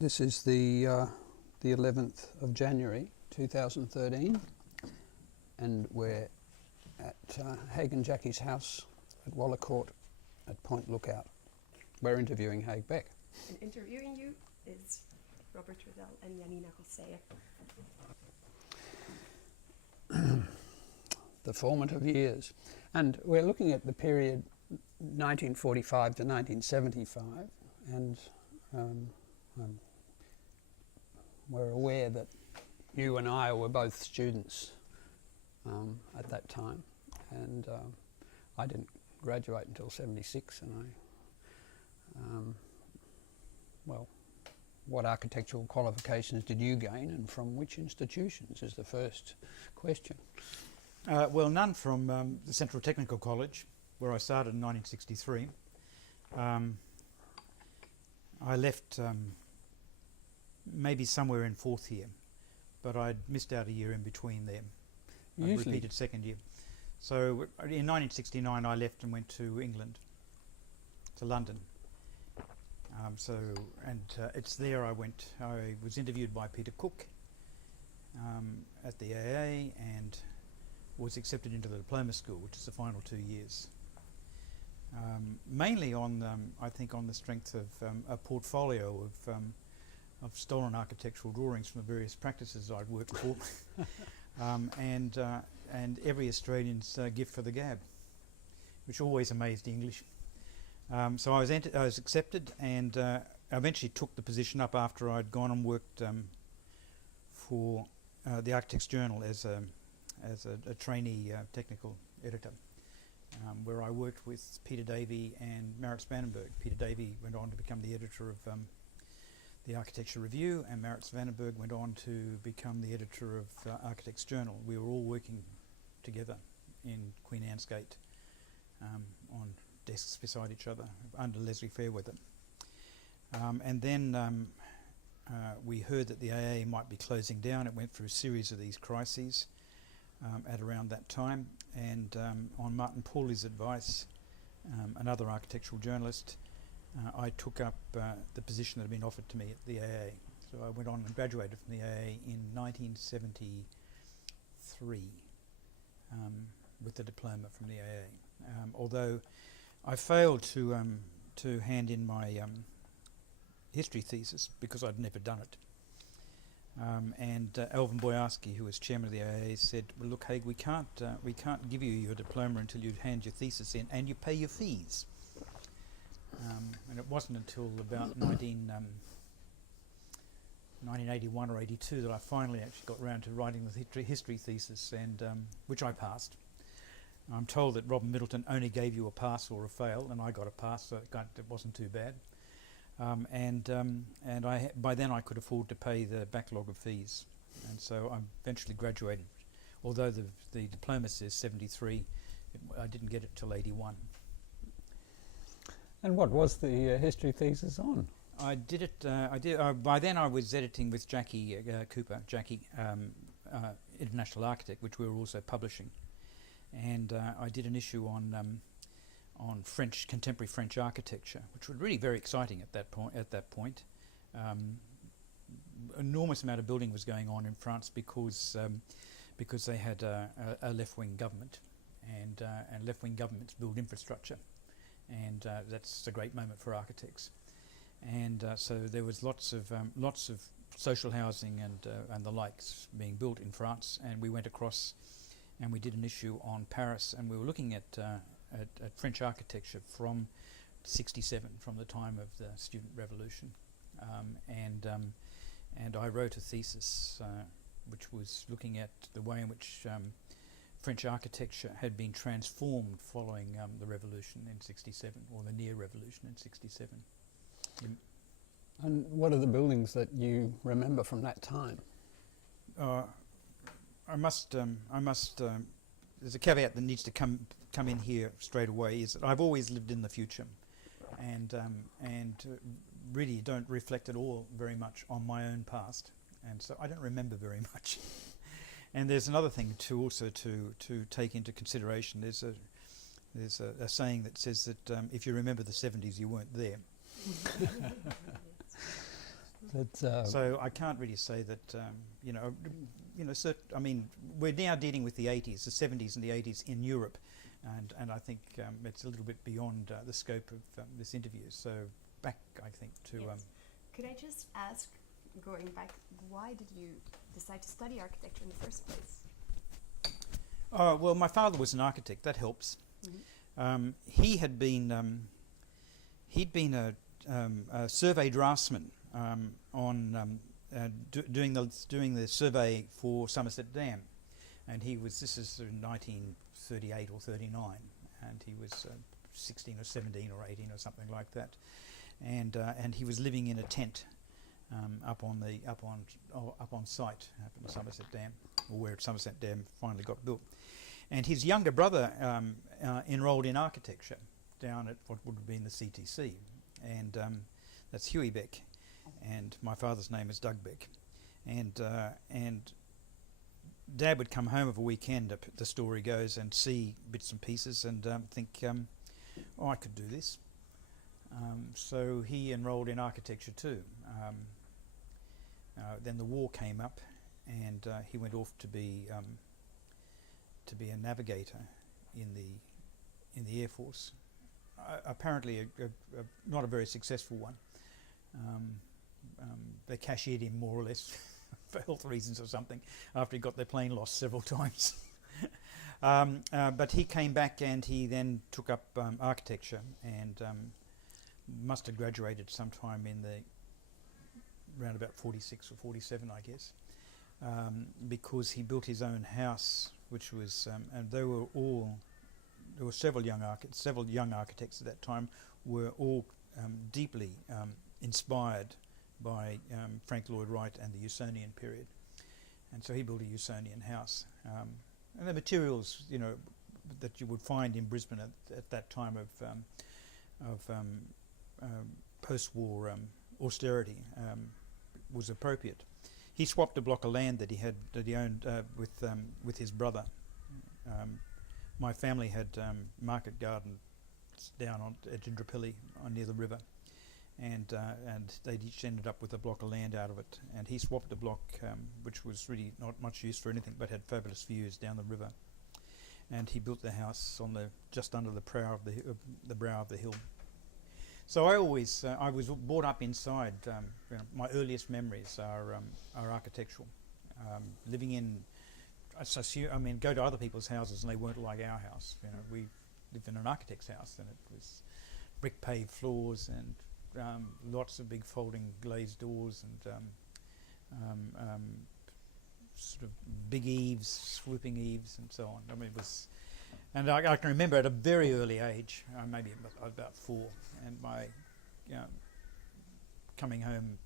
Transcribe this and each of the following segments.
This is the 11th of January 2013, and we're at Haig and Jackie's house at Waller Court at Point Lookout. We're interviewing Haig Beck. And interviewing you is Robert Riddel and Janina Gosseye. The formative years. And we're looking at the period 1945 to 1975, and we're aware that you and I were both students at that time, and I didn't graduate until 76, and well, what architectural qualifications did you gain, and from which institutions is the first question. Well, none from the Central Technical College, where I started in 1963. I left maybe somewhere in fourth year, but I'd missed out a year in between there. I repeated second year. So in 1969 I left and went to England, to London. It's there I went. I was interviewed by Peter Cook at the AA and was accepted into the diploma school, which is the final 2 years. Mainly on, I think, on the strength of a portfolio of stolen architectural drawings from the various practices I'd worked for, and every Australian's gift for the gab, which always amazed the English. So I was accepted, and I eventually took the position up after I'd gone and worked for the Architects Journal as a trainee technical editor, where I worked with Peter Davey and Maritz Vandenberg. Peter Davey went on to become the editor of the Architecture Review, and Maritz Vandenberg went on to become the editor of Architects Journal. We were all working together in Queen Anne's Gate on desks beside each other under Leslie Fairweather. And then we heard that the AA might be closing down. It went through a series of these crises at around that time, and on Martin Paulley's advice, another architectural journalist, I took up the position that had been offered to me at the AA. So I went on and graduated from the AA in 1973 with the diploma from the AA. Although I failed to hand in my history thesis because I'd never done it. And Alvin Boyarsky, who was chairman of the AA, said, "Well, look, Haig, we can't give you your diploma until you hand your thesis in and you pay your fees." And it wasn't until about 1981 or 82 that I finally actually got round to writing the history thesis, and which I passed. I'm told that Robin Middleton only gave you a pass or a fail, and I got a pass, so it wasn't too bad. By then I could afford to pay the backlog of fees, and so I eventually graduated. Although the diploma says 73, I didn't get it till 81. And what was the history thesis on? I did it. By then I was editing with Jackie Cooper, International Architect, which we were also publishing, and I did an issue on French, contemporary French architecture, which was really very exciting at that point. Enormous amount of building was going on in France because they had a left-wing government, and left-wing governments build infrastructure, and that's a great moment for architects. And so there was lots of social housing and the likes being built in France, and we went across and we did an issue on Paris, and we were looking at French architecture from '67, from the time of the Student Revolution, and I wrote a thesis which was looking at the way in which French architecture had been transformed following the revolution in '67, or the near revolution in '67. And what are the buildings that you remember from that time? I must. There's a caveat that needs to come in here straight away. Is that I've always lived in the future, and really don't reflect at all very much on my own past, and so I don't remember very much. And there's another thing to take into consideration. There's a saying that says that if you remember the 70s, you weren't there. So I can't really say that, I mean, we're now dealing with the 80s, the 70s and the 80s in Europe, and I think it's a little bit beyond the scope of this interview. So back, I think, to... Yes. Could I just ask, going back, why did you decide to study architecture in the first place? Oh, well, my father was an architect. That helps. Mm-hmm. He had been... he'd been a survey draftsman doing the survey for Somerset Dam, and this is in 1938 or 39, and he was 16 or 17 or 18 or something like that, and he was living in a tent up on site up in Somerset Dam, or where Somerset Dam finally got built, and his younger brother enrolled in architecture down at what would have been the CTC, and that's Haig Beck, and my father's name is Doug Beck, and Dad would come home of a weekend, the story goes, and see bits and pieces, and think, I could do this. So he enrolled in architecture too. Then the war came up, and he went off to be a navigator in the Air Force. Apparently not a very successful one. They cashiered him more or less for health reasons or something after he got their plane lost several times. But he came back and he then took up architecture, and must have graduated sometime in around about 46 or 47, I guess, because he built his own house, which was, and there were several young architects at that time, were all deeply inspired by Frank Lloyd Wright and the Usonian period, and so he built a Usonian house. And the materials, that you would find in Brisbane at that time of post-war austerity was appropriate. He swapped a block of land that he owned with his brother. My family had market gardens down at Indooroopilly near the river, and they each ended up with a block of land out of it. And he swapped a block which was really not much use for anything, but had fabulous views down the river. And he built the house just under the brow of the hill. So I was brought up inside. My earliest memories are architectural. Living in, go to other people's houses and they weren't like our house. We lived in an architect's house, and it was brick paved floors and lots of big folding glazed doors and sort of big eaves, swooping eaves, and so on. It was, and I can remember at a very early age, maybe about 4, and my coming home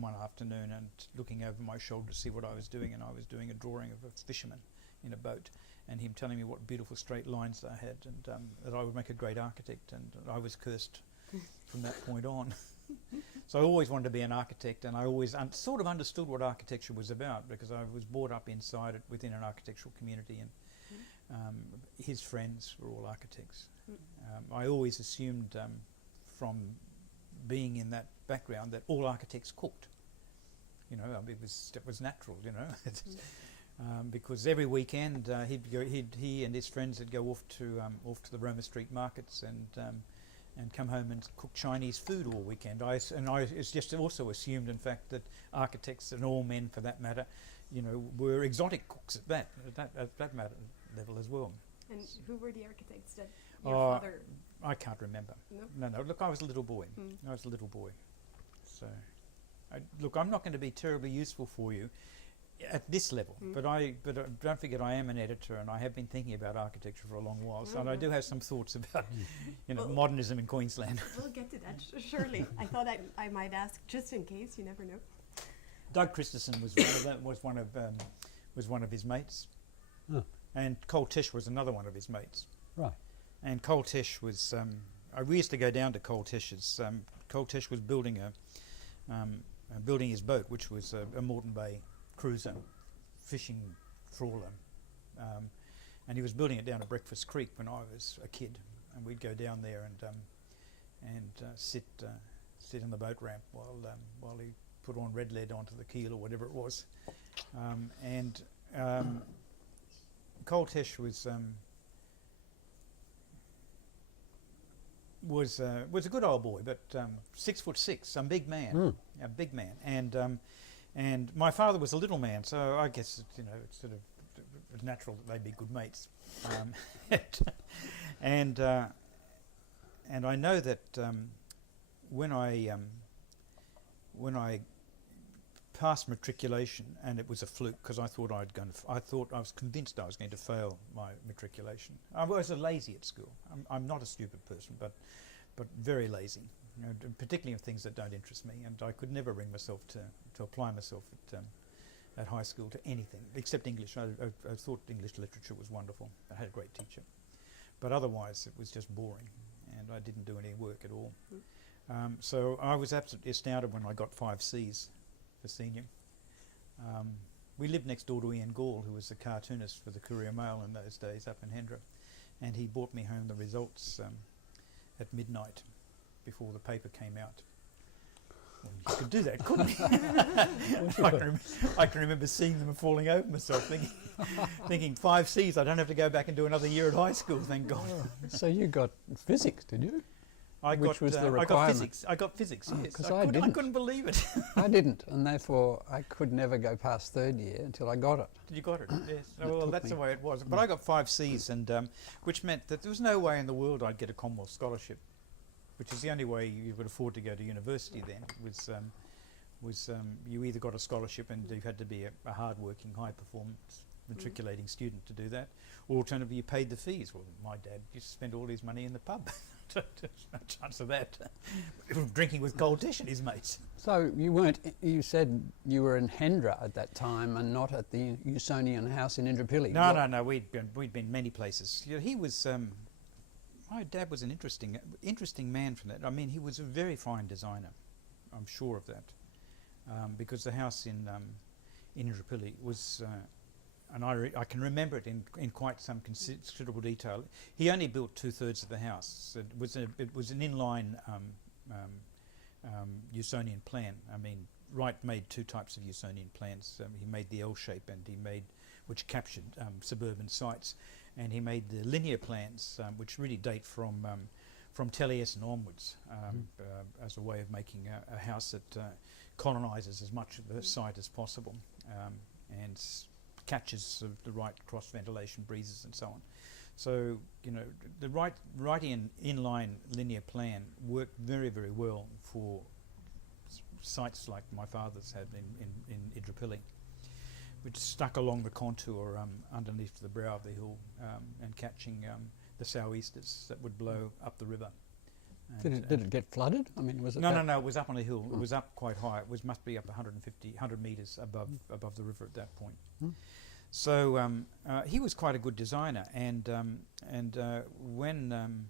one afternoon and looking over my shoulder to see what I was doing, and I was doing a drawing of a fisherman in a boat, and him telling me what beautiful straight lines I had, and that I would make a great architect, and I was cursed from that point on. So I always wanted to be an architect, and I always sort of understood what architecture was about, because I was brought up inside it within an architectural community, and his friends were all architects. I always assumed from being in that background that all architects cooked. It was natural, because every weekend he and his friends would go off to the Roma Street markets and come home and cook Chinese food all weekend. I just also assumed, in fact, that architects, and all men for that matter, were exotic cooks at that level as well. And who were the architects that your father... I can't remember. No? No. Look, I was a little boy. I was a little boy. So, look, I'm not going to be terribly useful for you at this level, but don't forget I am an editor, and I have been thinking about architecture for a long while, so and I do have some thoughts about modernism in Queensland. We'll get to that surely. I thought I might ask just in case. You never know. Doug Christensen was one of his mates, and Cole Tish was another one of his mates. Right. And Cole Tish was. We used to go down to Cole Tish's. Cole Tish was building his boat, which was a Moreton Bay cruiser, fishing trawler, and he was building it down at Breakfast Creek when I was a kid, and we'd go down there and sit sit on the boat ramp while he put on red lead onto the keel or whatever it was. Coltesh was a good old boy, but 6'6", a big man, a big man, and my father was a little man, so I guess it's sort of natural that they'd be good mates, and I know that when I passed matriculation, and it was a fluke because I was convinced I was going to fail my matriculation. I was lazy at school. I'm not a stupid person, but very lazy, particularly in things that don't interest me. And I could never bring myself to apply myself at high school to anything except English. I thought English literature was wonderful. I had a great teacher, but otherwise it was just boring, and I didn't do any work at all. So I was absolutely astounded when I got 5 C's for senior. We lived next door to Ian Gall, who was the cartoonist for the Courier Mail in those days up in Hendra, and he brought me home the results at midnight before the paper came out. Well, you could do that, couldn't you? I can remember seeing them and falling over myself, thinking 5 C's, I don't have to go back and do another year at high school, thank God. So you got physics, did you? I got physics. I got physics. Yes, Because I couldn't believe it. I didn't, and therefore I could never go past 3rd year until I got it. You got it, yes. Well, that's the way it was. But I got 5 C's, and which meant that there was no way in the world I'd get a Commonwealth scholarship, which is the only way you could afford to go to university then. Was you either got a scholarship and you had to be a hard-working, high-performance, matriculating student to do that, or alternatively you paid the fees. Well, my dad used to spend all his money in the pub. There's no chance of that. Drinking with Coltesh and his mates. So you said you were in Hendra at that time and not at the Usonian house in Indooroopilly. No. We'd been many places. He was. My dad was an interesting man from that. I mean, he was a very fine designer. I'm sure of that, because the house in Indooroopilly was. And I can remember it in quite some considerable detail. He only built 2/3 of the house. It was an inline Usonian plan. I mean, Wright made 2 types of Usonian plans. He made the L shape, and which captured suburban sites, and he made the linear plans, which really date from Taliesin onwards, as a way of making a house that colonises as much of the site as possible, and catches of the right cross ventilation breezes and so on. So the Wrightian inline linear plan worked very, very well for sites like my father's had in Indooroopilly, which stuck along the contour underneath the brow of the hill, and catching the sou'easters that would blow up the river. Did it get flooded? I mean, was it? No. It was up on a hill. It was up quite high. It must be up 100 metres above the river at that point. So he was quite a good designer, and when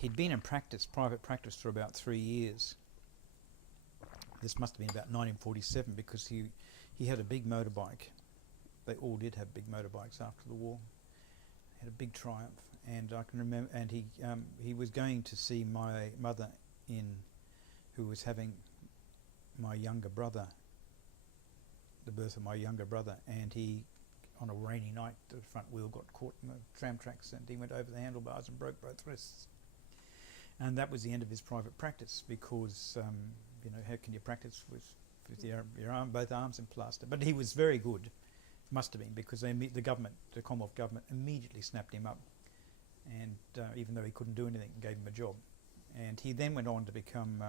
he'd been in private practice for about 3 years. This must have been about 1947, because he had a big motorbike. They all did have big motorbikes after the war. He had a big Triumph, and I can remember. And he was going to see my mother who was having my younger brother, the birth of my younger brother, and he, on a rainy night, the front wheel got caught in the tram tracks, and he went over the handlebars and broke both wrists. And that was the end of his private practice, because how can you practice with both arms in plaster? But he was very good, must have been, because the Commonwealth government immediately snapped him up, and even though he couldn't do anything, gave him a job. And he then went on to become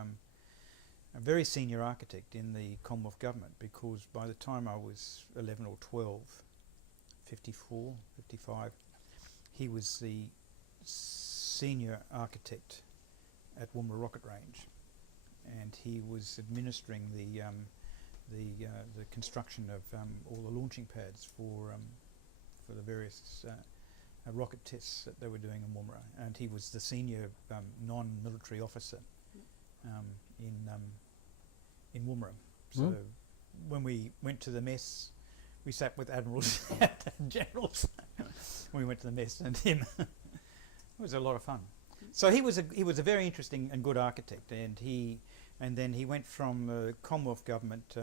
a very senior architect in the Commonwealth government, because by the time I was 11 or 12, 54, 55, he was the senior architect at Woomera Rocket Range, and he was administering the construction of all the launching pads for the various rocket tests that they were doing in Woomera, and he was the senior non-military officer in Woomera. So when we went to the mess, we sat with admirals and generals when we went to the mess, and him. It was a lot of fun. So he was a very interesting and good architect, and he and then he went from the Commonwealth government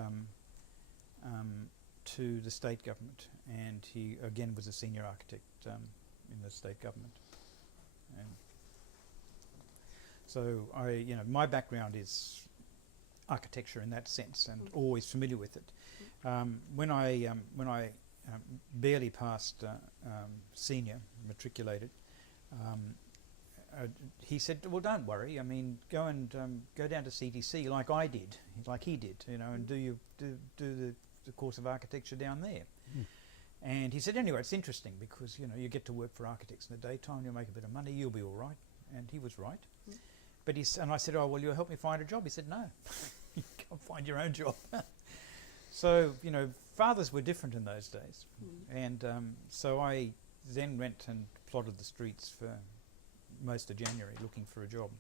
to the state government, and he again was a senior architect in the state government. And so my background is architecture in that sense, and always familiar with it. When I barely passed senior, matriculated, he said, "Well, don't worry. I mean, go down to CTC like I did, like he did, and do the course of architecture down there." And he said, "Anyway, it's interesting because you get to work for architects in the daytime. You'll make a bit of money. You'll be all right." And he was right. But and I said, "Oh, well, you'll help me find a job." He said, "No, you can't find your own job." So fathers were different in those days, and so I then went and plodded the streets for most of January looking for a job,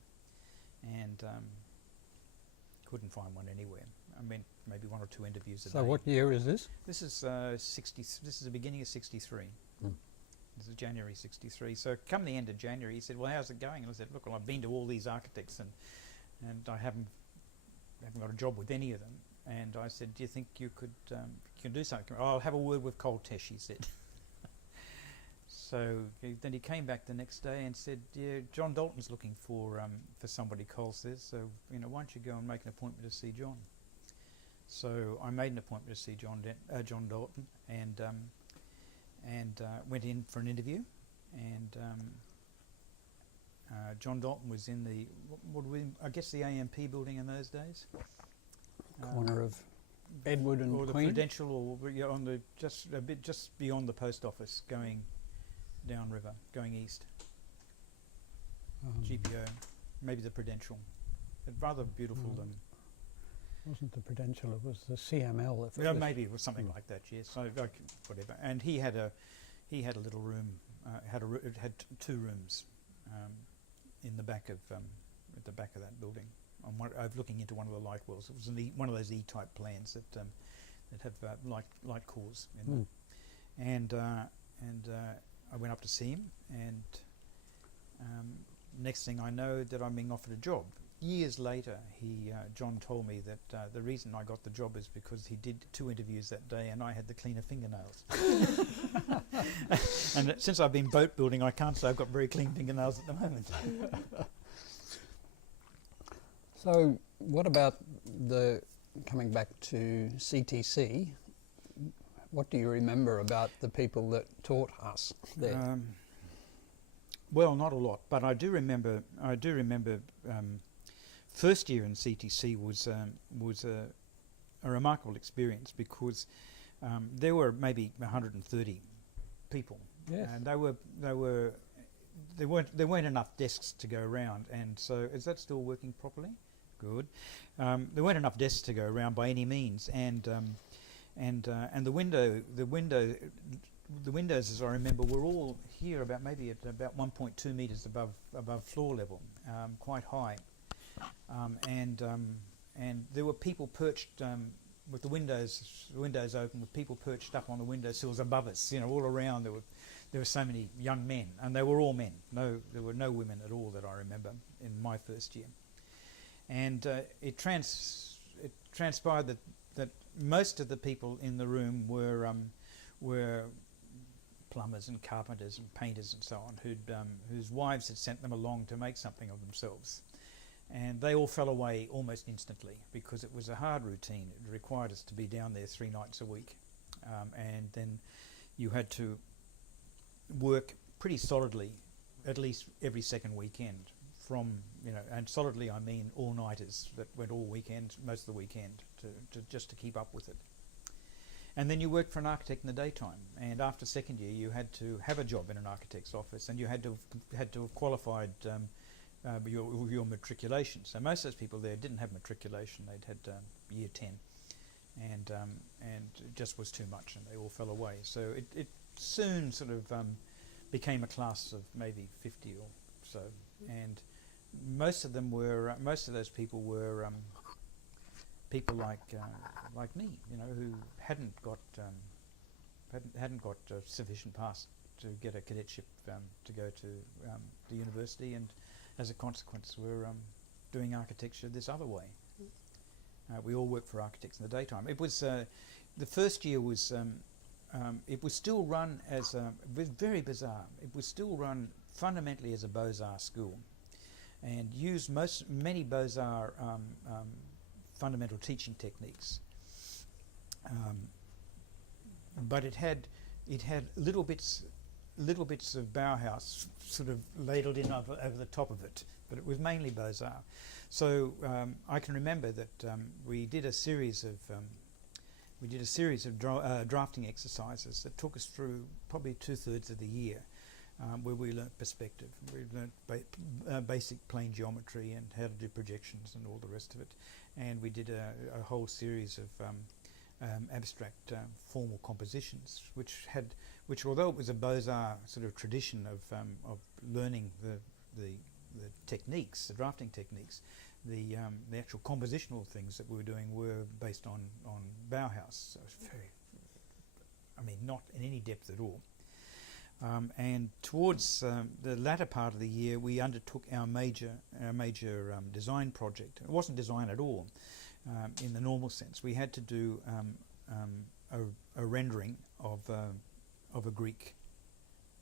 and couldn't find one anywhere. I mean, maybe one or two interviews a day. So what year is this? This is 60. This is the beginning of '63. This is January '63. So come the end of January, he said, "Well, how's it going?" And I said, "Look, well, I've been to all these architects, and I haven't got a job with any of them." And I said, "Do you think you can do something?" "Oh, I'll have a word with Coltesh," he said. So then he came back the next day and said, "Yeah, John Dalton's looking for somebody, Cole says. So why don't you go and make an appointment to see John?" So I made an appointment to see John Dalton, and went in for an interview. And John Dalton was in the I guess the AMP building in those days. Corner of Edward and or the Queen? Prudential, or on the just beyond the post office, going downriver, going east. GPO, maybe the Prudential. It's rather beautiful. Wasn't the Prudential, it was the CML. Maybe it was something like that. Yes, so, whatever. And he had a little room. It had two rooms in the back of at the back of that building. Looking into one of the light wells. It was one of those E-type plans that have light cores in them. And I went up to see him, and next thing I know that I'm being offered a job. Years later, John told me that the reason I got the job is because he did 2 interviews that day, and I had the cleaner fingernails. And since I've been boat building, I can't say I've got very clean fingernails at the moment. So what about coming back to CTC? What do you remember about the people that taught us there? Well, not a lot, but I do remember. First year in CTC was a remarkable experience because there were maybe 130 people, Yes. and there weren't enough desks to go around, and so is that still working properly? Good. There weren't enough desks to go around by any means, and the windows, as I remember, were all here about 1.2 meters above floor level, quite high, and there were people perched with the windows open, with people perched up on the windowsills above us, all around. There were so many young men, and they were all men. There were no women at all that I remember in my first year. And it transpired that most of the people in the room were plumbers and carpenters and painters and so on, whose wives had sent them along to make something of themselves. And they all fell away almost instantly because it was a hard routine. It required us to be down there 3 nights a week. And then you had to work pretty solidly, at least every second weekend. And solidly I mean all-nighters that went all weekend, most of the weekend, just to keep up with it. And then you worked for an architect in the daytime, and after second year you had to have a job in an architect's office, and you had to have qualified your matriculation. So most of those people there didn't have matriculation; they'd had year 10, and it just was too much, and they all fell away. So it soon sort of became a class of maybe 50 or so, and most of those people were people like me, who hadn't got sufficient pass to get a cadetship to go to the university, and as a consequence were doing architecture this other way. We all worked for architects in the daytime. It was the first year was it was still run as it was very bizarre. It was still run fundamentally as a Beaux-Arts school, and used many Beaux-Arts fundamental teaching techniques. But it had little bits of Bauhaus sort of ladled in over the top of it, but it was mainly Beaux-Arts. So I can remember that we did a series of drafting exercises that took us through probably 2/3 of the year, where we learnt perspective, we learnt basic plane geometry and how to do projections and all the rest of it, and we did a whole series of abstract formal compositions, which although it was a Beaux-Arts sort of tradition of learning the techniques, the drafting techniques, the actual compositional things that we were doing were based on Bauhaus. So it was not in any depth at all. And towards the latter part of the year, we undertook our major design project. It wasn't design at all in the normal sense. We had to do a rendering of a Greek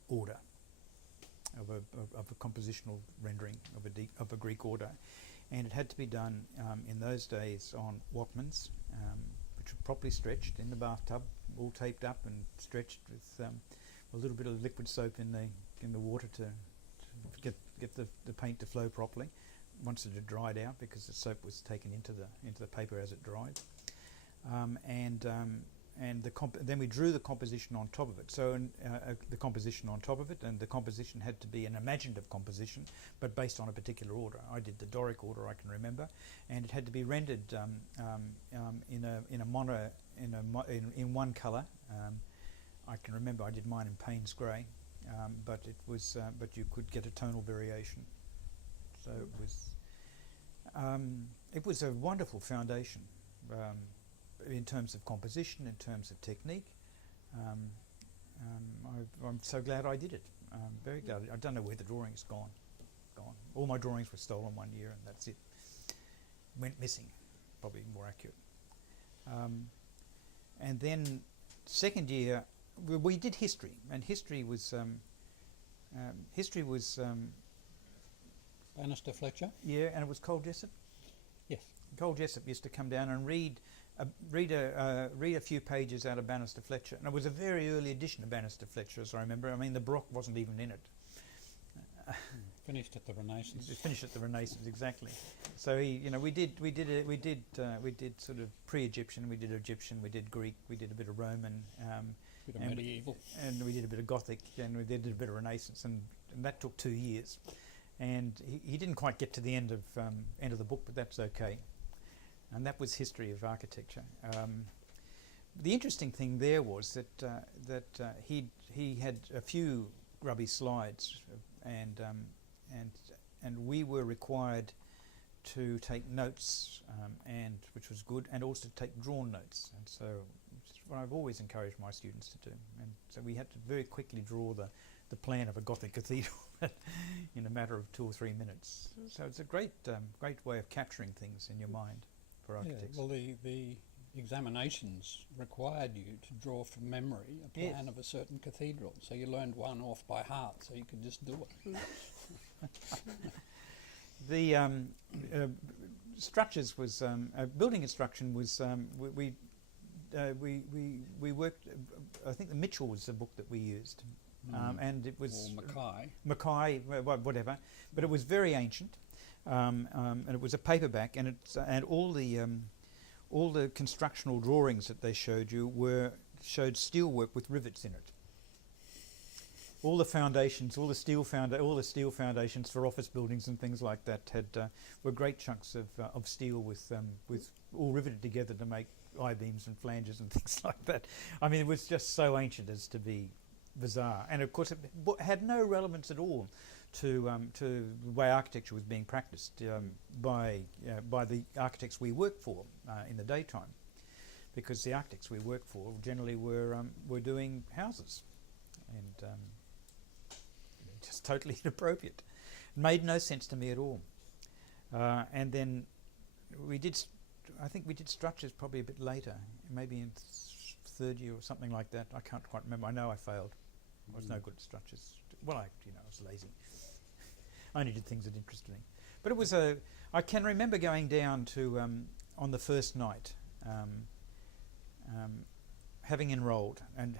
order, of a compositional rendering of a Greek order, and it had to be done in those days on Walkmans, which were properly stretched in the bathtub, all taped up and stretched with a little bit of liquid soap in the water to get the paint to flow properly once it had dried out, because the soap was taken into the paper as it dried, then we drew the composition on top of it. So the composition on top of it, and the composition had to be an imaginative composition, but based on a particular order. I did the Doric order, I can remember, and it had to be rendered in one colour. I can remember I did mine in Payne's grey, but you could get a tonal variation. So it was a wonderful foundation in terms of composition, in terms of technique. I'm so glad I did it. I'm very glad. I don't know where the drawing's gone. All my drawings were stolen one year, and that's it. Went missing, probably more accurate. And then second year, we did history, and history was Bannister Fletcher? Yeah, and it was Cole Jessup. Yes. Cole Jessup used to come down and read a few pages out of Bannister Fletcher, and it was a very early edition of Bannister Fletcher, as I remember. I mean, the Baroque wasn't even in it. Finished at the Renaissance. It finished at the Renaissance, exactly. So we did sort of pre-Egyptian, we did Egyptian, we did Greek, we did a bit of Roman, Bit of medieval, and we did a bit of Gothic, and we did a bit of Renaissance, and that took 2 years. And he didn't quite get to the end of the book, but that's okay. And that was history of architecture. The interesting thing there was that he had a few grubby slides, and we were required to take notes, and which was good, and also to take drawn notes. And so it's what I've always encouraged my students to do. And so we had to very quickly draw the plan of a Gothic cathedral in a matter of 2 or 3 minutes. So it's a great way of capturing things in your mind for architects. Yeah, well, the examinations required you to draw from memory a plan of a certain cathedral. So you learned one off by heart, so you could just do it. The structures was building instruction was we worked. I think the Mitchell was the book that we used. And it was Mackay, whatever, but it was very ancient, and it was a paperback, and all the constructional drawings that they showed you showed steelwork with rivets in it. All the foundations, all the steel foundations for office buildings and things like that were great chunks of steel with all riveted together to make I-beams and flanges and things like that. I mean, it was just so ancient as to be bizarre, and of course it had no relevance at all to the way architecture was being practiced by the architects we worked for in the daytime, because the architects we worked for generally were doing houses, and just totally inappropriate. It made no sense to me at all. And then we did I think we did structures probably a bit later, maybe in third year or something like that. I can't quite remember. I know I failed. I was no good at structures. Well, I was lazy. I only did things that interested me. But it was I can remember going down to on the first night, having enrolled, and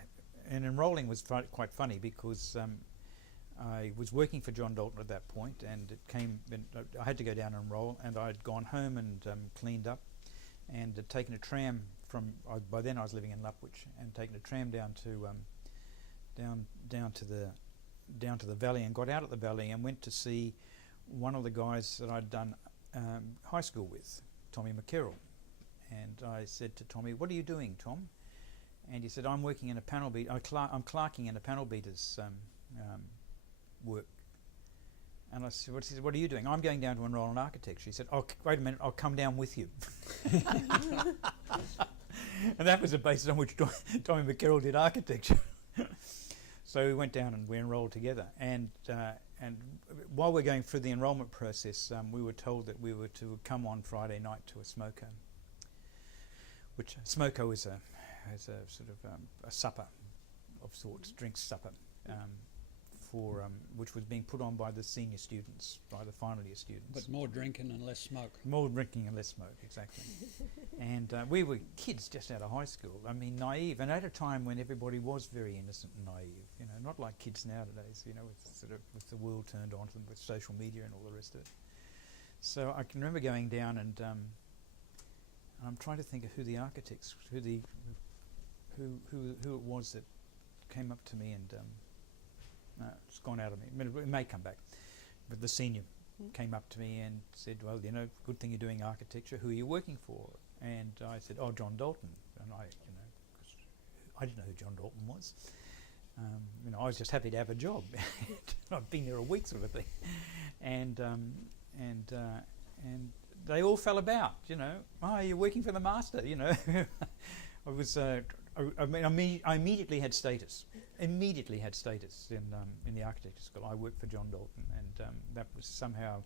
enrolling was quite funny because I was working for John Dalton at that point, and I had to go down and enroll, and I'd gone home and cleaned up, and had taken a tram from. By then I was living in Lutwyche, and taken a tram down to down to the valley, and got out at the valley and went to see one of the guys that I'd done high school with, Tommy McKerrell. And I said to Tommy, "What are you doing, Tom?" And he said, "I'm working in a panel beat. I'm clerking in a panel beater's work." And I said, "What are you doing?" "I'm going down to enrol in architecture." He said, "Oh, wait a minute, I'll come down with you." And that was the basis on which Tommy McKerrell did architecture. So we went down and we enrolled together. And while we're going through the enrolment process, we were told that we were to come on Friday night to a smoko, which smoko is a sort of a supper of sorts, drinks supper, which was being put on by the senior students, by the final year students. But more drinking and less smoke. More drinking and less smoke, exactly. And we were kids just out of high school. I mean, naive, and at a time when everybody was very innocent and naive. You know, not like kids nowadays. You know, with the world turned on to them with social media and all the rest of it. So I can remember going down, and I'm trying to think of who the architects, who it was that came up to me and. It's gone out of me. It may come back. But the senior came up to me and said, "Well, you know, good thing you're doing architecture. Who are you working for?" And I said, "Oh, John Dalton." And I didn't know who John Dalton was. I was just happy to have a job. I'd been there a week, sort of thing. And they all fell about. You know, "Oh, you're working for the master." You know, I was. I immediately had status. Immediately had status in the architecture school. I worked for John Dalton, and that was somehow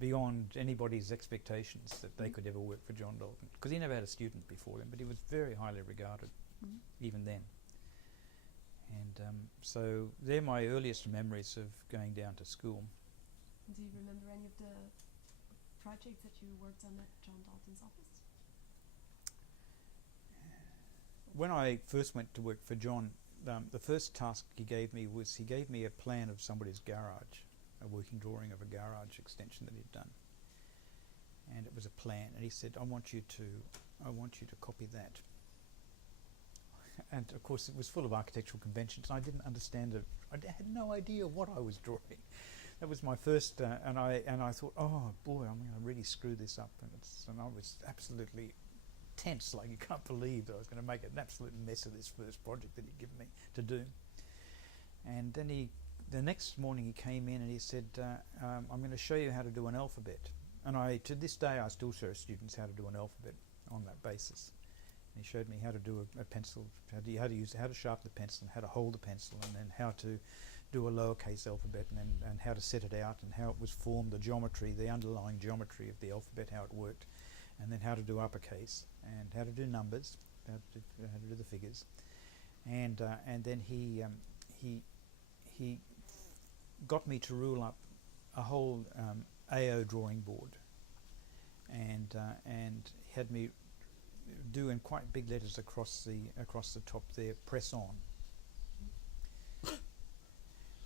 beyond anybody's expectations that they could ever work for John Dalton, because he never had a student before them, but he was very highly regarded even then. And so they're my earliest memories of going down to school. Do you remember any of the projects that you worked on at John Dalton's office? When I first went to work for John, the first task he gave me was a plan of somebody's garage, a working drawing of a garage extension that he'd done, and it was a plan. And he said, "I want you to copy that." And of course, it was full of architectural conventions. I didn't understand it. I had no idea what I was drawing. That was my first, and I thought, "Oh boy, I'm going to really screw this up." And I was absolutely tense, like you can't believe that I was going to make an absolute mess of this first project that he'd given me to do. And then the next morning he came in and he said, "I'm going to show you how to do an alphabet." And to this day, I still show students how to do an alphabet on that basis. And he showed me how to do a pencil, how to sharpen the pencil, and how to hold the pencil, and then how to do a lowercase alphabet, and how to set it out, and how it was formed, the geometry, the underlying geometry of the alphabet, how it worked. And then how to do uppercase, and how to do numbers, how to do the figures, and then he got me to rule up a whole AO drawing board, and had me do in quite big letters across the top there, "Press on,"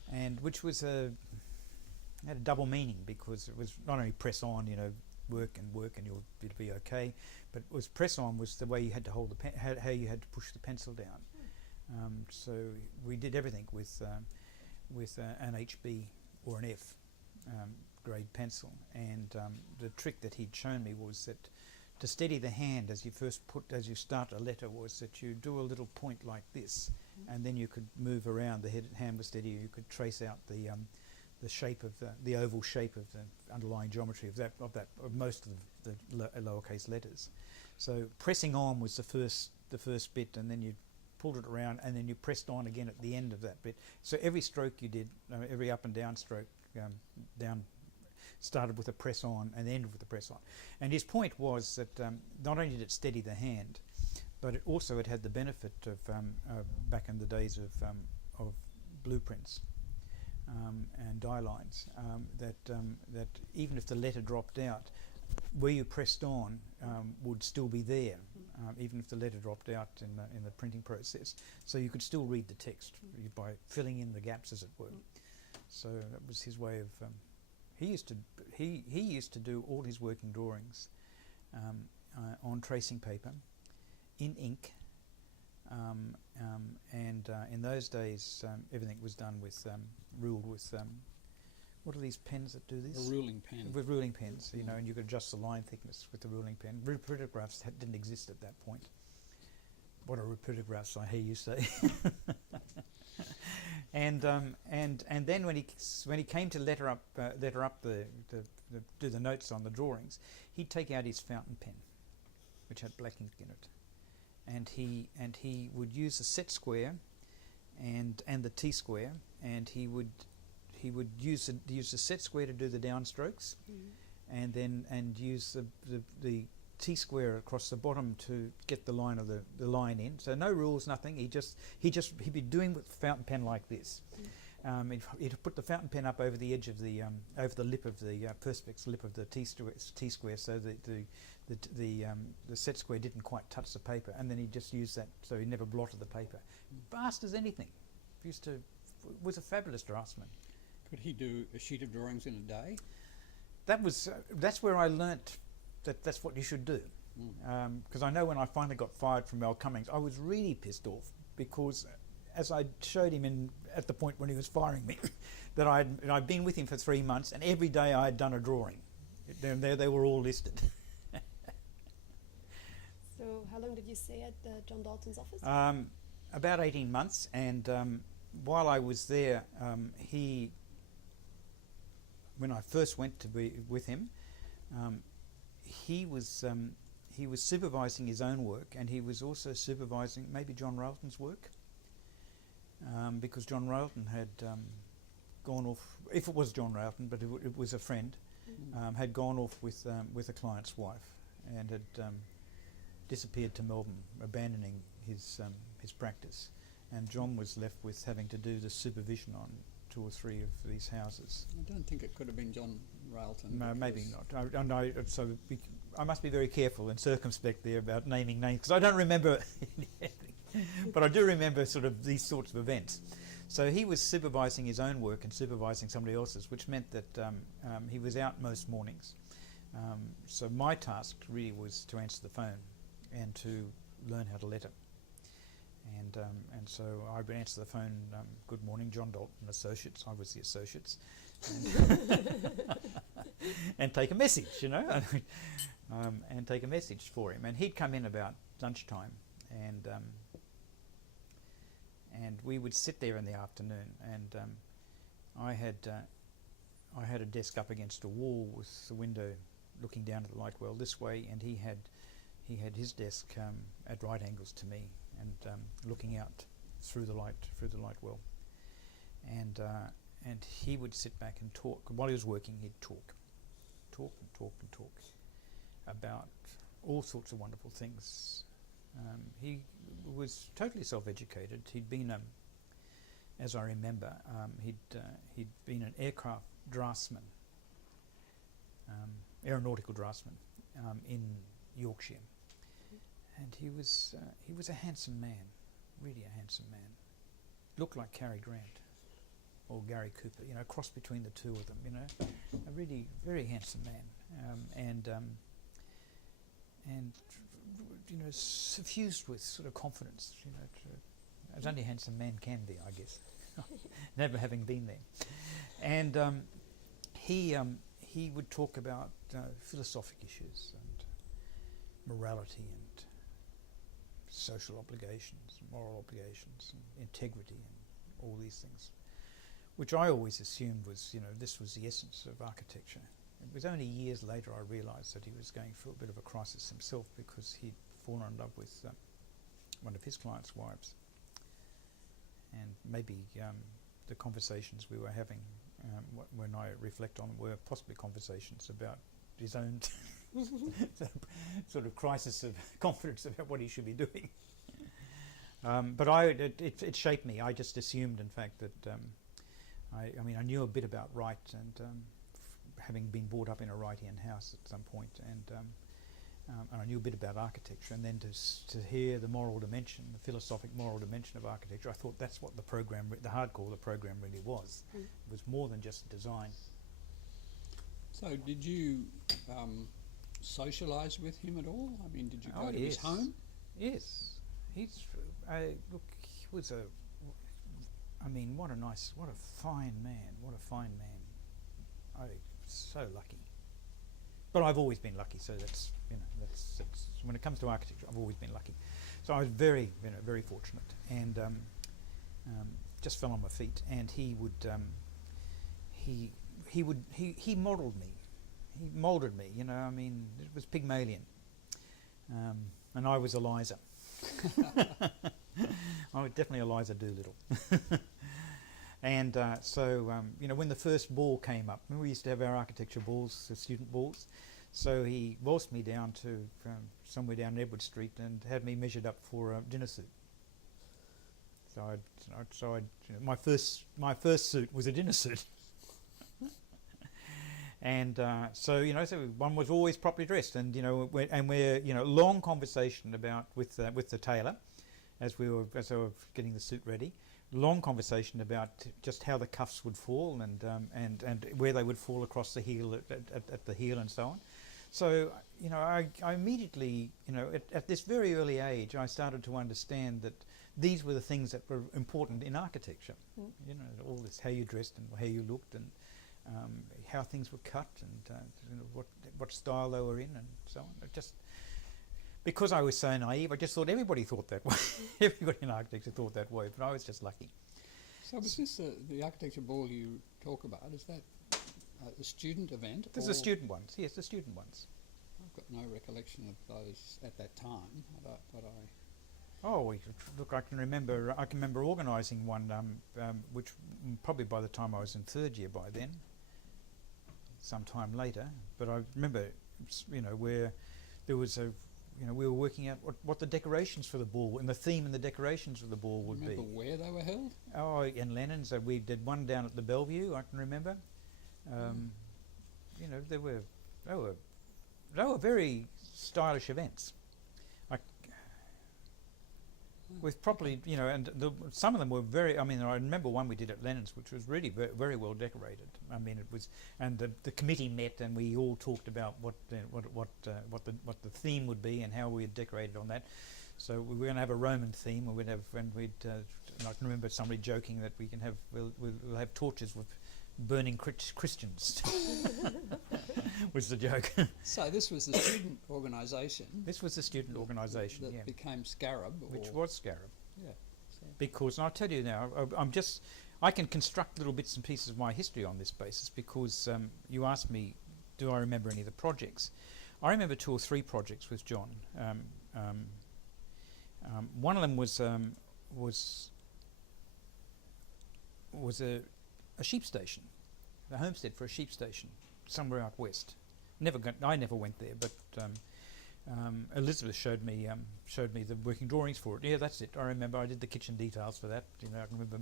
and which was had a double meaning, because it was not only press on, you know, work and it'll be okay, but it was press on was the way you had to hold the pen, how you had to push the pencil down. So we did everything with an HB or an F grade pencil, and the trick that he'd shown me was that to steady the hand as you start a letter was that you do a little point like this, and then you could move around. The hand was steady. You could trace out the shape of the oval shape of the underlying geometry of most of the lowercase letters. So pressing on was the first bit, and then you pulled it around, and then you pressed on again at the end of that bit. So every stroke you did, every up and down stroke, down started with a press on and ended with a press on. And his point was that not only did it steady the hand, but it also had the benefit of back in the days of blueprints and die lines, that even if the letter dropped out, where you pressed on would still be there, even if the letter dropped out in the printing process. So you could still read the text by filling in the gaps, as it were. So that was his way of. He used to do all his working drawings on tracing paper, in ink, and in those days everything was done with ruled with. What are these pens that do this? A ruling pen. With ruling pens, you know, and you could adjust the line thickness with the ruling pen. Reprotographs didn't exist at that point. What are reprotographs, I hear you say? And then when he came to letter up do the notes on the drawings, he'd take out his fountain pen, which had black ink in it, and he would use the set square and the T square, and he would use the set square to do the downstrokes, and use the T square across the bottom to get the line of the line in. So no rules, nothing. He'd be doing with fountain pen like this. He'd put the fountain pen up over the edge of the over the lip of the perspex lip of the T square, so that the set square didn't quite touch the paper, and then he'd just use that, so he never blotted the paper. Fast as anything. Was a fabulous draftsman. Could he do a sheet of drawings in a day? That's where I learnt that's what you should do. Because I know when I finally got fired from Mel Cummings, I was really pissed off, because as I showed him at the point when he was firing me, that I'd been with him for 3 months, and every day I had done a drawing. There they were all listed. So how long did you stay at John Dalton's office? About 18 months, and while I was there, when I first went to be with him, he was supervising his own work, and he was also supervising maybe John Railton's work, because John Railton had gone off. If it was John Railton, but it was a friend, had gone off with a client's wife, and had disappeared to Melbourne, abandoning his practice, and John was left with having to do the supervision on 2 or 3 of these houses. I don't think it could have been John Railton. No, maybe not. I must be very careful and circumspect there about naming names, because I don't remember anything, but I do remember sort of these sorts of events. So he was supervising his own work and supervising somebody else's, which meant that he was out most mornings. So my task really was to answer the phone and to learn how to letter. And so I would answer the phone, good morning, John Dalton Associates. I was the Associates. And take a message, you know, and take a message for him. And he'd come in about lunchtime, and we would sit there in the afternoon, and I had a desk up against a wall with the window looking down at the light well this way, and he had his desk at right angles to me, and looking out through the light well, and he would sit back and talk. While he was working, he'd talk about all sorts of wonderful things. He was totally self-educated. He'd been, as I remember, he'd been an aircraft draftsman, aeronautical draftsman in Yorkshire. And he was a handsome man, really a handsome man. Looked like Cary Grant or Gary Cooper, you know, cross between the two of them, you know. A really very handsome man, and you know, suffused with sort of confidence, you know, as only a handsome man can be, I guess, never having been there. And he would talk about philosophic issues and morality and social obligations, moral obligations, and integrity, and all these things, which I always assumed was, you know, this was the essence of architecture. It was only years later I realised that he was going through a bit of a crisis himself, because he'd fallen in love with one of his clients' wives, and maybe the conversations we were having when I reflect on them, were possibly conversations about his own sort of crisis of confidence about what he should be doing. But it shaped me. I just assumed, in fact, that I knew a bit about Wright, and having been brought up in a Wrightian house at some point, and I knew a bit about architecture, and then to hear the moral dimension, the philosophic moral dimension of architecture, I thought that's what the hardcore of the program really was. It was more than just design. So did you socialise with him at all? I mean, did you go to his home? Yes. Look, he was what a fine man. I'm so lucky. But I've always been lucky, so that's when it comes to architecture, I've always been lucky. So I was very fortunate, and just fell on my feet. And he modelled me, he moulded me. It was Pygmalion, and I was Eliza. I was definitely Eliza Doolittle. And when the first ball came up, we used to have our architecture balls, the student balls. So he waltzed me down to somewhere down Edward Street and had me measured up for a dinner suit. My first suit was a dinner suit. And so one was always properly dressed, and we're long conversation about with the tailor as I was getting the suit ready. Long conversation about just how the cuffs would fall and where they would fall across the heel at the heel and so on. So I immediately at this very early age I started to understand that these were the things that were important in architecture. All this, how you dressed and how you looked, and how things were cut, and what style they were in, and so on. Because I was so naive, I just thought everybody thought that way. Everybody in architecture thought that way, but I was just lucky. So was this the architecture ball you talk about? Is that a student event? There's the student ones, yes, the student ones. I've got no recollection of those at that time, but I... Oh, look, I can remember organising one, which probably by the time I was in third year by then, sometime later. But I remember, where there was we were working out what the decorations for the ball and the theme and the decorations for the ball would be. Remember where they were held? Oh, in Lennon's. We did one down at the Bellevue, I can remember. They were very stylish events. With properly, and some of them were very. I remember one we did at Lennon's, which was really very well decorated. It was, and the committee met, and we all talked about what the theme would be and how we had decorated on that. So we were going to have a Roman theme, and and I can remember somebody joking that we'll have torches with burning Christians. Was the joke. So this was the student organisation. This was the student organisation that became Scarab. Which was Scarab. Yeah. So. Because, and I'll tell you now, I can construct little bits and pieces of my history on this basis, because you asked me, do I remember any of the projects? I remember 2 or 3 projects with John. One of them was a sheep station, a homestead for a sheep station somewhere out west. I never went there, but Elizabeth showed me the working drawings for it. Yeah, that's it. I remember I did the kitchen details for that. I remember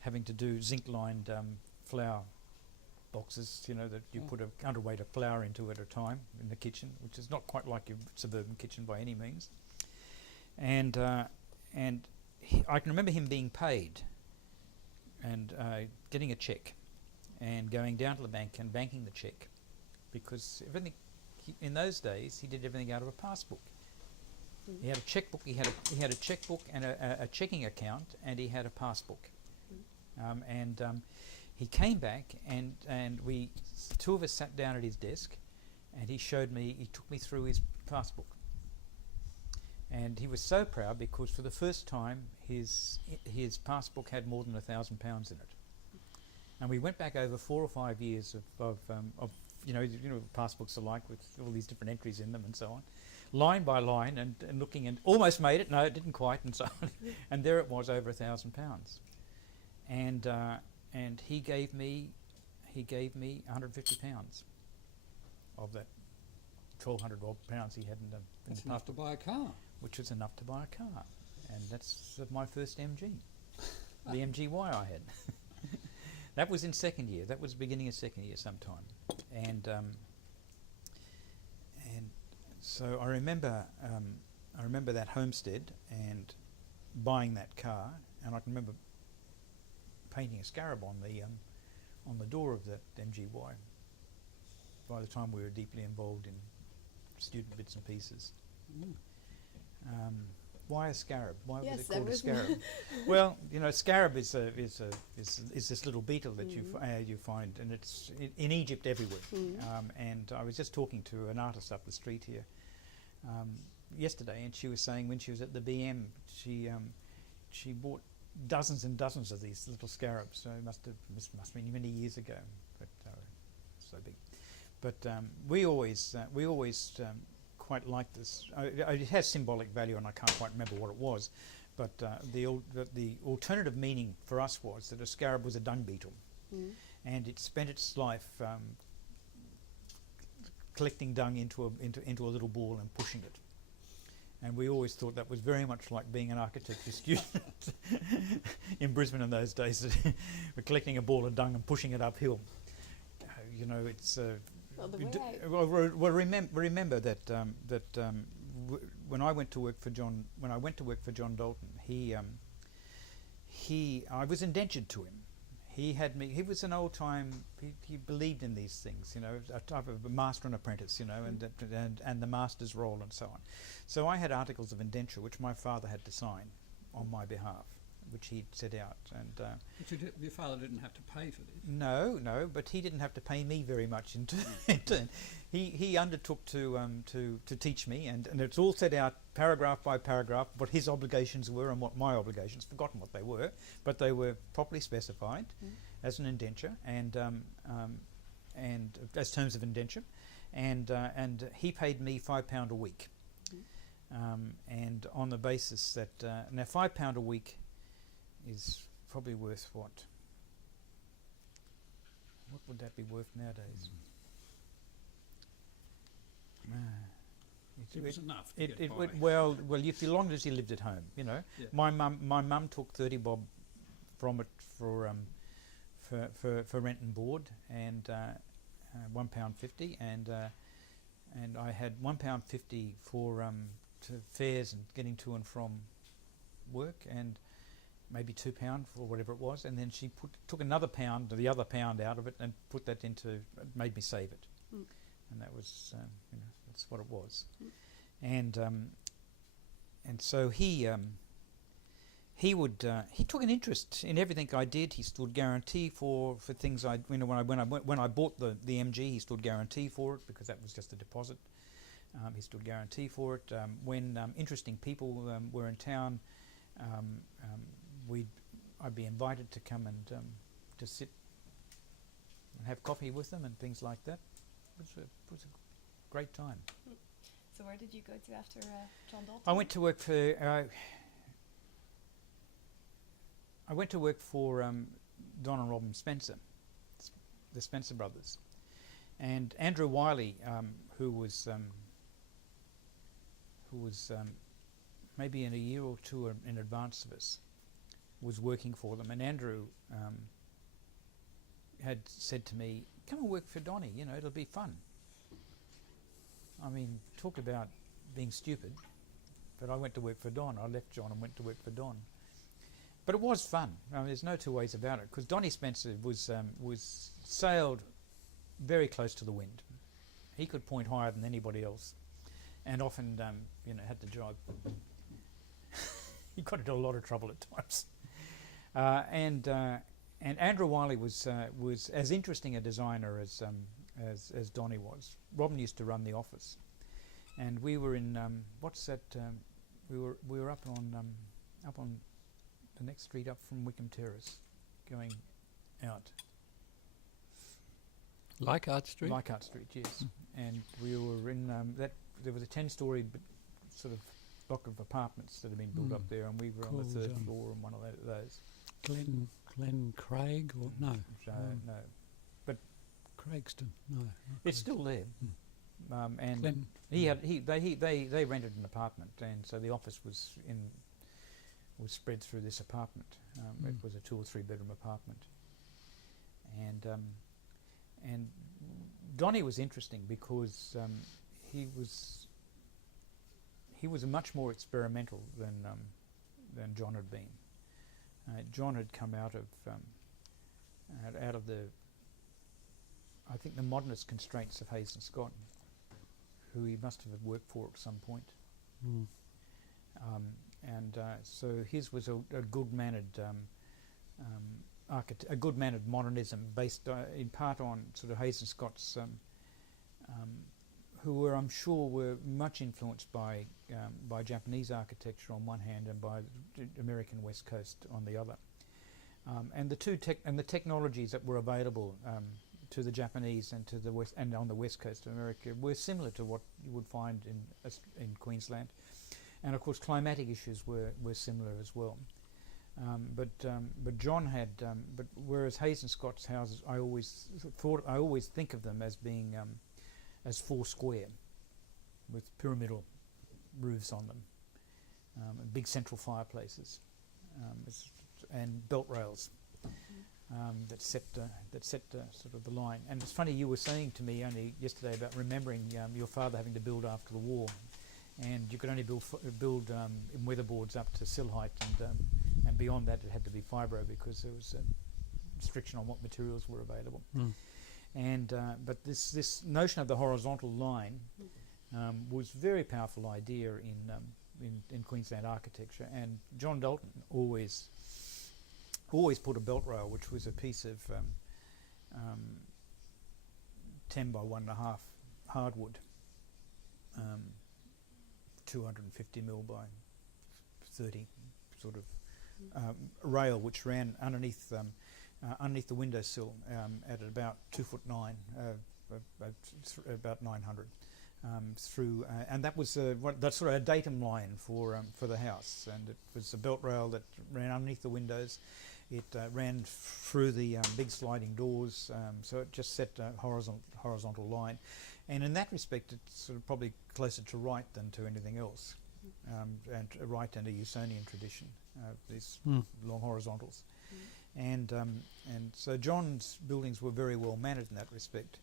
having to do zinc-lined flour boxes. That you put a underweight of flour into at a time in the kitchen, which is not quite like your suburban kitchen by any means. And I can remember him being paid and getting a cheque and going down to the bank and banking the cheque, because everything in those days he did everything out of a passbook. He had a checkbook. He had a checkbook and a checking account, and he had a passbook. He came back, and we 2 of us sat down at his desk, and he took me through his passbook. And he was so proud, because for the first time his passbook had more than £1,000 in it. And we went back over 4 or 5 years of passbooks are like, with all these different entries in them and so on, line by line, and looking, and almost made it. No, it didn't quite, and so on. And there it was, over £1,000. And he gave me he gave me £150 of that 1,200 odd pounds he had in the That's enough to buy a car. which was enough to buy a car, and that's my first MG, the MGY I had. That was in second year. That was beginning of second year sometime, and so I remember that homestead and buying that car, and I can remember painting a scarab on the door of that MGY. By the time we were deeply involved in student bits and pieces. Why a scarab? Why was it called a scarab? Well, scarab is this little beetle that you find, and it's in Egypt everywhere. And I was just talking to an artist up the street here yesterday, and she was saying when she was at the BM, she bought dozens and dozens of these little scarabs. So it must have been many years ago, but so big. But we always quite like this. It has symbolic value, and I can't quite remember what it was. But the alternative meaning for us was that a scarab was a dung beetle, and it spent its life collecting dung into a little ball and pushing it. And we always thought that was very much like being an architecture student in Brisbane in those days. We're collecting a ball of dung and pushing it uphill. It's. Remember that when I went to work for John Dalton, I was indentured to him. He had me. He was an old time. He believed in these things, a type of a master and apprentice, and the master's role and so on. So I had articles of indenture which my father had to sign on my behalf, which he'd set out. And But your father didn't have to pay for this? No, but he didn't have to pay me very much in turn. He undertook to teach me, and it's all set out paragraph by paragraph what his obligations were and what my obligations, forgotten what they were, but they were properly specified as an indenture and as terms of indenture, and he paid me £5 a week, and on the basis that now £5 a week is probably worth what would that be worth nowadays? It was enough to get by. Well, as long as he lived at home, Yeah. My mum took 30 bob from it for rent and board, and £1.50, and I had £1.50 for to fares and getting to and from work, and maybe £2 for whatever it was, and then she took another pound, the other pound out of it, and put that made me save it, and that was that's what it was, and so he took an interest in everything I did. He stood guarantee for things when I bought the MG, he stood guarantee for it because that was just a deposit. He stood guarantee for it when interesting people were in town. I'd be invited to come and to sit and have coffee with them and things like that. It was a great time. So where did you go to after John Dalton? I went to work for Don and Robin Spencer, the Spencer brothers, and Andrew Wiley, who was maybe in a year or two in advance of us, was working for them, and Andrew had said to me, "Come and work for Donny. It'll be fun." I mean, talk about being stupid. But I went to work for Don. I left John and went to work for Don. But it was fun. I mean, there's no two ways about it, because Donny Spencer was sailed very close to the wind. He could point higher than anybody else, and often had to drive. He got into a lot of trouble at times. And Andrew Wiley was as interesting a designer as Donny was. Robin used to run the office, and we were in we were up on the next street up from Wickham Terrace, going out. Leichhardt Street? Leichhardt Street, yes. And we were in there was a 10-storey sort of block of apartments that had been built up there, and we were on the third floor on one of those. Glen Craig, or no? No. But Craigston. No. not It's still there. And Clinton. they rented an apartment, and so the office was spread through this apartment. It was a 2 or 3 bedroom apartment, and Donnie was interesting because he was much more experimental than John had been. John had come out of the, I think, the modernist constraints of Hayes and Scott, who he must have worked for at some point. So his was a good-mannered a good-mannered modernism based in part on sort of Hayes and Scott's, who were, I'm sure, were much influenced by Japanese architecture on one hand and by the American West Coast on the other. And the technologies that were available to the Japanese and to the West and on the West Coast of America were similar to what you would find in Queensland, and of course climatic issues were similar as well. But John had, but whereas Hayes and Scott's houses, I always think of them as being as 4 square, with pyramidal roofs on them, and big central fireplaces, and belt rails. That set sort of the line. And it's funny, you were saying to me only yesterday about remembering your father having to build after the war, and you could only build in weatherboards up to sill height, and beyond that it had to be fibro because there was a restriction on what materials were available. And but this notion of the horizontal line was a very powerful idea in Queensland architecture, and John Dalton always put a belt rail, which was a piece of 10 by 1.5 hardwood, 250 mil by 30 sort of rail, which ran underneath the windowsill at about 2'9", about 900. Through and that was that's sort of a datum line for the house, and it was a belt rail that ran underneath the windows. It ran through the big sliding doors, so it just set a horizontal line, and in that respect, it's sort of probably closer to Wright than to anything else, and Wright and a Usonian tradition, these long horizontals, and so John's buildings were very well mannered in that respect,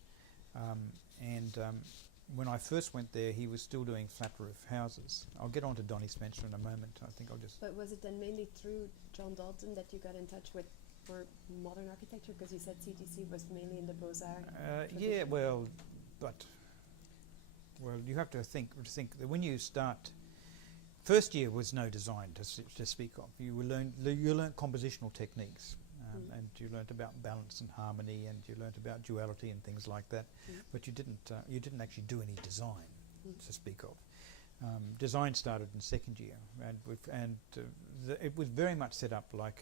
when I first went there, he was still doing flat roof houses. I'll get on to Donnie Spencer in a moment. I think I'll just... But was it then mainly through John Dalton that you got in touch with for modern architecture? Because you said CTC was mainly in the Beaux-Arts. Yeah, well, you have to think that when you start... First year was no design to speak of. You learn compositional techniques. And you learnt about balance and harmony, and you learnt about duality and things like that. But you didn't actually do any design to speak of. Design started in second year, and it was very much set up like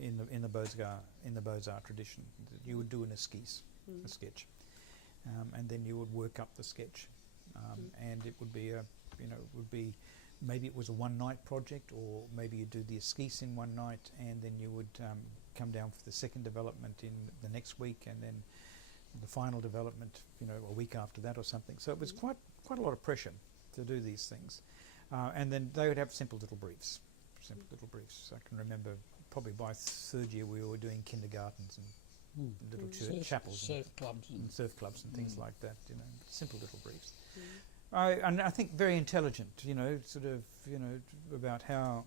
in the Beaux-Arts tradition. You would do an esquisse, a sketch, and then you would work up the sketch, and it would be maybe it was a one-night project, or maybe you do the esquisse in one night, and then you would come down for the second development in the next week, and then the final development, a week after that or something. So it was quite a lot of pressure to do these things, and then they would have simple little briefs. I can remember probably by third year we were doing kindergartens and little chapels, surf clubs and things like that. Simple little briefs. And I think very intelligent, about how,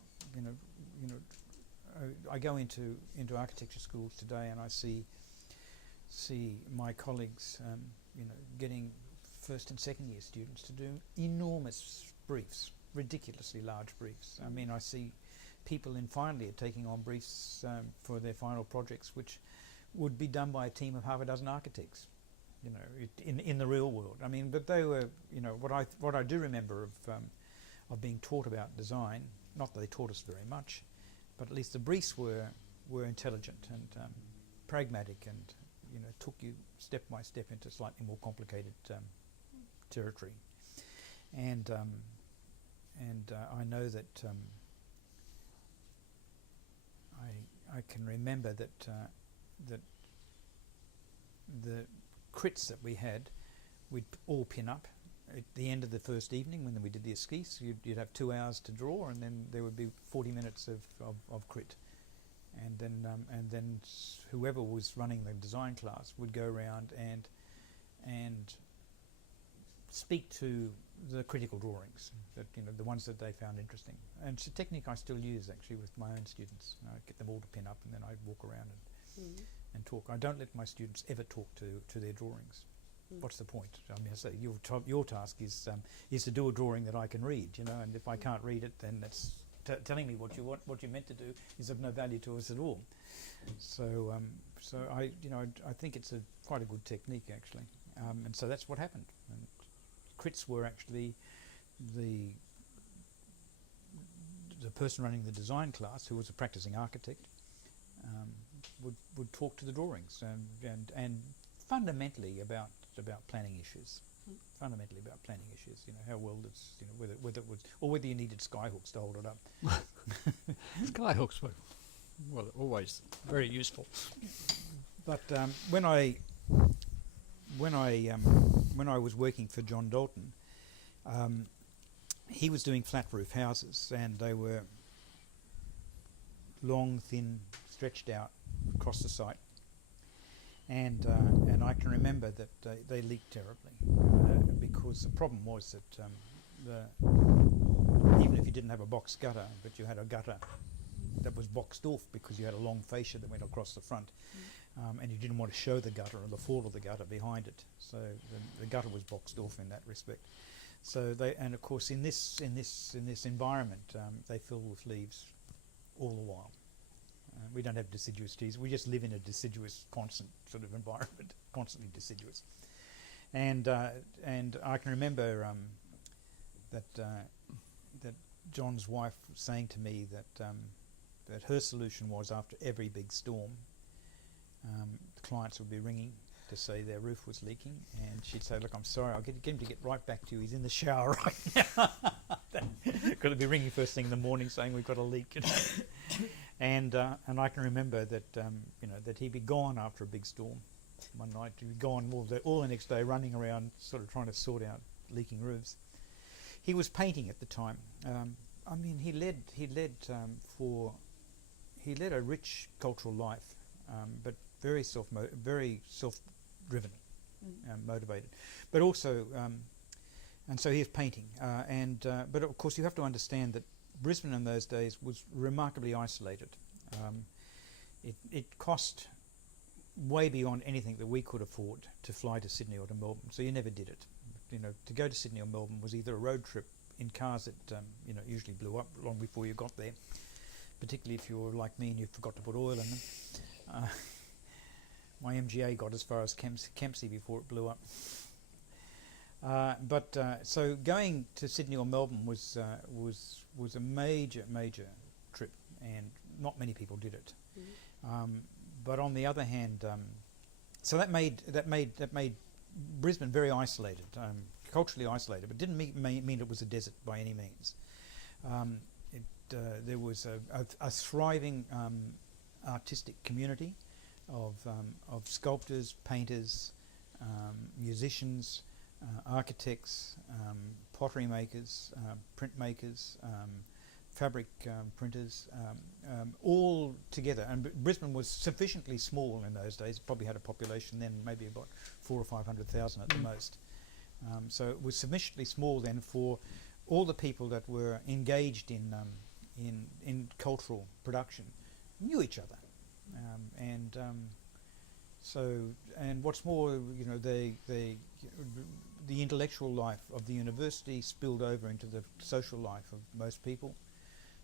I go into architecture schools today, and I see my colleagues, getting first and second year students to do enormous briefs, ridiculously large briefs. I mean, I see people in final year taking on briefs for their final projects, which would be done by a team of half a dozen architects. In the real world. I mean, but they were, what I do remember of being taught about design. Not that they taught us very much, but at least the briefs were intelligent and pragmatic, and took you step by step into slightly more complicated territory. And I know that I can remember that the crits that we had, we'd all pin up at the end of the first evening when we did the esquisse. You'd have 2 hours to draw, and then there would be 40 minutes of crit. And then whoever was running the design class would go around and speak to the critical drawings, that the ones that they found interesting. And it's a technique I still use actually with my own students. I get them all to pin up, and then I walk around and talk. I don't let my students ever talk to their drawings. What's the point? I mean, I say your task is to do a drawing that I can read, and if I can't read it, then that's telling me what you meant to do is of no value to us at all. So I think it's quite a good technique actually, and so that's what happened. And crits were actually the person running the design class, who was a practicing architect, would talk to the drawings and fundamentally about planning issues. Fundamentally about planning issues, how well it's, whether it was, or whether you needed skyhooks to hold it up. Skyhooks were, well, always very useful. But when I was working for John Dalton, he was doing flat roof houses, and they were long, thin, stretched out across the site. And I can remember that they leaked terribly, because the problem was that even if you didn't have a box gutter, but you had a gutter that was boxed off because you had a long fascia that went across the front, and you didn't want to show the gutter or the fall of the gutter behind it, so the gutter was boxed off in that respect. So and of course in this environment, they fill with leaves all the while. We don't have deciduous trees. We just live in a deciduous, constant sort of environment, constantly deciduous. And I can remember that John's wife saying to me that her solution was, after every big storm, the clients would be ringing to say their roof was leaking, and she'd say, "Look, I'm sorry, I'll get him to get right back to you. He's in the shower right now." Got to be ringing first thing in the morning saying we've got a leak. And I can remember that that he'd be gone after a big storm. One night he'd be gone all the next day, running around sort of trying to sort out leaking roofs. He was painting at the time. I mean, he led a rich cultural life, but very self-driven, motivated, but also and so he was painting. But of course, you have to understand that Brisbane in those days was remarkably isolated. It cost way beyond anything that we could afford to fly to Sydney or to Melbourne, so you never did it. To go to Sydney or Melbourne was either a road trip in cars that usually blew up long before you got there, particularly if you were like me and you forgot to put oil in them. My MGA got as far as Kempsey before it blew up. So going to Sydney or Melbourne was a major trip, and not many people did it. But on the other hand, so that made Brisbane very isolated, culturally isolated, but didn't mean it was a desert by any means. There was a thriving artistic community of sculptors, painters, musicians, architects, pottery makers, printmakers, fabric printers, all together. And Brisbane was sufficiently small in those days. It probably had a population then maybe about 400,000 or 500,000 at the most. So it was sufficiently small then for all the people that were engaged in cultural production knew each other. And what's more, the intellectual life of the university spilled over into the social life of most people.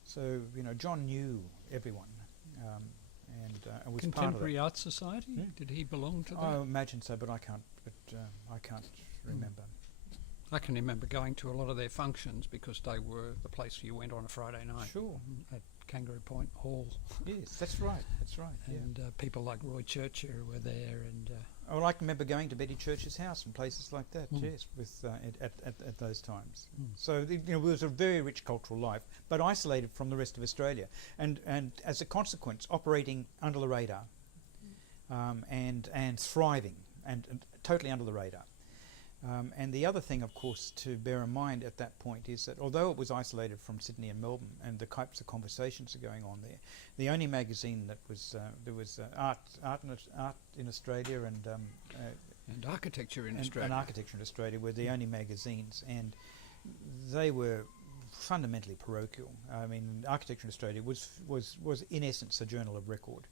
So John knew everyone, and was Contemporary part of Art Society. Yeah. Did he belong to that? I imagine so, but I can't remember. I can remember going to a lot of their functions because they were the place you went on a Friday night. Sure. At Kangaroo Point Hall. Yes, that's right. And people like Roy Churcher were there, and Well, I can remember going to Betty Church's house and places like that. Yes, with at those times. So it was a very rich cultural life, but isolated from the rest of Australia, and as a consequence, operating under the radar, and thriving and totally under the radar. And the other thing, of course, to bear in mind at that point is that although it was isolated from Sydney and Melbourne, and the types of conversations are going on there, the only magazine that was there was art in Australia and architecture in and Australia. Architecture in Australia were the only magazines, and they were fundamentally parochial. I mean, Architecture in Australia was in essence a journal of record,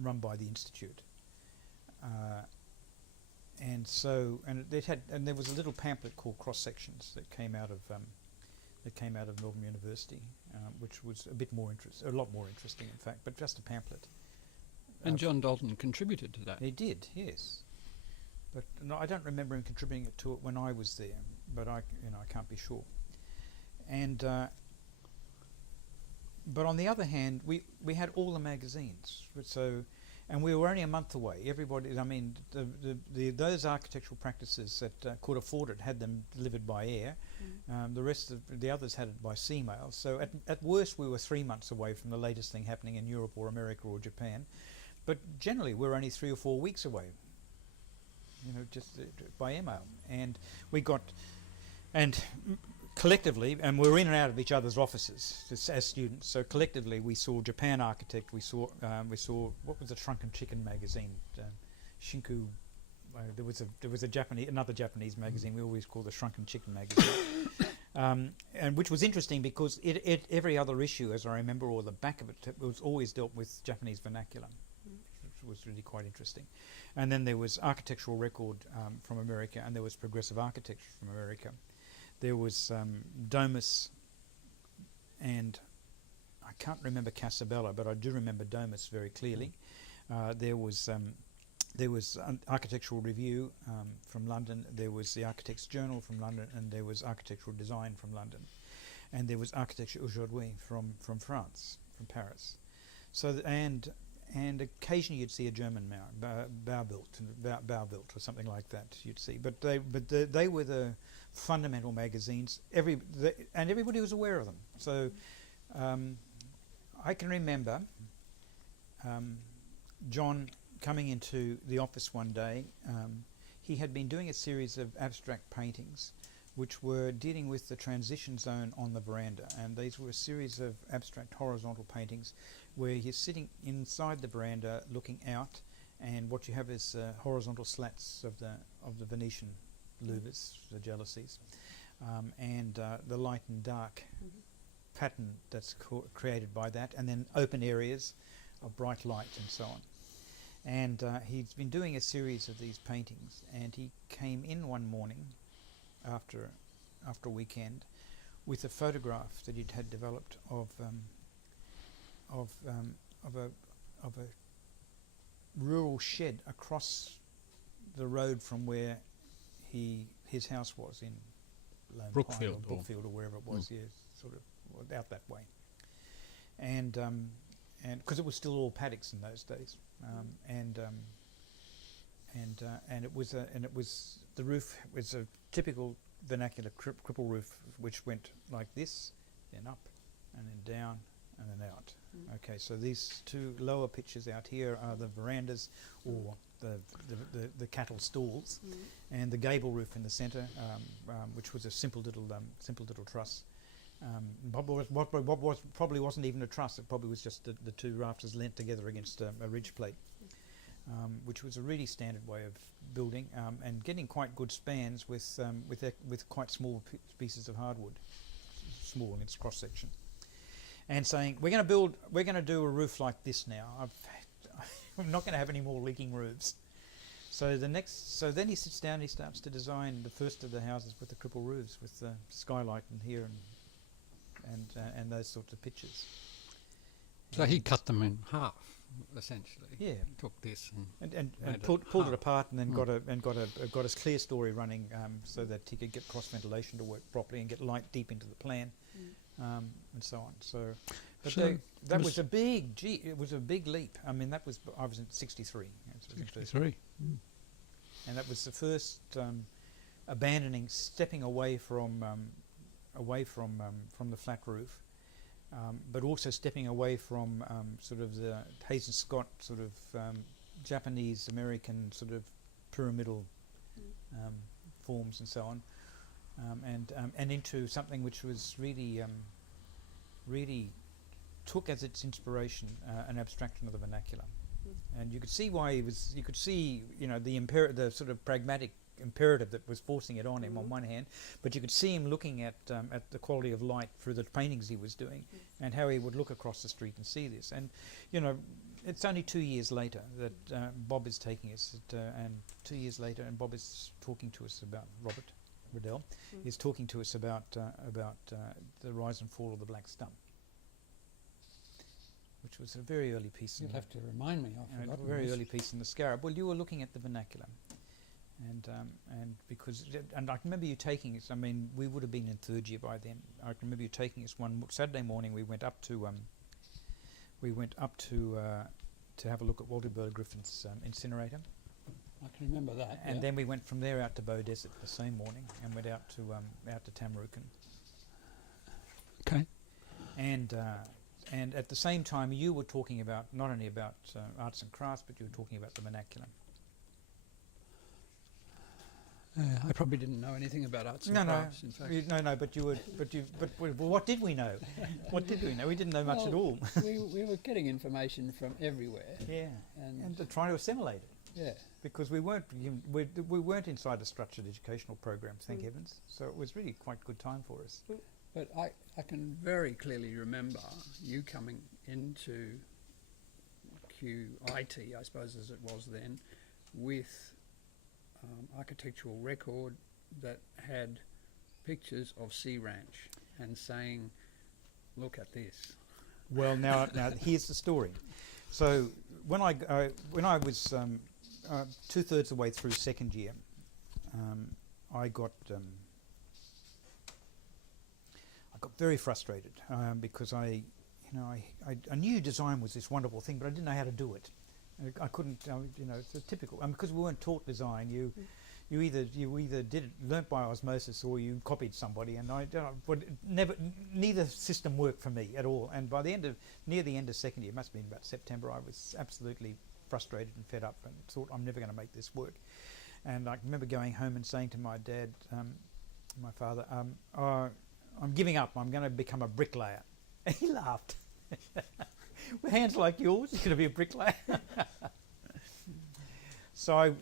run by the Institute. And there was a little pamphlet called Cross Sections that came out of Melbourne University, which was a lot more interesting, in fact, but just a pamphlet. And John Dalton contributed to that. He did, yes, but no, I don't remember him contributing to it when I was there, but I can't be sure. And but on the other hand, we had all the magazines, so. And we were only a month away. Everybody, I mean, those architectural practices that could afford it had them delivered by air. The rest of the others had it by sea mail. So at worst, we were 3 months away from the latest thing happening in Europe or America or Japan. But generally, we're only 3 or 4 weeks away. Just by email. And we got, and collectively, and we were in and out of each other's offices as students. So collectively, we saw Japan Architect. We saw what was the Shrunken Chicken magazine, Shinku. There was another Japanese magazine. We always call the Shrunken Chicken magazine, and which was interesting because it every other issue, as I remember, or the back of it was always dealt with Japanese vernacular, which was really quite interesting. And then there was Architectural Record from America, and there was Progressive Architecture from America. There was Domus, and I can't remember Casabella, but I do remember Domus very clearly. There was Architectural Review from London. There was the Architects' Journal from London, and there was Architectural Design from London, and there was Architecture Aujourd'hui from France, from Paris. So and occasionally you'd see a German Baubild or something like that. You'd see, but they were the fundamental magazines. And everybody was aware of them. So I can remember John coming into the office one day. He had been doing a series of abstract paintings which were dealing with the transition zone on the veranda, and these were a series of abstract horizontal paintings where you're sitting inside the veranda looking out, and what you have is horizontal slats of the Venetian louvers, the jalousies, and the light and dark pattern that's created by that, and then open areas of bright light and so on. And he's been doing a series of these paintings, and he came in one morning after a weekend with a photograph that he'd had developed of a rural shed across the road from where his house was in Lone Brookfield Pine or Brookfield or wherever it was, sort of out that way. And because it was still all paddocks in those days, and it was the roof was a typical vernacular cripple roof, which went like this, then up, and then down, and then out. Okay, so these two lower pictures out here are the verandas, or the cattle stalls, and the gable roof in the centre, which was a simple little truss. What probably wasn't even a truss. It probably was just the two rafters leant together against a ridge plate, which was a really standard way of building, and getting quite good spans with quite small pieces of hardwood, small in its cross section, and saying we're going to do a roof like this now. I'm not going to have any more leaking roofs. So then he sits down and he starts to design the first of the houses with the cripple roofs, with the skylight in here and those sorts of pictures. So he cut them in half, essentially. Yeah. Took this and pulled it apart, and then got a clear story running, so that he could get cross ventilation to work properly and get light deep into the plan, and so on. So, but that was a big it was a big leap. I mean, I was in 63. 63. And that was the first stepping away from the flat roof, but also stepping away from sort of the Hayes and Scott sort of Japanese American sort of pyramidal forms and so on, and into something which was really took as its inspiration an abstraction of the vernacular. And you could see why he was. You could see, the sort of pragmatic imperative that was forcing it on him on one hand, but you could see him looking at the quality of light through the paintings he was doing, and how he would look across the street and see this. And it's only 2 years later that Bob is taking us, and 2 years later, and Bob is talking to us about Robert Riddel is talking to us about the rise and fall of the Black Stump, which was a very early piece. You'll have to remind me. I've forgotten. A very early piece in the Scarab. Well, you were looking at the vernacular, and because I can remember you taking us. I mean, we would have been in third year by then. I can remember you taking us one Saturday morning. We went up to to have a look at Walter Burr Griffin's incinerator, I can remember that. and then we went from there out to Bow Desert the same morning, and went out to Tamarukan. Okay. And at the same time, you were talking about not only about arts and crafts, but you were talking about the vernacular. I probably didn't know anything about arts and crafts. In fact, But what did we know? What did we know? We didn't know much at all. we were getting information from everywhere. Yeah, And and trying to assimilate it, yeah. because we weren't inside a structured educational program, thank heavens. So it was really quite a good time for us. But I can very clearly remember you coming into QIT, I suppose as it was then, with architectural record that had pictures of Sea Ranch and saying, look at this. Well, now here's the story. So when I was 2/3 of the way through second year, I got very frustrated because I knew design was this wonderful thing, but I didn't know how to do it. I couldn't, it's a typical. Because we weren't taught design, you either did it, learnt by osmosis, or you copied somebody, and neither system worked for me at all. And by near the end of second year, it must have been about September, I was absolutely frustrated and fed up, and thought I'm never going to make this work. And I remember going home and saying to my dad, my father, I'm giving up. I'm going to become a bricklayer. And he laughed. With hands like yours, you're going to be a bricklayer. So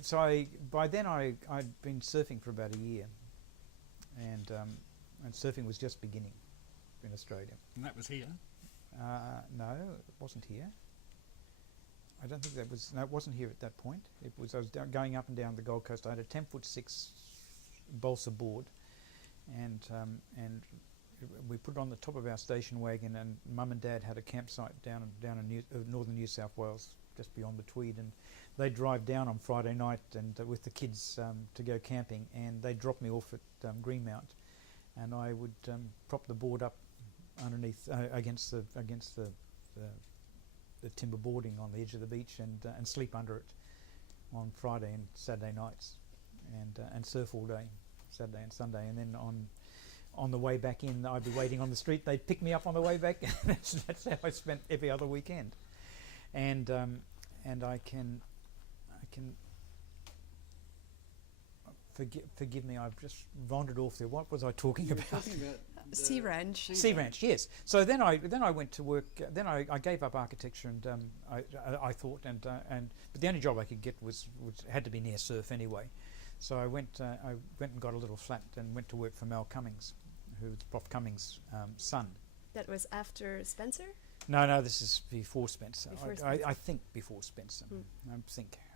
by then I'd been surfing for about a year, and surfing was just beginning in Australia. And that was here. No, it wasn't here. I don't think that was. No, it wasn't here at that point. It was. I was going up and down the Gold Coast. I had a 10'6" balsa board, and we put it on the top of our station wagon, and Mum and Dad had a campsite down in northern New South Wales, just beyond the Tweed, and they'd drive down on Friday night and with the kids to go camping, and they'd drop me off at Greenmount, and I would prop the board up underneath against the timber boarding on the edge of the beach, and sleep under it on Friday and Saturday nights, and surf all day, Saturday and Sunday, and then on the way back in, I'd be waiting on the street. They'd pick me up on the way back. That's how I spent every other weekend. And I can forgive me. I've just wandered off there. What was I talking about? Sea Ranch. Sea Ranch, yes. So then I went to work. Then I gave up architecture, and I thought, but the only job I could get had to be near surf anyway. So I went and got a little flat and went to work for Mel Cummings, who was Prof Cummings' son. That was after Spencer? No, this is before Spencer. Before Spencer. I think before Spencer.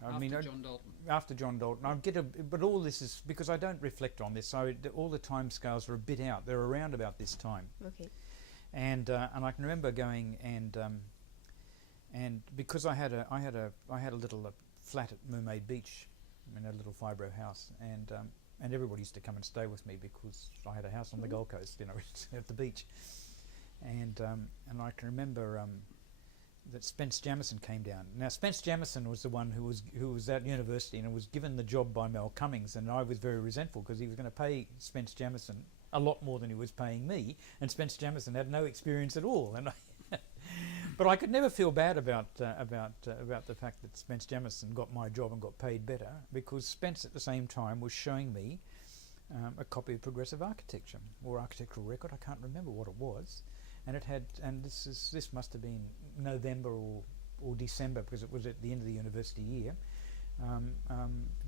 After John Dalton. After John Dalton. But all this is because I don't reflect on this. So all the time scales are a bit out. They're around about this time. Okay. And I can remember going and because I had a little flat at Mermaid Beach, in a little fibro house, and everybody used to come and stay with me because I had a house on the Gold Coast, at the beach, and I can remember that Spence Jamieson came down. Now Spence Jamieson was the one who was at university and was given the job by Mel Cummings, and I was very resentful because he was going to pay Spence Jamieson a lot more than he was paying me, and Spence Jamieson had no experience at all, and But I could never feel bad about the fact that Spence Jamison got my job and got paid better, because Spence at the same time was showing me a copy of Progressive Architecture or Architectural Record. I can't remember what it was, and it had, and this must have been November or December, because it was at the end of the university year.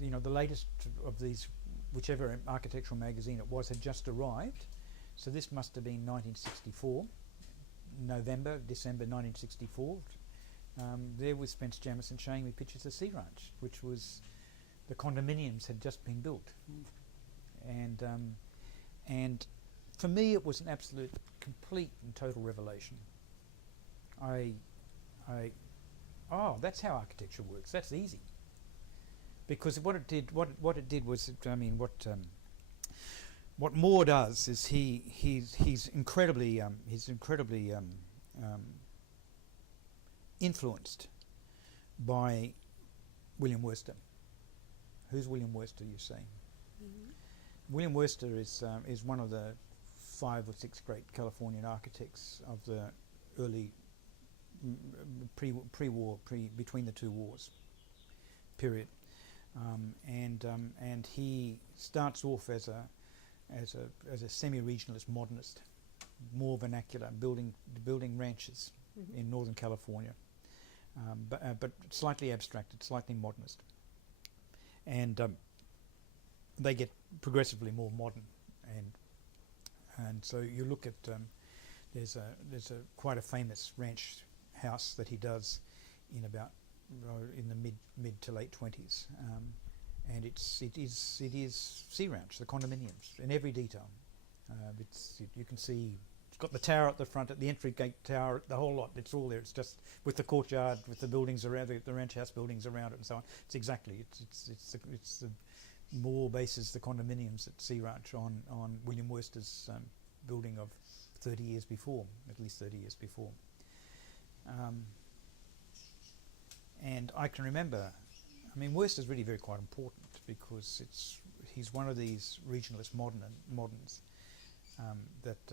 You know, the latest of these, whichever architectural magazine it was, had just arrived. So this must have been 1964, November, December 1964. There was Spence Jamison showing me pictures of Sea Ranch, which was, the condominiums had just been built. And for me it was an absolute, complete and total revelation. Oh, that's how architecture works. That's easy. Because what it did was, what Moore does is he's incredibly influenced by William Worcester. Who's William Worcester, you say? Mm-hmm. William Worcester is one of the 5 or 6 great Californian architects of the early pre-war, between the two wars period, and he starts off as a semi-regionalist modernist, more vernacular, building ranches in Northern California, but slightly abstracted, slightly modernist, and they get progressively more modern, and so you look at there's a quite a famous ranch house that he does in about in the mid to late 20s, and it is Sea Ranch, the condominiums in every detail. You can see it's got the tower at the front, at the entry gate tower, the whole lot. It's all there. It's just with the courtyard, with the buildings around the ranch house buildings around it, and so on. It's exactly it's the Moore bases the condominiums at Sea Ranch on William Worcester's building of 30 years before, at least 30 years before. And I can remember, I mean, Worcester's really very quite important, because he's one of these regionalist moderns that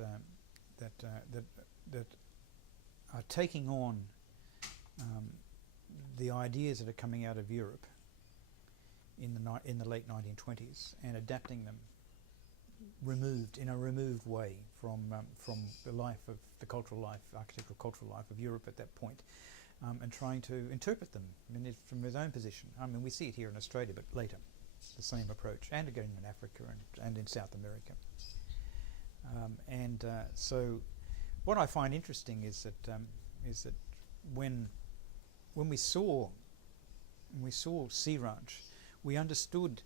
are taking on the ideas that are coming out of Europe in the late 1920s and adapting them, in a removed way from the life of the architectural cultural life of Europe at that point, and trying to interpret them from his own position. I mean, we see it here in Australia, but later, the same approach, and again in Africa and in South America. So, what I find interesting is that when we saw Sea Ranch, we understood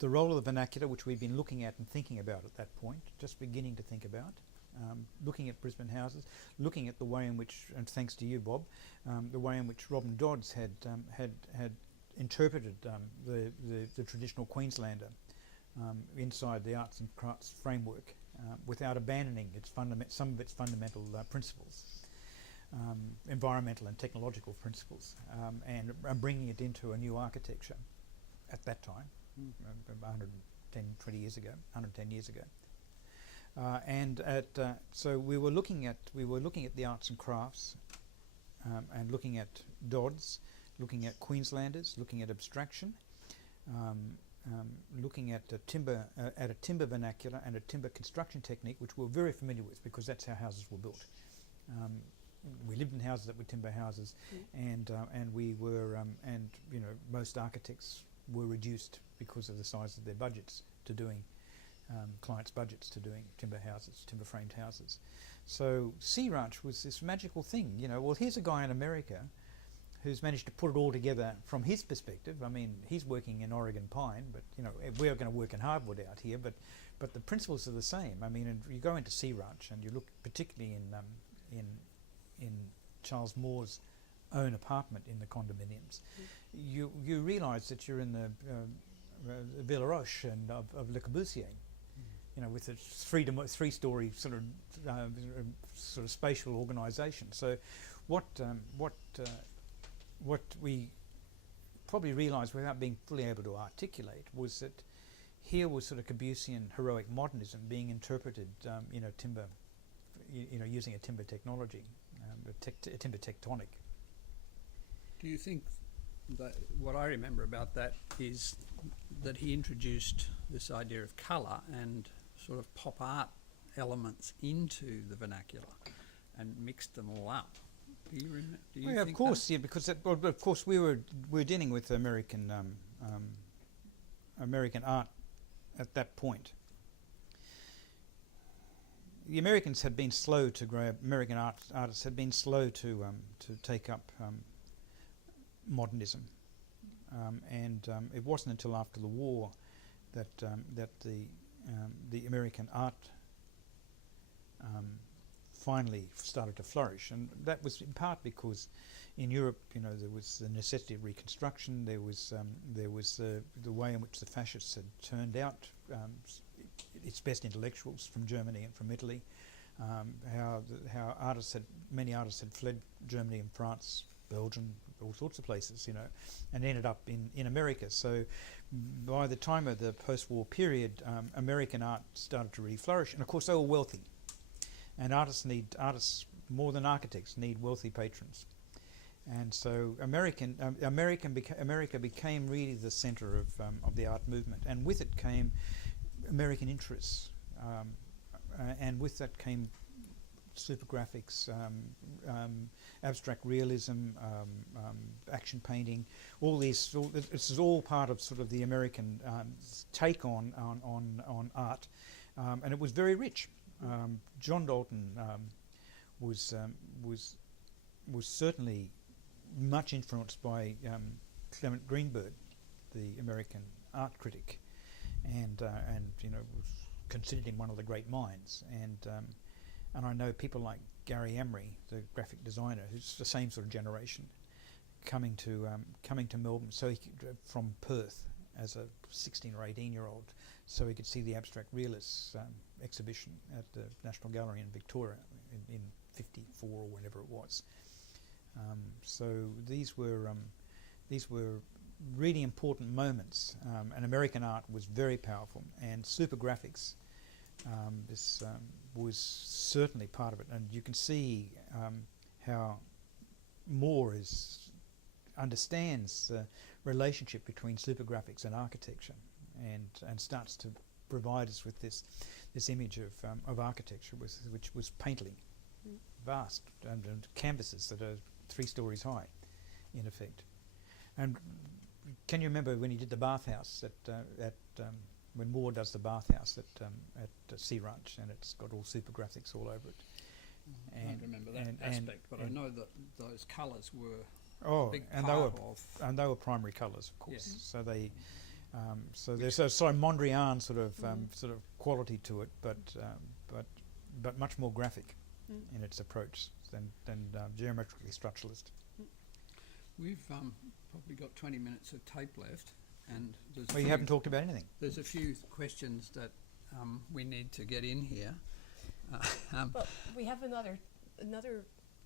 the role of the vernacular, which we've been looking at and thinking about at that point, just beginning to think about, looking at Brisbane houses, looking at the way in which, and thanks to you, Bob, the way in which Robin Dodds had interpreted the traditional Queenslander inside the arts and crafts framework, without abandoning some of its fundamental principles, environmental and technological principles, and bringing it into a new architecture at that time, 110 years ago. So we were looking at the arts and crafts, and looking at Dodds, looking at Queenslanders, looking at abstraction, looking at a timber vernacular and a timber construction technique, which we're very familiar with, because that's how houses were built. We lived in houses that were timber houses, and we were most architects were reduced because of the size of their budgets to doing clients' budgets to doing timber houses, timber framed houses. So Sea Ranch was this magical thing. Well, here's a guy in America who's managed to put it all together from his perspective. I mean, he's working in Oregon pine, but we're going to work in hardwood out here. But the principles are the same. I mean, and you go into Sea Ranch and you look particularly in Charles Moore's own apartment in the condominiums, you realise that you're in the Villa Roche and of Le Corbusier, with a three-story sort of spatial organisation. So, what we probably realised without being fully able to articulate was that here was sort of Corbusian heroic modernism being interpreted, timber, using a timber technology. timber tectonic. Do you think that what I remember about that is that he introduced this idea of colour and sort of pop art elements into the vernacular and mixed them all up? Do you remember? Do you Well, yeah, of think course, yeah, because of course we were dealing with American American art at that point. The Americans had been slow to grab. American artists had been slow to take up modernism, and it wasn't until after the war that the American art finally started to flourish, and that was in part because in Europe, there was the necessity of reconstruction. There was the way in which the fascists had turned out its best intellectuals from Germany and from Italy. How many artists had fled Germany and France, Belgium, all sorts of places, and ended up in America. So by the time of the post-war period, American art started to really flourish, and of course they were wealthy. And artists more than architects need wealthy patrons, and so America became really the centre of the art movement, and with it came American interests, and with that came supergraphics, abstract realism, action painting. This is all part of sort of the American take on art, and it was very rich. John Dalton was certainly much influenced by Clement Greenberg, the American art critic, and was considered him one of the great minds. And I know people like Gary Emery, the graphic designer, who's the same sort of generation, coming to Melbourne, from Perth as a 16 or 18-year-old, so he could see the abstract realists exhibition at the National Gallery in Victoria in '54 or whenever it was. So these were really important moments, and American art was very powerful, and supergraphics was certainly part of it. And you can see how Moore understands the relationship between supergraphics and architecture, and starts to provide us with this image of architecture, which was painterly, vast, and canvases that are 3 stories high, in effect. And can you remember when he did the bathhouse when Moore does the bathhouse at Sea Ranch, and it's got all supergraphics all over it? I don't remember that aspect, but I know that those colours were a big part of... they were primary colours, of course. Yeah. So they, there's a sort of Mondrian sort of quality to it, but much more graphic in its approach than geometrically structuralist. We've probably got 20 minutes of tape left, and you haven't talked about anything. There's a few questions that we need to get in here. Well, we have another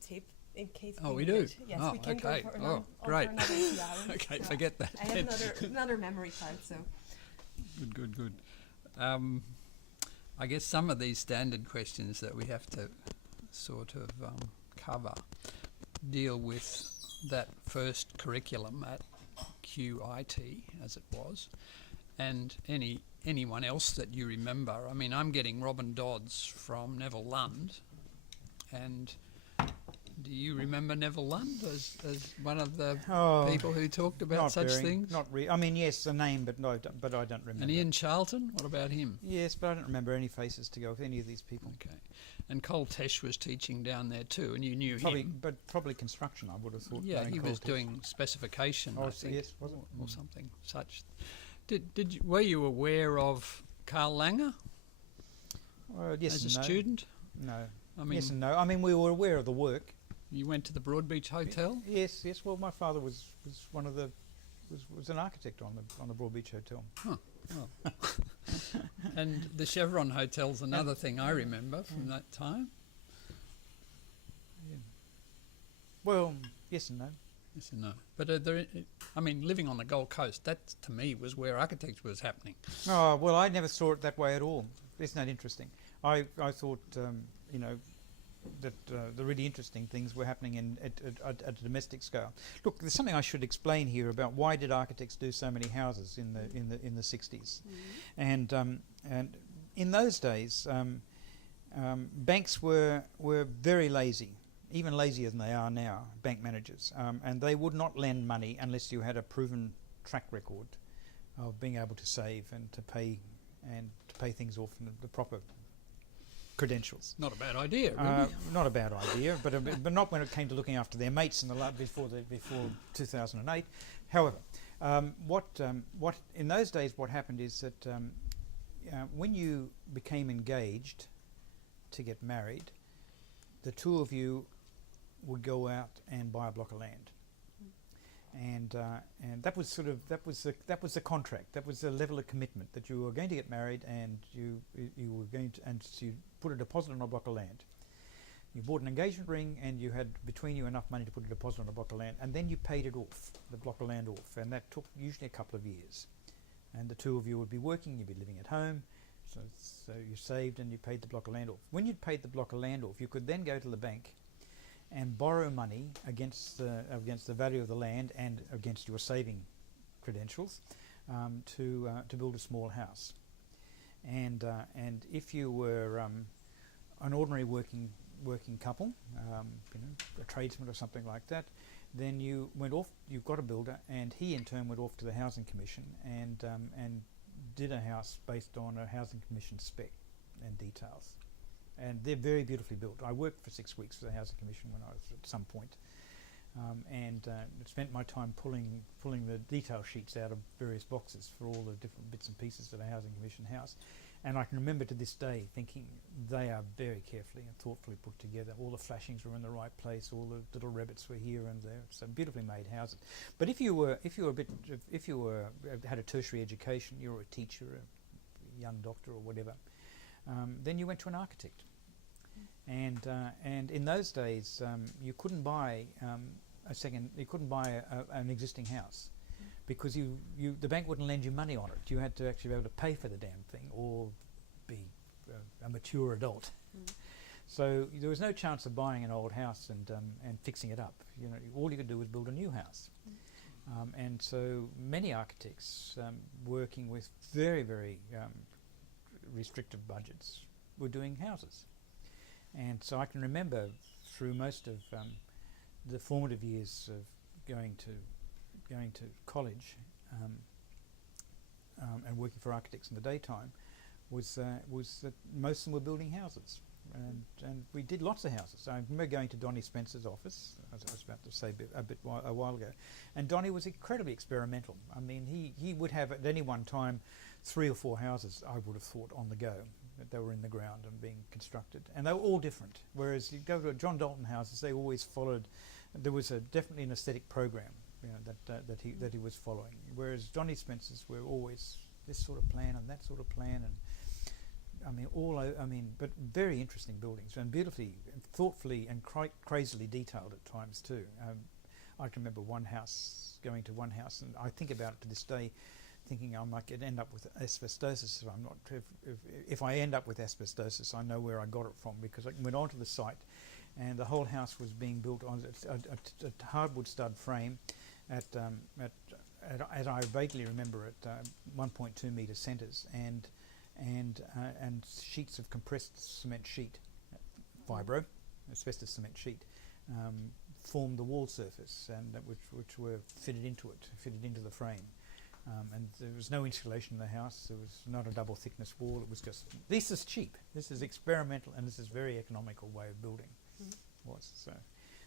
tape in case. We do. Yes, we can okay. go for Great. for another 2 hours. Okay, forget that. I have another memory card, so. Good. I guess some of these standard questions that we have to sort of cover deal with that first curriculum at QIT, as it was, and anyone else that you remember. I mean, I'm getting Robin Dodds from Neville Lund, and do you remember Neville Lund as one of the people who talked about such things? Not really. I mean, yes, the name, but I don't remember. And Ian Charlton, what about him? Yes, but I don't remember any faces to go with any of these people. Okay. And Cole Tesh was teaching down there too, and you knew him. But probably construction, I would have thought. Yeah, he was doing specification, I think. Yes, was it? Or something such. Were you aware of Karl Langer yes as and a no. student? No. I mean, yes and no. I mean, we were aware of the work. You went to the Broadbeach Hotel? Yes. Well, my father was one of the was an architect on the Broadbeach Hotel. Huh. Well. And the Chevron Hotel's another thing I remember from that time. Yeah. Well, yes and no. Yes and no. But I mean, living on the Gold Coast, that to me was where architecture was happening. Oh, well, I never saw it that way at all. Isn't that interesting? I thought, the really interesting things were happening at a domestic scale. Look, there's something I should explain here about why did architects do so many houses in the 60s, and in those days, banks were very lazy, even lazier than they are now. Bank managers, and they would not lend money unless you had a proven track record of being able to save and to pay things off in the proper credentials. Not a bad idea, really. Not a bad idea, but not when it came to looking after their mates in before 2008. However, what in those days what happened is that when you became engaged to get married, the two of you would go out and buy a block of land. And that was the contract. That was the level of commitment that you were going to get married, and you were going to, and so you put a deposit on a block of land. You bought an engagement ring, and you had between you enough money to put a deposit on a block of land, and then you paid it off, the block of land off, and that took usually a couple of years. And the two of you would be working, you'd be living at home, so you saved and you paid the block of land off. When you'd paid the block of land off, you could then go to the bank and borrow money against the value of the land and against your saving credentials to build a small house. And if you were an ordinary working couple, a tradesman or something like that, then you went off. You got a builder, and he in turn went off to the Housing Commission and did a house based on a Housing Commission spec and details. And they're very beautifully built. I worked for 6 weeks for the Housing Commission when I was at some point, and spent my time pulling the detail sheets out of various boxes for all the different bits and pieces of a Housing Commission house. And I can remember to this day thinking they are very carefully and thoughtfully put together. All the flashings were in the right place. All the little rabbits were here and there. So beautifully made houses. But if you had a tertiary education, you were a teacher, a young doctor, or whatever. Then you went to an architect, and in those days you couldn't buy an existing house, because the bank wouldn't lend you money on it. You had to actually be able to pay for the damn thing or be a mature adult. So there was no chance of buying an old house and fixing it up. All you could do was build a new house. And so many architects working with very, very restrictive budgets were doing houses. And so I can remember through most of the formative years of going to college and working for architects in the daytime was that most of them were building houses, and we did lots of houses. I remember going to Donnie Spencer's office, as I was about to say a while ago, and Donnie was incredibly experimental. I mean, he would have at any one time 3 or 4 houses, I would have thought, on the go, that they were in the ground and being constructed, and they were all different. Whereas you go to John Dalton houses, they always followed. There was definitely an aesthetic program, that he was following. Whereas Johnny Spencer's were always this sort of plan and that sort of plan, and but very interesting buildings and beautifully, and thoughtfully, and crazily detailed at times too. I can remember going to one house, and I think about it to this day, thinking I might end up with asbestosis if I'm not. If I end up with asbestosis, I know where I got it from, because I went onto the site, and the whole house was being built on a hardwood stud frame at as I vaguely remember it, 1.2 metre centres, and sheets of compressed cement sheet, fibro, asbestos cement sheet, formed the wall surface, and which were fitted into the frame. And there was no insulation in the house. There was not a double thickness wall. It was just, this is cheap, this is experimental, and this is very economical way of building. So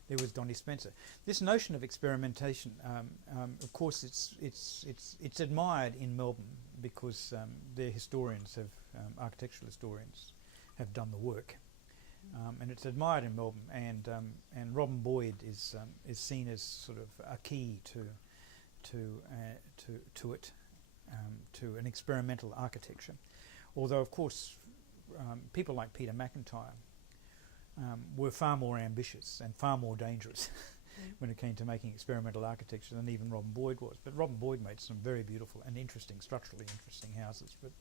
there was Donnie Spencer. This notion of experimentation, of course, it's admired in Melbourne because their historians architectural historians have done the work, and it's admired in Melbourne. And Robin Boyd is seen as sort of a key to an experimental architecture. Although, of course, people like Peter McIntyre were far more ambitious and far more dangerous when it came to making experimental architecture than even Robin Boyd was. But Robin Boyd made some very beautiful and structurally interesting houses. But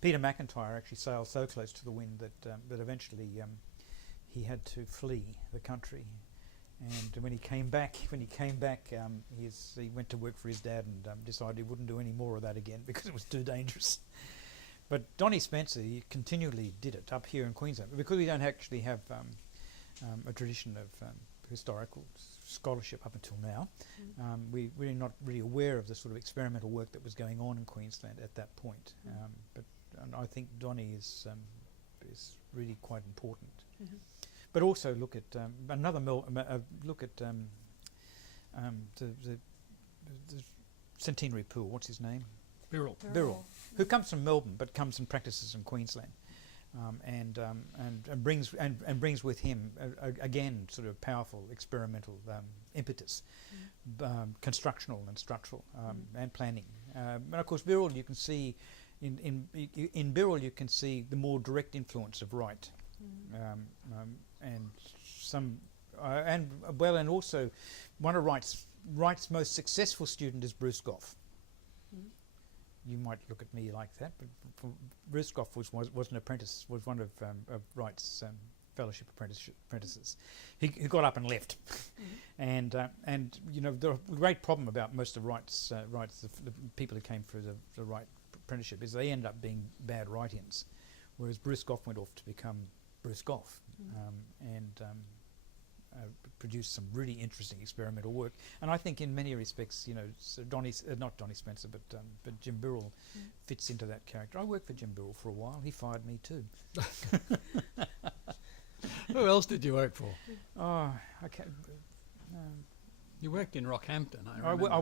Peter McIntyre actually sailed so close to the wind that eventually he had to flee the country. And when he came back, he went to work for his dad and decided he wouldn't do any more of that again because it was too dangerous. But Donnie Spencer, he continually did it up here in Queensland because we don't actually have a tradition of historical scholarship up until now. We're not really aware of the sort of experimental work that was going on in Queensland at that point. And I think Donnie is really quite important. But also look at look at the centenary pool. What's his name? Birrell, who comes from Melbourne but comes and practices in Queensland, and brings with him again sort of powerful experimental impetus, constructional and structural and planning. And of course, Birrell, you can see in Birrell you can see the more direct influence of Wright. And also one of Wright's most successful student is Bruce Goff. You might look at me like that, but Bruce Goff was an apprentice, was one of Wright's fellowship apprentices. He got up and left, and you know the great problem about most of Wright's the people who came through the Wright apprenticeship is they end up being bad Wrightians, whereas Bruce Goff went off to become Bruce Goff and produced some really interesting experimental work. And I think in many respects, you know, so not Donnie Spencer, but Jim Birrell fits into that character. I worked for Jim Birrell for a while. He fired me too. Who else did you work for? Oh, I can't. You worked in Rockhampton, I remember.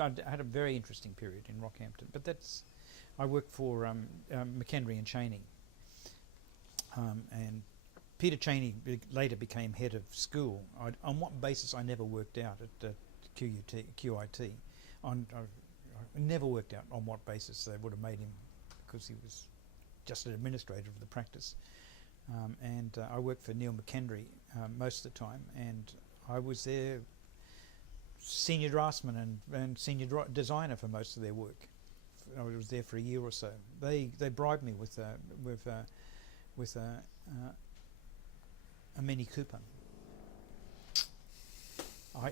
I had a very interesting period in Rockhampton, but I worked for McHenry and Cheney. And Peter Cheney later became head of school. On what basis I never worked out at QIT. I never worked out on what basis they would have made him, because he was just an administrator of the practice. And I worked for Neil McHenry most of the time, and I was their senior draftsman and senior designer for most of their work. I was there for a year or so. They bribed me with a Mini Cooper.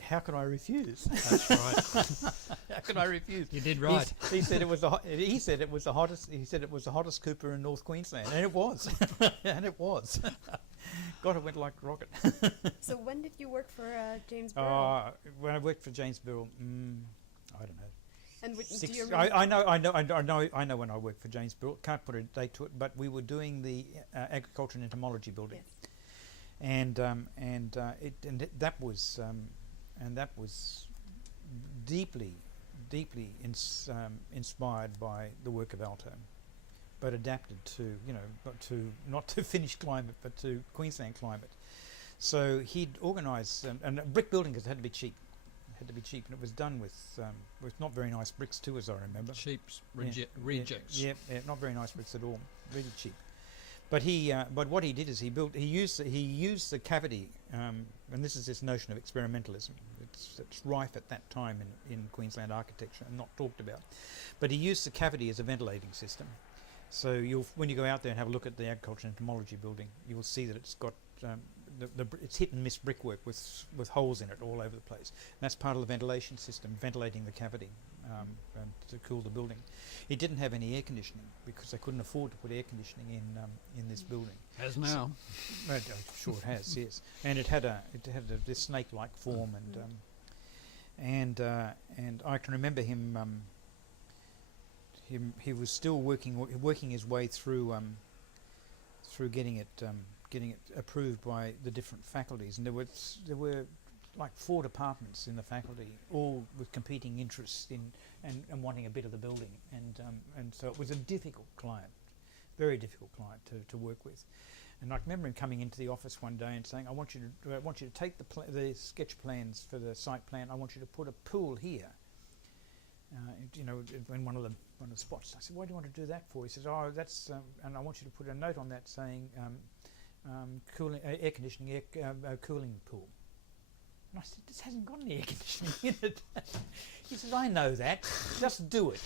How could I refuse? That's right. How could I refuse? You did right. He said it was the hottest Cooper in North Queensland, and it was. And it was. God, it went like a rocket. So when did you work for James Birrell? When I worked for James Birrell, I don't know. And do you remember? I know when I worked for James Birrell. Can't put a date to it, but we were doing the agriculture and entomology building, yes. that was deeply inspired by the work of Alto, but adapted to not to Finnish climate, but to Queensland climate. So he'd organised and brick building because it had to be cheap. And it was done with not very nice bricks too, as I remember. Cheap rejects. Yeah, not very nice bricks at all. Really cheap. But but what he did is he used the cavity, and this is this notion of experimentalism. It's rife at that time in Queensland architecture and not talked about. But he used the cavity as a ventilating system. So when you go out there and have a look at the agriculture and entomology building, you will see that it's got it's hit and miss brickwork with holes in it all over the place. And that's part of the ventilation system, ventilating the cavity and to cool the building. It didn't have any air conditioning because they couldn't afford to put air conditioning in this building. Has now. I'm sure it has, yes. And it had this snake-like form, and I can remember him. He was still working his way through getting it approved by the different faculties, and there were like 4 departments in the faculty, all with competing interests in and wanting a bit of the building, and so it was a difficult client, very difficult client to work with. And I remember him coming into the office one day and saying, I want you to take the sketch plans for the site plan. I want you to put a pool here. In one of the spots. I said, why do you want to do that for? He says, that's and I want you to put a note on that saying cooling, air conditioning, cooling pool. And I said, this hasn't got any air conditioning in it. He says, I know that, just do it.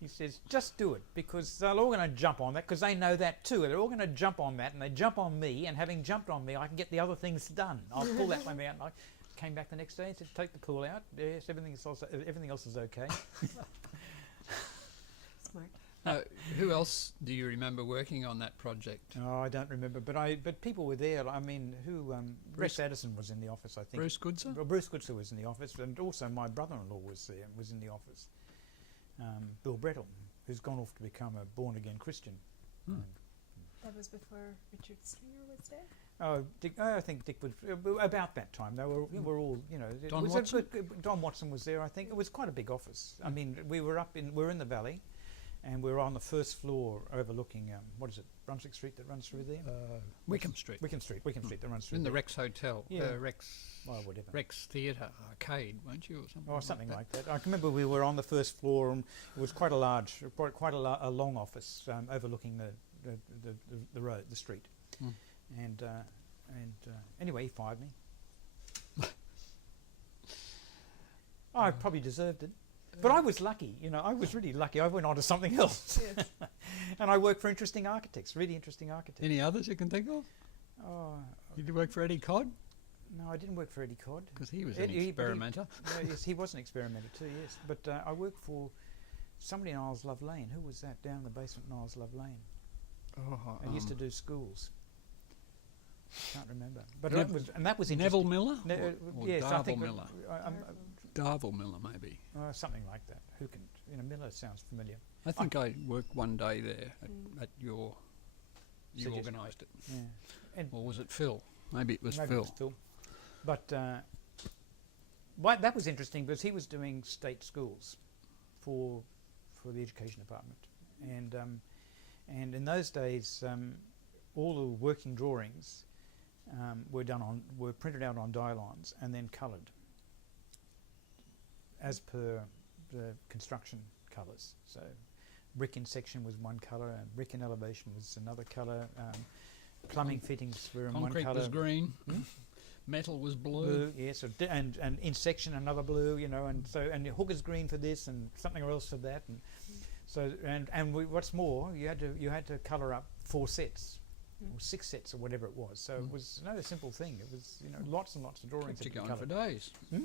He says, just do it, because they're all going to jump on that, because they know that too. They're all going to jump on that, and they jump on me, and having jumped on me, I can get the other things done. I'll pull that one out. And I came back the next day and said, take the pool out. Yes, everything else is okay. Smart. Who else do you remember working on that project? Oh, I don't remember, but people were there. I mean, Bruce Addison was in the office, I think. Bruce Goodser? Well, Bruce Goodser was in the office, and also my brother-in-law was there, was in the office. Bill Riddel, who's gone off to become a born-again Christian. That was before Richard Stringer was there? Oh, I think Dick was about that time. They were all, you know. Don Watson? Don Watson was there, I think. It was quite a big office. I mean, we were in the valley, and we were on the first floor overlooking what is it, Brunswick Street that runs through there? Wickham Street. Wickham Street that runs through In the there. Rex Hotel. Yeah. Whatever. Rex Theatre Arcade, weren't you, or something? Or something like that. I can remember we were on the first floor, and it was quite a long office overlooking the road, the street. And anyway, he fired me. I probably deserved it. But I was lucky, you know, I was really lucky. I went on to something else. Yes. And I worked for interesting architects, really interesting architects. Any others you can think of? Oh, Did you work for Eddie Codd? no, I didn't work for Eddie Codd. Because he was But an experimenter. Yes, he was an experimenter too, yes. But I worked for somebody in Isles Love Lane. Who was that down in the basement in Isles Love Lane? Oh, I used to do schools. Can't remember. But Nev- that was interesting. Neville Miller? Or Yes, I Darville think Miller? Darville Miller, maybe. something like that. Who can? You know, Miller sounds familiar. I think I worked one day there at your... You Suggestion. organised it. Yeah. And Or was it Phil? Maybe it was maybe Phil. it was Phil. But that was interesting because he was doing state schools for the education department, and in those days, all the working drawings were printed out on die lines and then coloured as per the construction colours. So brick in section was one colour, and brick in elevation was another colour. Plumbing fittings were in one Concrete colour. was green. Hmm? Metal was Blue, yes, and in section another blue, you know, and the hooker's green for this and something else for that, and so what's more, you had to colour up 4 sets or 6 sets or whatever it was. So it was no simple thing. It was, you know, lots and lots of drawings. Kept you had going to be for coloured. days. Hmm?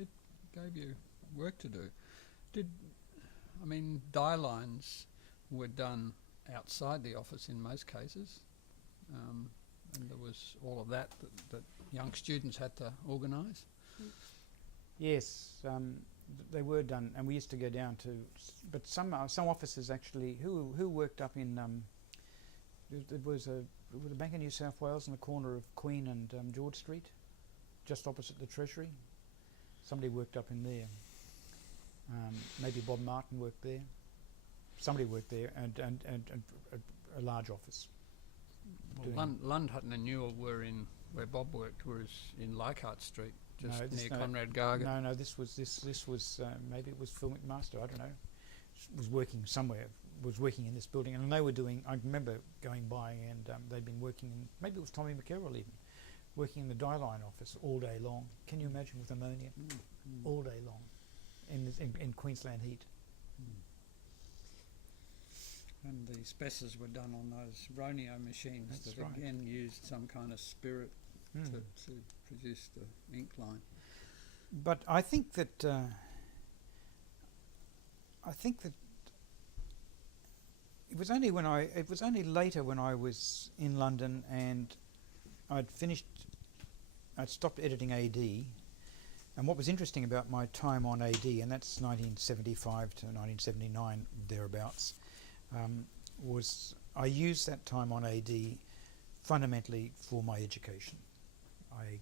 It gave you work to do. Die lines were done outside the office in most cases, and there was all of that young students had to organise. Yes, they were done, and we used to go down to. But some officers actually who worked up in. There was a Bank of New South Wales in the corner of Queen and George Street, just opposite the Treasury. Somebody worked up in there. Maybe Bob Martin worked there. Somebody worked there, and a large office. Well, Lund, Hutton and Newell were in where Bob worked was in Leichhardt Street, just near Conrad Gargan. No, this was maybe it was Phil McMaster. I don't know. Was working somewhere. Was working in this building, and they were doing. I remember going by, and they'd been working in. Maybe it was Tommy McCarroll even, working in the die line office all day long. Can you imagine with ammonia, all day long, in Queensland heat. And the spessors were done on those Roneo machines That's that right. again used some kind of spirit to produce the ink line. But I think that it was only later when I was in London and I'd stopped editing AD, and what was interesting about my time on AD, and that's 1975 to 1979 thereabouts, was I used that time on AD fundamentally for my education. I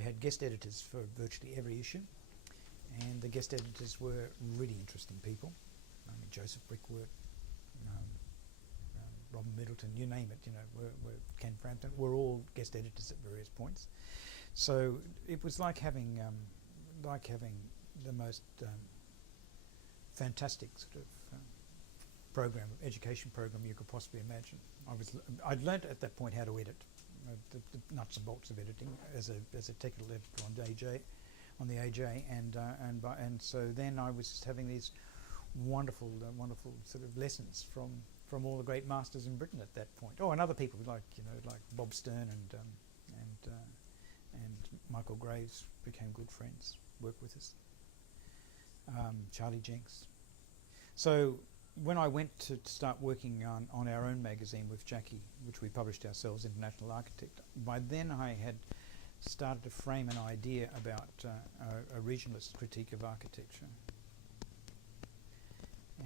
had guest editors for virtually every issue, and the guest editors were really interesting people. I mean, Joseph Brickworth, Robin Middleton, you name it, you know, were Ken Frampton, were all guest editors at various points. So it was like having the most fantastic sort of education program you could possibly imagine. I'd learnt at that point how to edit. the nuts and bolts of editing as a technical editor on the AJ, and so then I was having these wonderful sort of lessons from all the great masters in Britain at that point. Oh, and other people like Bob Stern and Michael Graves became good friends, worked with us. Charlie Jenks. So when I went to start working on our own magazine with Jackie, which we published ourselves, International Architect, by then I had started to frame an idea about a regionalist critique of architecture.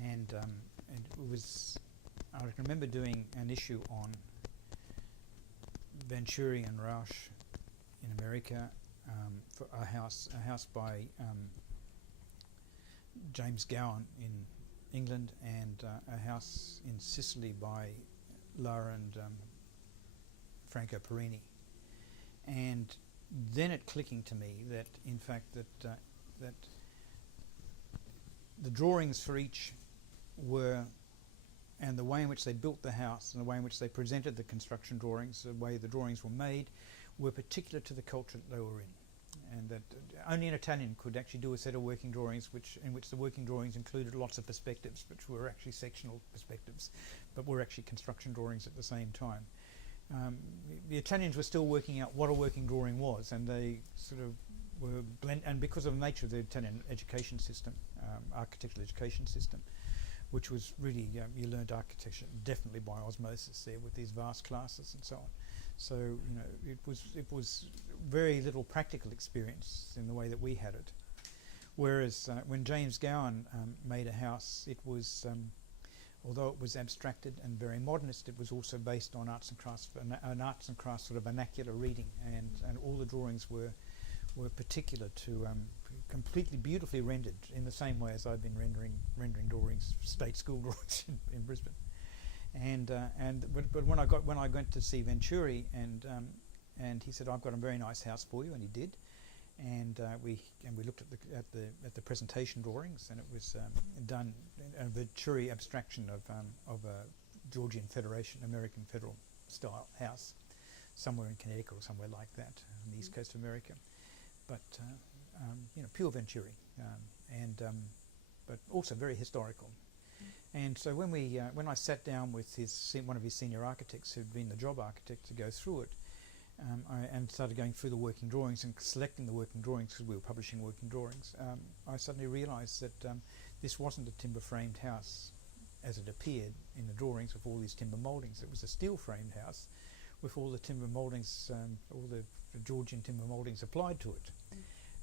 And it was, I can remember doing an issue on Venturi and Rausch in America, for a house by James Gowan in England, and a house in Sicily by Lara and Franco Perini. And then it clicking to me that in fact that the drawings for each were, and the way in which they built the house and the way in which they presented the construction drawings, the way the drawings were made, were particular to the culture that they were in, and that only an Italian could actually do a set of working drawings in which the working drawings included lots of perspectives, which were actually sectional perspectives, but were actually construction drawings at the same time. The Italians were still working out what a working drawing was, and they sort of were and because of the nature of the Italian education system, architectural education system, which was really, you learned architecture definitely by osmosis there with these vast classes and so on. So, it was very little practical experience in the way that we had it. Whereas when James Gowan made a house, it was, although it was abstracted and very modernist, it was also based on arts and crafts sort of vernacular reading, and all the drawings were particular to completely beautifully rendered in the same way as I've been rendering drawings, state school drawings in Brisbane. But when I went to see Venturi, and he said, "I've got a very nice house for you," and he did, and we looked at the presentation drawings, and it was done a Venturi abstraction of a Georgian Federation, American federal style house, somewhere in Connecticut or somewhere like that on the east coast of America, but pure Venturi, but also very historical. And so when I sat down with one of his senior architects who'd been the job architect to go through it, and started going through the working drawings and selecting the working drawings, because we were publishing working drawings, I suddenly realised that this wasn't a timber framed house as it appeared in the drawings with all these timber mouldings. It was a steel framed house with all the timber mouldings, all the Georgian timber mouldings applied to it.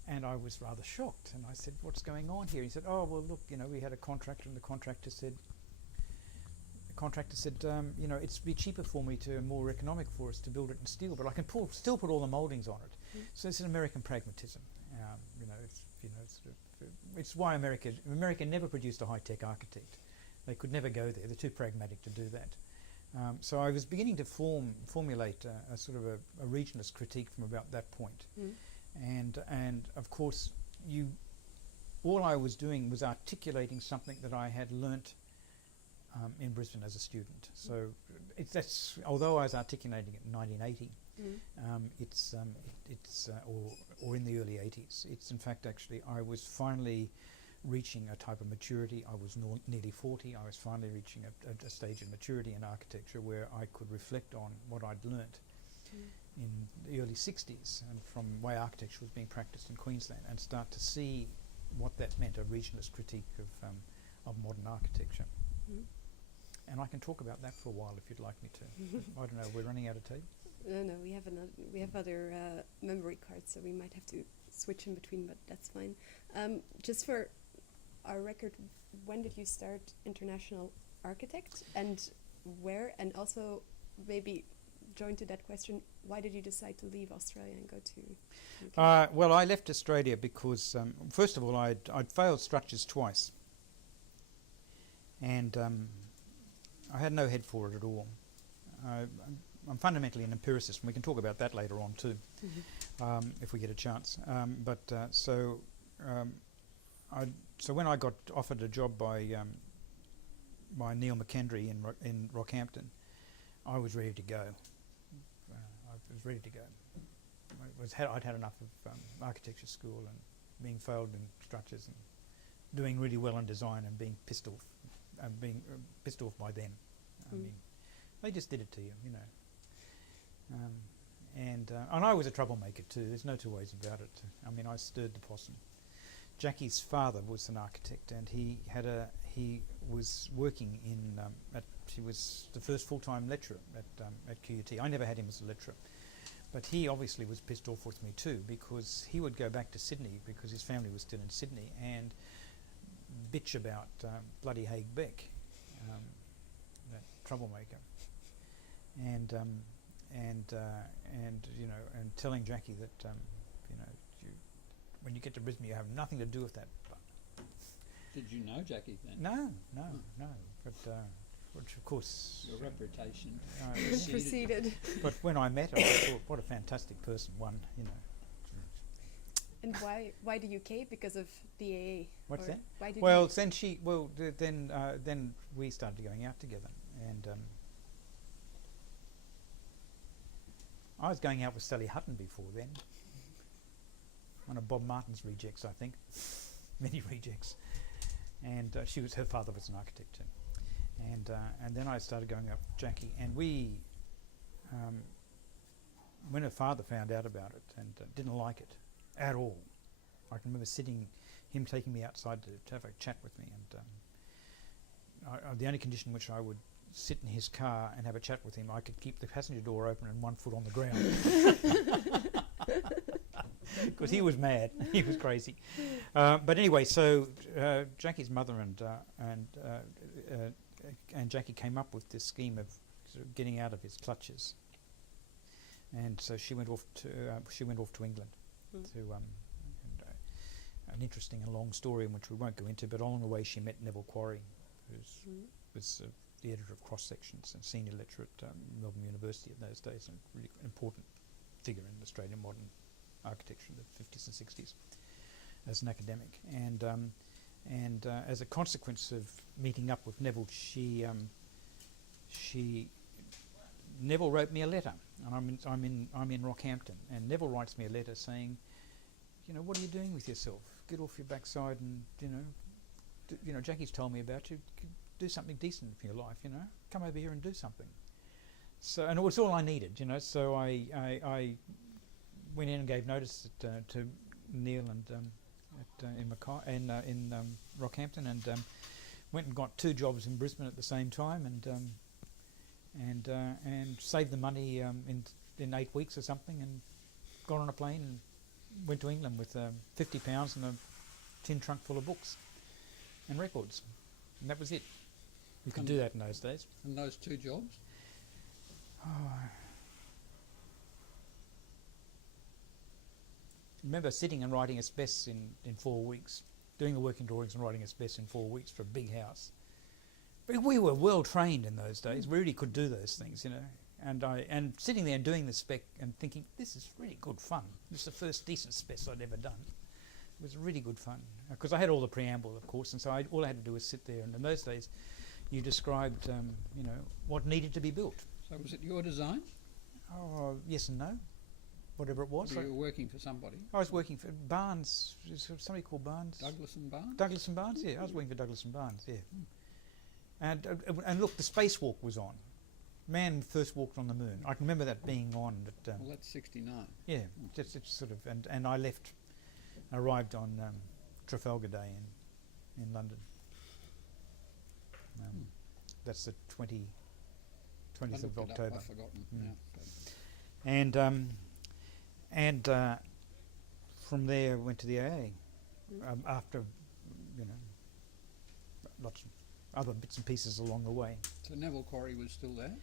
And I was rather shocked, and I said, "What's going on here?" He said, "Oh, well, look, we had a contractor, and the contractor said, it's be cheaper for me and more economic for us to build it in steel, but I can still put all the mouldings on it." So it's an American pragmatism. It's why America never produced a high-tech architect. They could never go there. They're too pragmatic to do that. So I was beginning to formulate a sort of a regionalist critique from about that point. And of course, all I was doing was articulating something that I had learnt in Brisbane as a student. So although I was articulating it in 1980, or in the early 80s, it's in fact actually I was finally reaching a type of maturity. I was nearly 40. I was finally reaching a stage of maturity in architecture where I could reflect on what I'd learnt in the early 60s, and from the way architecture was being practiced in Queensland, and start to see what that meant, a regionalist critique of modern architecture. And I can talk about that for a while if you'd like me to. I don't know, we're running out of tape. No, we have other memory cards, so we might have to switch in between, but that's fine. Just for our record, when did you start International Architect, and where? And also, maybe join to that question, why did you decide to leave Australia and go to UK? Well, I left Australia because, first of all, I'd failed structures twice, and I had no head for it at all. I'm fundamentally an empiricist, and we can talk about that later on too, if we get a chance. So when I got offered a job by Neil McKendry in Rockhampton, I was ready to go. was ready to go. I'd had enough of architecture school and being failed in structures and doing really well in design and being pissed off by them. I mean, they just did it to you, you know. And I was a troublemaker too. There's no two ways about it. I mean, I stirred the possum. Jackie's father was an architect, and he was working in. He was the first full-time lecturer at QUT. I never had him as a lecturer, but he obviously was pissed off with me too, because he would go back to Sydney because his family was still in Sydney and bitch about bloody Haig Beck, that troublemaker, and you know, and telling Jackie that you know, when you get to Brisbane, you have nothing to do with that. Did you know Jackie then? No, but which of course Your reputation proceeded. But when I met her, I thought, what a fantastic person. One, you know. And why the UK? Because of the AA. What's that? Why did Well, you then we started going out together, and I was going out with Sally Hutton before then. One of Bob Martin's rejects, I think. Many rejects. And her father was an architect too. And then I started going out with Jackie, and we, when her father found out about it and didn't like it at all, I can remember him taking me outside to have a chat with me, and the only condition which I would sit in his car and have a chat with him, I could keep the passenger door open and one foot on the ground. Because he was mad, he was crazy. But anyway, so Jackie's mother and Jackie came up with this scheme of sort of getting out of his clutches, and so she went off to England to an interesting and long story in which we won't go into. But along the way, she met Neville Quarry, who was the editor of Cross Sections and senior lecturer at Melbourne University in those days, and really important figure in Australian modern architecture in the 50s and 60s as an academic, and as a consequence of meeting up with Neville, Neville wrote me a letter, and I'm in Rockhampton, and Neville writes me a letter saying, you know, what are you doing with yourself? Get off your backside, and you know, Jackie's told me about you. Do something decent for your life, you know. Come over here and do something. So, and it was all I needed, you know. So I went in and gave notice to Neil and in Rockhampton, and went and got 2 jobs in Brisbane at the same time, and saved the money in 8 weeks or something, and got on a plane and went to England with £50 and a tin trunk full of books and records, and that was it. You could do that in those days. And those 2 jobs? Remember sitting and writing asbestos in 4 weeks, doing the working drawings and writing asbestos in 4 weeks for a big house. But we were well trained in those days. We really could do those things, you know. And sitting there and doing the spec and thinking, this is really good fun. This is the first decent spec I'd ever done. It was really good fun because I had all the preamble, of course, and so all I had to do was sit there. And in those days, you described, you know, what needed to be built. So was it your design? Oh, yes and no. Whatever it was. Or you were working for somebody? I was working for Barnes. Somebody called Barnes. Douglas and Barnes? Douglas and Barnes, yeah. I was working for Douglas and Barnes, yeah. And look, the spacewalk was on. Man first walked on the moon. I can remember that being on. Well, that's 69. Yeah, just it's sort of, and I arrived on Trafalgar Day in London. That's the 20th of October. I've forgotten. And from there went to the AA after, you know, lots of other bits and pieces along the way. So Neville Quarry was still there?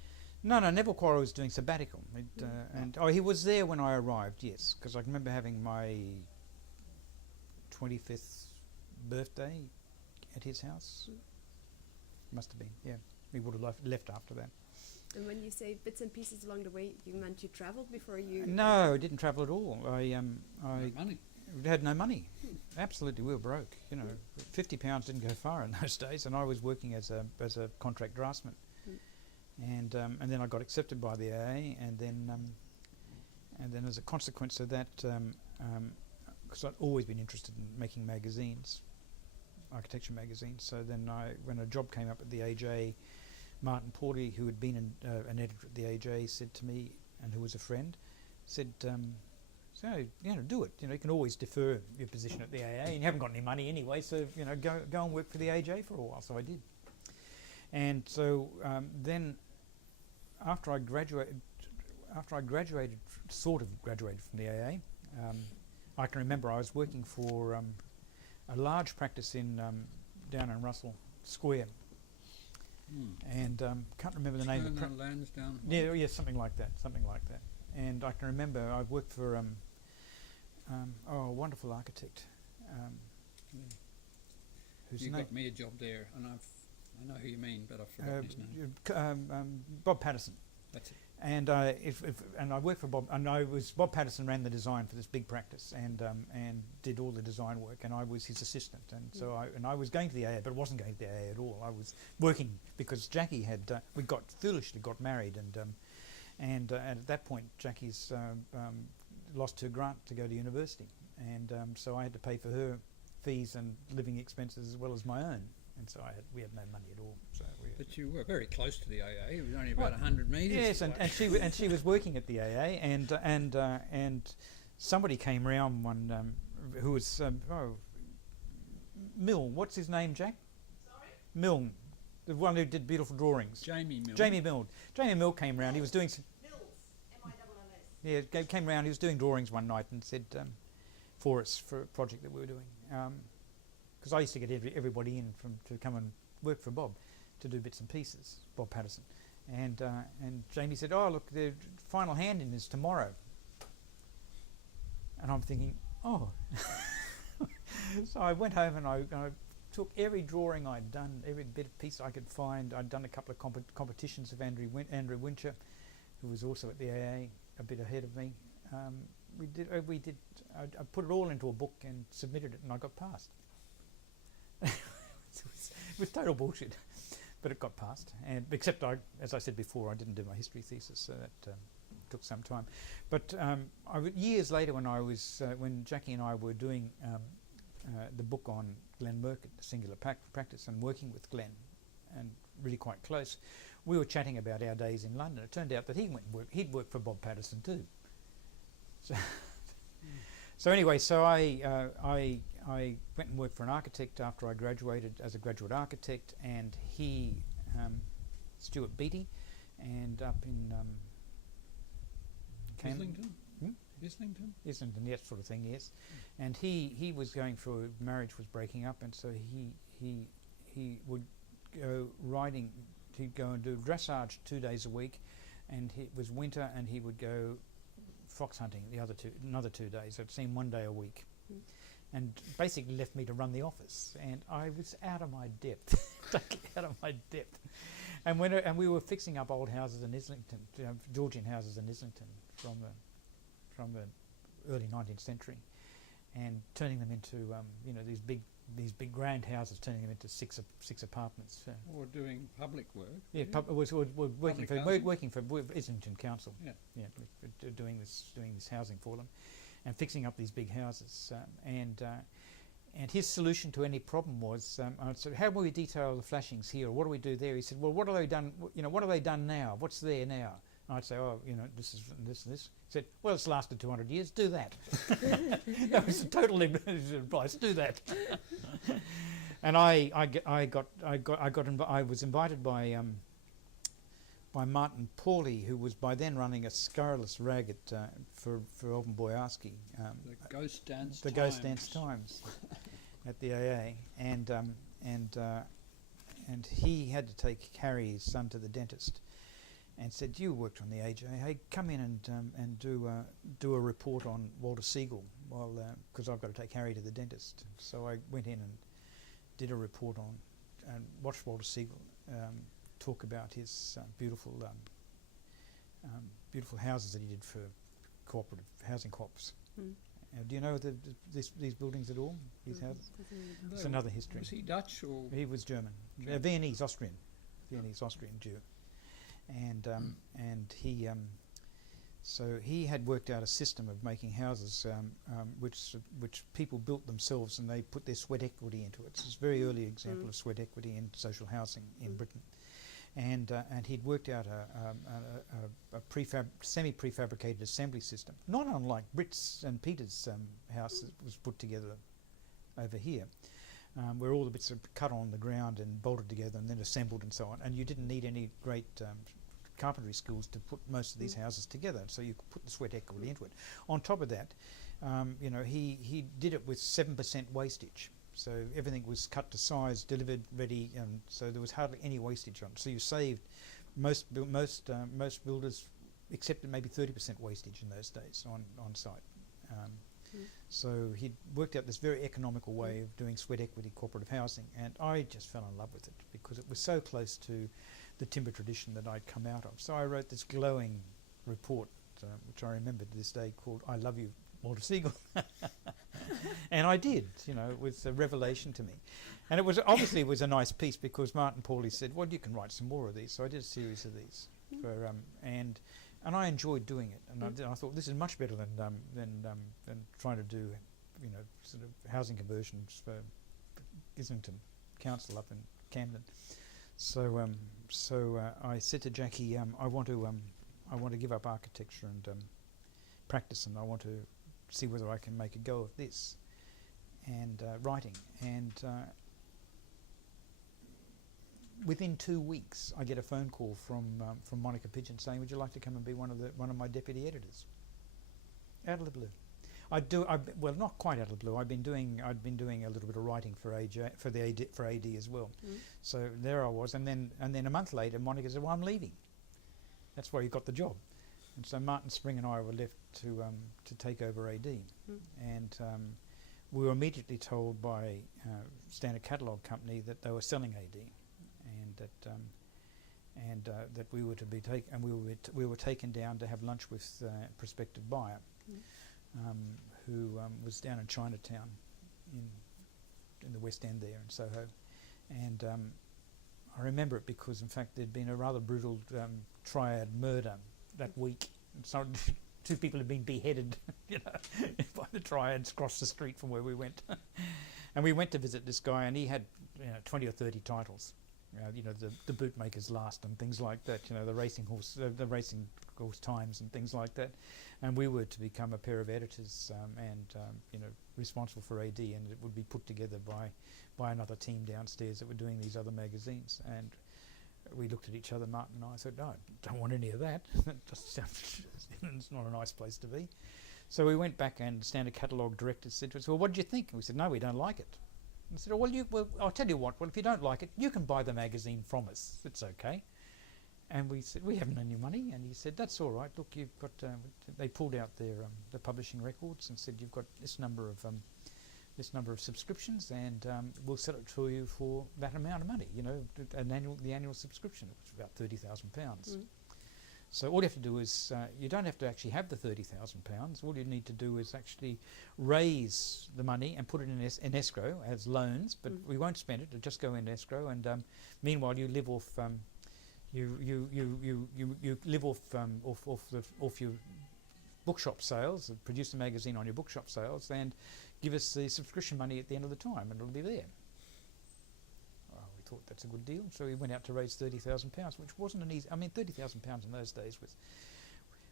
No, Neville Quarry was doing sabbatical. And he was there when I arrived, yes, because I can remember having my 25th birthday at his house. Must have been, yeah. He would have left after that. And when you say bits and pieces along the way, you meant you travelled before you... No, I didn't travel at all. No money? Had no money. Absolutely, we were broke. You know, £50 didn't go far in those days, and I was working as a contract draftsman. And then I got accepted by the AA, and then And then as a consequence of that, because I'd always been interested in making magazines, architecture magazines, so then when a job came up at the AJ, Martin Pawley, who had been an editor at the AJ, said to me, and who was a friend, said, so, do it. You can always defer your position at the AA, and you haven't got any money anyway, so, go and work for the AJ for a while. So I did. And so then after I graduated, sort of graduated from the AA, I can remember I was working for a large practice down in Russell Square, and can't remember the name of the Lands down. yeah, something like that. And I can remember I worked for a wonderful architect. Whose You name? got me a job there, and I know who you mean, but I've forgotten his name. Bob Patterson. That's it. And and I worked for Bob, and Bob Patterson ran the design for this big practice, and did all the design work, and I was his assistant, and so I was going to the AA, but I wasn't going to the AA at all. I was working because Jackie had we foolishly got married, and at that point Jackie's lost her grant to go to university, and so I had to pay for her fees and living expenses as well as my own. And so we had no money at all. So But you were very close to the AA. It was only about 100 metres. Yes, and she was working at the AA, and somebody came round one who was Milne. What's his name, Jack? Sorry. Milne, the one who did beautiful drawings. Jamie Milne. Jamie Milne. Jamie Milne came round. He was doing some. Mills, M-I-L-L-S. Yeah, came round. He was doing drawings one night and said for us for a project that we were doing. Because I used to get everybody in to come and work for Bob, to do bits and pieces, Bob Patterson. And Jamie said, oh, look, the final hand-in is tomorrow. And I'm thinking, oh. So I went home and I took every drawing I'd done, every bit of piece I could find. I'd done a couple of competitions of Andrew Wincher, who was also at the AA, a bit ahead of me. I put it all into a book and submitted it, and I got passed. It was total bullshit, but it got passed. And except as I said before, I didn't do my history thesis, so that took some time. But years later, when Jackie and I were doing the book on Glenn Murcutt, the singular practice, and working with Glenn, and really quite close, we were chatting about our days in London. It turned out that he'd worked for Bob Patterson too. So anyway, so I went and worked for an architect after I graduated as a graduate architect, and he, Stuart Beattie, and up in Islington? Islington? Islington, yes, sort of thing, yes. And he was going through, marriage was breaking up, and so he would go riding, he'd go and do dressage 2 days a week, and it was winter, and he would go fox hunting another 2 days. I'd see him 1 day a week, and basically left me to run the office, and I was out of my depth, totally out of my depth. And we were fixing up old houses in Islington, Georgian houses in Islington from the early 19th century, and turning them into these big grand houses, turning them into six apartments. Or doing public work. Yeah, was working for Islington Council. Yeah, doing this housing for them, and fixing up these big houses. And his solution to any problem was, I said, how will we detail the flashings here, or what do we do there? He said, well, what have they done? What have they done now? What's there now? And I'd say, oh, this is this and this. He said, well, it's lasted 200 years. Do that. That was total advice. Do that. And I was invited by Martin Pawley, who was by then running a scurrilous rag for Alvin Boyarsky. The Ghost Dance The Ghost Dance Times at the AA, and he had to take Harry, his son, to the dentist, and said, "You worked on the AJ. Hey, come in and do a report on Walter Siegel, because I've got to take Harry to the dentist." So I went in and did a report on and watched Walter Siegel talk about his beautiful houses that he did for cooperative housing co-ops. Do you know these buildings at all? These houses? It's another history. Was he Dutch or? He was German, Viennese Austrian Jew, and he So he had worked out a system of making houses which people built themselves, and they put their sweat equity into it. So it's a very early example of sweat equity in social housing in Britain. And he'd worked out a semi-prefabricated assembly system, not unlike Britt's and Peter's house that was put together over here, where all the bits are cut on the ground and bolted together and then assembled and so on. And you didn't need any great carpentry skills to put most of these houses together, so you could put the sweat equity into it. On top of that, he did it with 7% wastage. So everything was cut to size, delivered, ready, and so there was hardly any wastage on it. So you saved most builders accepted maybe 30% wastage in those days on site. So he'd worked out this very economical way of doing sweat equity cooperative housing, and I just fell in love with it because it was so close to the timber tradition that I'd come out of. So I wrote this glowing report, which I remember to this day, called "I Love You, Walter Siegel." And I did, it was a revelation to me. And it was a nice piece because Martin Pauly said, well, you can write some more of these. So I did a series of these, and I enjoyed doing it. And I thought this is much better than trying to do, sort of housing conversions for Islington Council up in Camden. So I said to Jackie, I want to give up architecture and practice, and I want to see whether I can make a go of this and writing. And within 2 weeks, I get a phone call from Monica Pigeon saying, "Would you like to come and be one of my deputy editors?" Out of the blue. Well, not quite out of the blue. I'd been doing a little bit of writing for AD as well. So there I was, and then a month later, Monica said, "Well, I'm leaving." That's why you got the job. And so Martin Spring and I were left to take over AD, and we were immediately told by Standard Catalogue Company that they were selling AD, and that we were to be taken, and we were taken down to have lunch with a prospective buyer. Who was down in Chinatown in the West End there in Soho. And I remember it because, in fact, there'd been a rather brutal triad murder that week. So 2 people had been beheaded by the triads across the street from where we went. And we went to visit this guy, and he had 20 or 30 titles. The Bootmaker's Last and things like that, the racing horse times and things like that. And we were to become a pair of editors and responsible for AD, and it would be put together by another team downstairs that were doing these other magazines. And we looked at each other, Martin and I, said, "No, I don't want any of that." It just sounds, it's not a nice place to be. So we went back, and Standard Catalogue director said to us, "Well, what did you think?" And we said, "No, we don't like it." And I said, well, I'll tell you what, if you don't like it, you can buy the magazine from us. It's okay. And we said, "We haven't any money." And he said, "That's all right. Look, you've got." They pulled out the publishing records and said, "You've got this number of subscriptions, and we'll sell it to you for that amount of money. The annual subscription." It was about £30,000. So all you have to do is, you don't have to actually have the £30,000. All you need to do is actually raise the money and put it in escrow as loans, but we won't spend it. It'll just go in escrow, and meanwhile you live off. You live off your bookshop sales, produce a magazine on your bookshop sales, and give us the subscription money at the end of the time, and it'll be there. We thought that's a good deal, so we went out to raise £30,000, which wasn't an easy. I mean, £30,000 in those days was.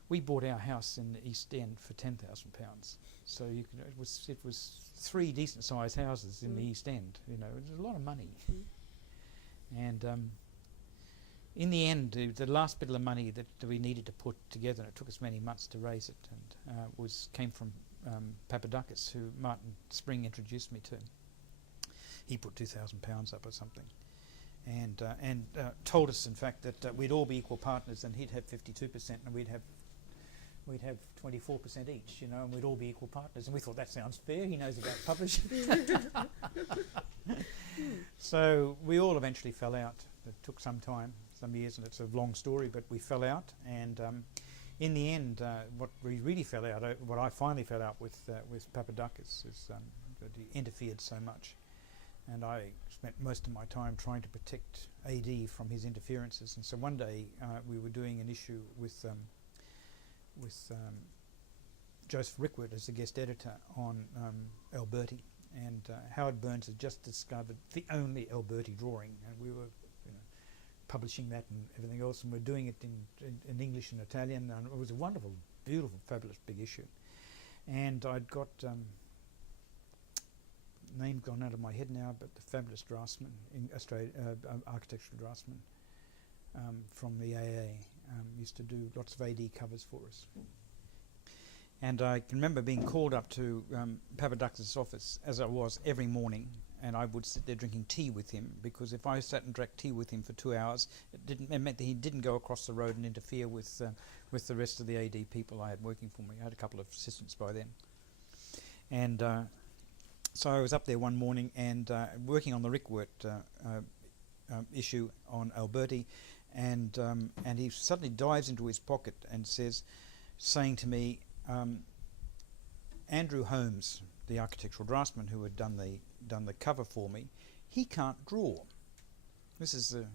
We bought our house in the East End for £10,000, so it was 3 decent sized houses in the East End. It was a lot of money, and. In the end, the last bit of the money that we needed to put together, and it took us many months to raise it, and came from Papadakis, who Martin Spring introduced me to. He put £2,000 up or something, and told us, in fact, that we'd all be equal partners, and he'd have 52%, and we'd have 24% each, and we'd all be equal partners. And we thought, that sounds fair. He knows about publishing. So we all eventually fell out. It took some time, some years, and it's a long story, but we fell out. And in the end, what I finally fell out with Papadakis is that he interfered so much. And I spent most of my time trying to protect AD from his interferences. And so one day we were doing an issue with Joseph Rickwood as the guest editor on Alberti, and Howard Burns had just discovered the only Alberti drawing, and we were publishing that and everything else, and we're doing it in English and Italian, and it was a wonderful, beautiful, fabulous big issue. And I'd got name gone out of my head now, but the fabulous draftsman in Australia, architectural draftsman from the AA, used to do lots of AD covers for us. And I can remember being called up to Papadakis' office, as I was every morning, and I would sit there drinking tea with him, because if I sat and drank tea with him for 2 hours, it meant that he didn't go across the road and interfere with the rest of the AD people I had working for me. I had a couple of assistants by then. And so I was up there one morning and working on the Rickwood issue on Alberti, and he suddenly dives into his pocket and saying to me, Andrew Holmes, the architectural draftsman who had done the cover for me, he can't draw. This is a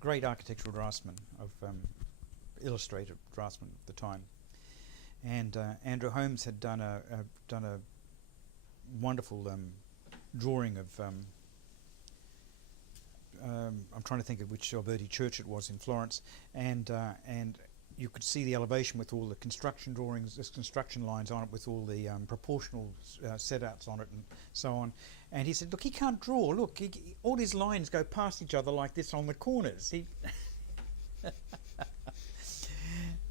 great architectural draftsman of illustrated draftsman at the time, and Andrew Holmes had done a wonderful drawing of. I'm trying to think of which Alberti church it was in Florence, and you could see the elevation with all the construction drawings, there's construction lines on it with all the proportional setouts on it and so on. And he said, look, he can't draw. Look, all his lines go past each other like this on the corners.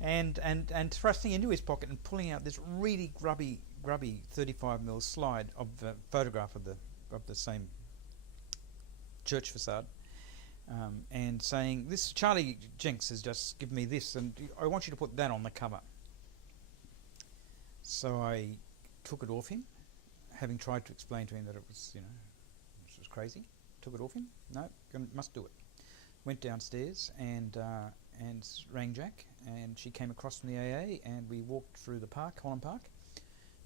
and thrusting into his pocket and pulling out this really grubby 35mm slide of a photograph of the same church facade. And saying, this Charlie Jenks has just given me this, and I want you to put that on the cover. So I took it off him, having tried to explain to him that it was, this was crazy. Took it off him. No, must do it. Went downstairs and rang Jack, and she came across from the AA, and we walked through the park, Holland Park,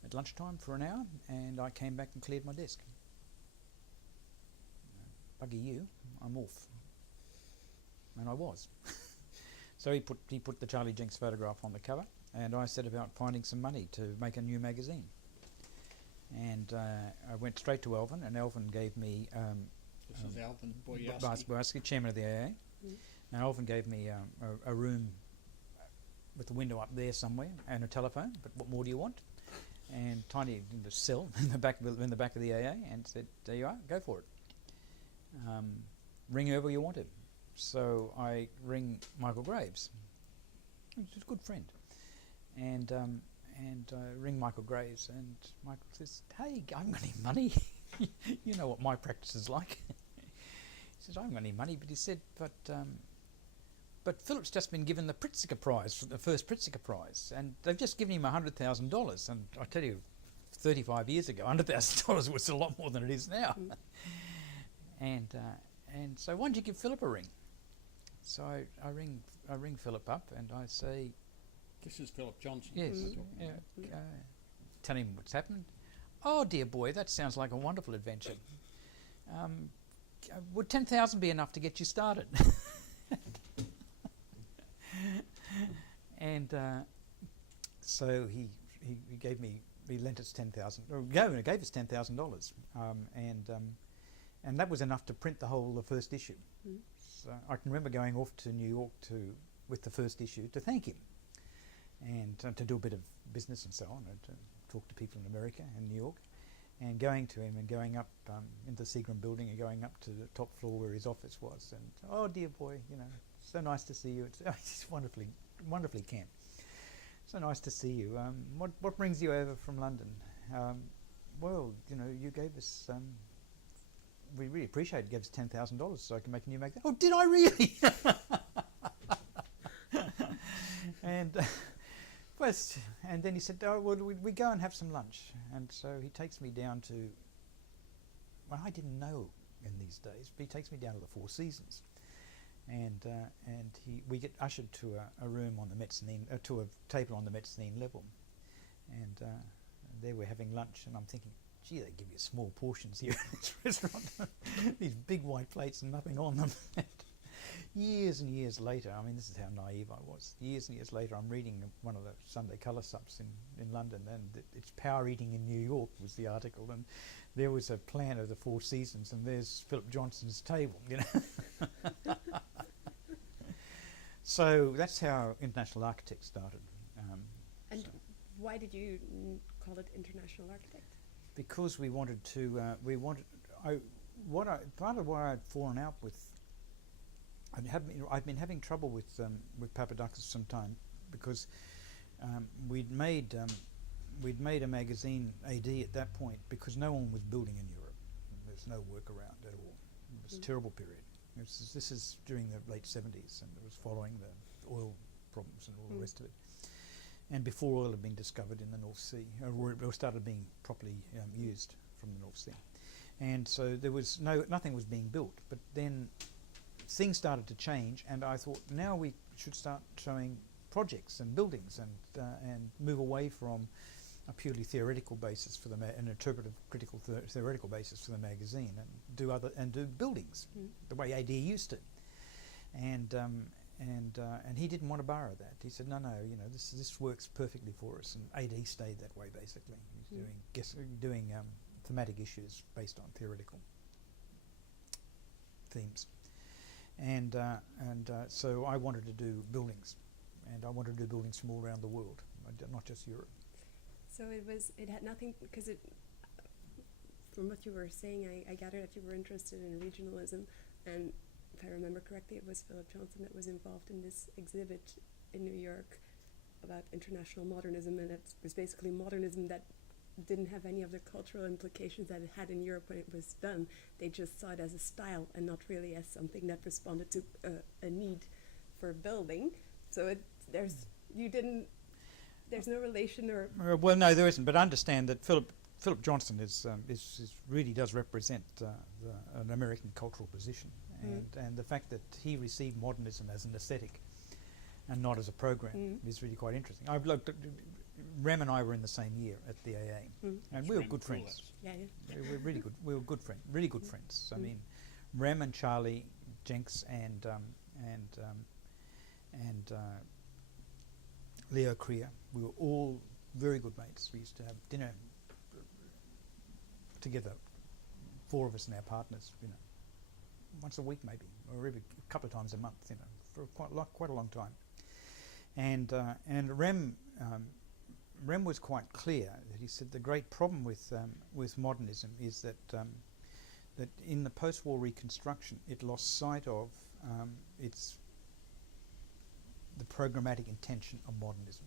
at lunchtime for an hour, and I came back and cleared my desk. Buggy you, I'm off. And I was. So he put the Charlie Jenks photograph on the cover, and I set about finding some money to make a new magazine. And I went straight to Alvin, and Alvin gave me... this is Alvin Boyarski, chairman of the AA. Now Alvin gave me a room with a window up there somewhere and a telephone, but what more do you want? And tiny in the cell in the back of the AA, and said, there you are, go for it. Ring whoever you wanted. So I ring Michael Graves, who's a good friend, and ring Michael Graves, and Michael says, hey, I haven't got any money. You know what my practice is like. He says, I haven't got any money, but he said, but Philip's just been given the Pritzker Prize, the first Pritzker Prize, and they've just given him $100,000, and I tell you, 35 years ago, $100,000 was a lot more than it is now. And so why don't you give Philip a ring? So I ring Philip up and I say, this is Philip Johnson. Yes. Tell him what's happened. Oh dear boy, that sounds like a wonderful adventure. Would 10,000 be enough to get you started? And so he lent us $10,000. Gave us $10,000, and that was enough to print the first issue. So I can remember going off to New York with the first issue to thank him, and to do a bit of business and so on, and to talk to people in America and New York, and going to him and going up into the Seagram building and going up to the top floor where his office was, and oh dear boy, so nice to see you. It's wonderfully camp. So nice to see you. What brings you over from London? Well, you gave us. We really appreciate it. Gave us $10,000 so I can make a new magazine. Oh, did I really? And and then he said, oh, well, we go and have some lunch. And so he takes me down to, well, I didn't know in these days, but he takes me down to the Four Seasons. And we get ushered to a room on the mezzanine, to a table on the mezzanine level. And there we're having lunch, and I'm thinking, gee, they give you small portions here in this restaurant. These big white plates and nothing on them. years and years later, I mean, this is how naive I was. Years and years later, I'm reading one of the Sunday colour subs in London, and it's Power Eating in New York was the article, and there was a plan of the Four Seasons, and there's Philip Johnson's table, you know. So that's how International Architect started. And so why did you call it International Architect? because we wanted to, part of why I'd fallen out with, I've been having trouble with Papadakis some time, because we'd made a magazine AD at that point because no one was building in Europe. There's no work around at all. It was a terrible period. This is during the late 70s, and it was following the oil problems and all the rest of it. And before oil had been discovered in the North Sea, or started being properly used from the North Sea. And so there was nothing was being built. But then things started to change, and I thought now we should start showing projects and buildings, and move away from a purely theoretical basis for an interpretive, critical, theoretical basis for the magazine, and do buildings the way AD used to. And he didn't want to borrow that. He said, no, you know, this works perfectly for us. And AD stayed that way, basically. He's doing thematic issues based on theoretical themes. And so I wanted to do buildings, and I wanted to do buildings from all around the world, not just Europe. So it had nothing, because from what you were saying, I gathered that you were interested in regionalism, and if I remember correctly, it was Philip Johnson that was involved in this exhibit in New York about international modernism, and it was basically modernism that didn't have any of the cultural implications that it had in Europe when it was done. They just saw it as a style and not really as something that responded to a need for building. So there's no relation, or well, no, there isn't. But understand that Philip Johnson is really does represent an American cultural position, and the fact that he received modernism as an aesthetic and not as a program is really quite interesting. I've looked at Rem and I were in the same year at the AA, and we were good friends. Yeah. We were really good. We were good friends, really good friends. I mean, Rem and Charlie Jenks and Leo Krier, we were all very good mates. We used to have dinner together, four of us and our partners, you know, once a week maybe, or every couple of times a month, you know, for quite a long time. And Rem was quite clear that he said the great problem with modernism is that that in the post-war reconstruction it lost sight of the programmatic intention of modernism,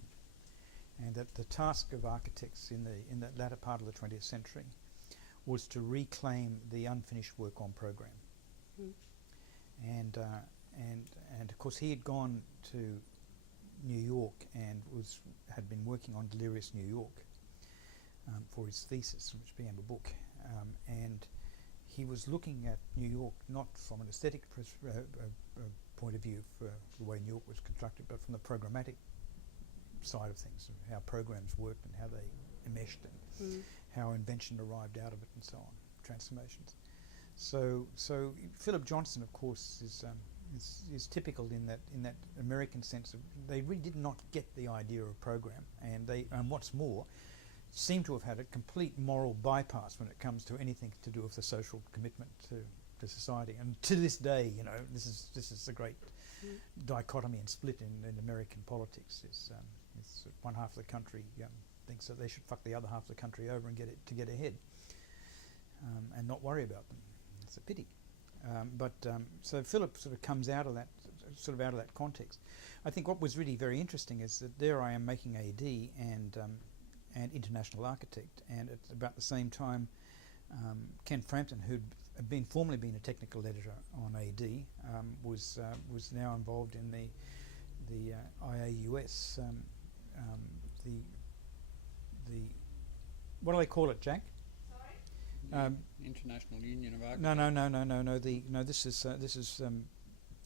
and that the task of architects in the latter part of the 20th century was to reclaim the unfinished work on program. And of course he had gone to New York and had been working on Delirious New York for his thesis, which became a book, and he was looking at New York not from an aesthetic point of view for the way New York was constructed, but from the programmatic side of things, how programs worked and how they enmeshed, and how invention arrived out of it, and so on, transformations. So Philip Johnson, of course, is typical in that American sense of they really did not get the idea of program, and what's more, seem to have had a complete moral bypass when it comes to anything to do with the social commitment to society. And to this day, you know, this is the great dichotomy and split in American politics. Is one half of the country thinks that they should fuck the other half of the country over and get ahead, and not worry about them. It's a pity. So Philip sort of comes out of that context. I think what was really very interesting is that there I am making AD and international architect, and at about the same time, Ken Frampton, who'd formerly been a technical editor on AD, was now involved in the IAUS, the what do they call it, Jack? International Union of Architects. No. This is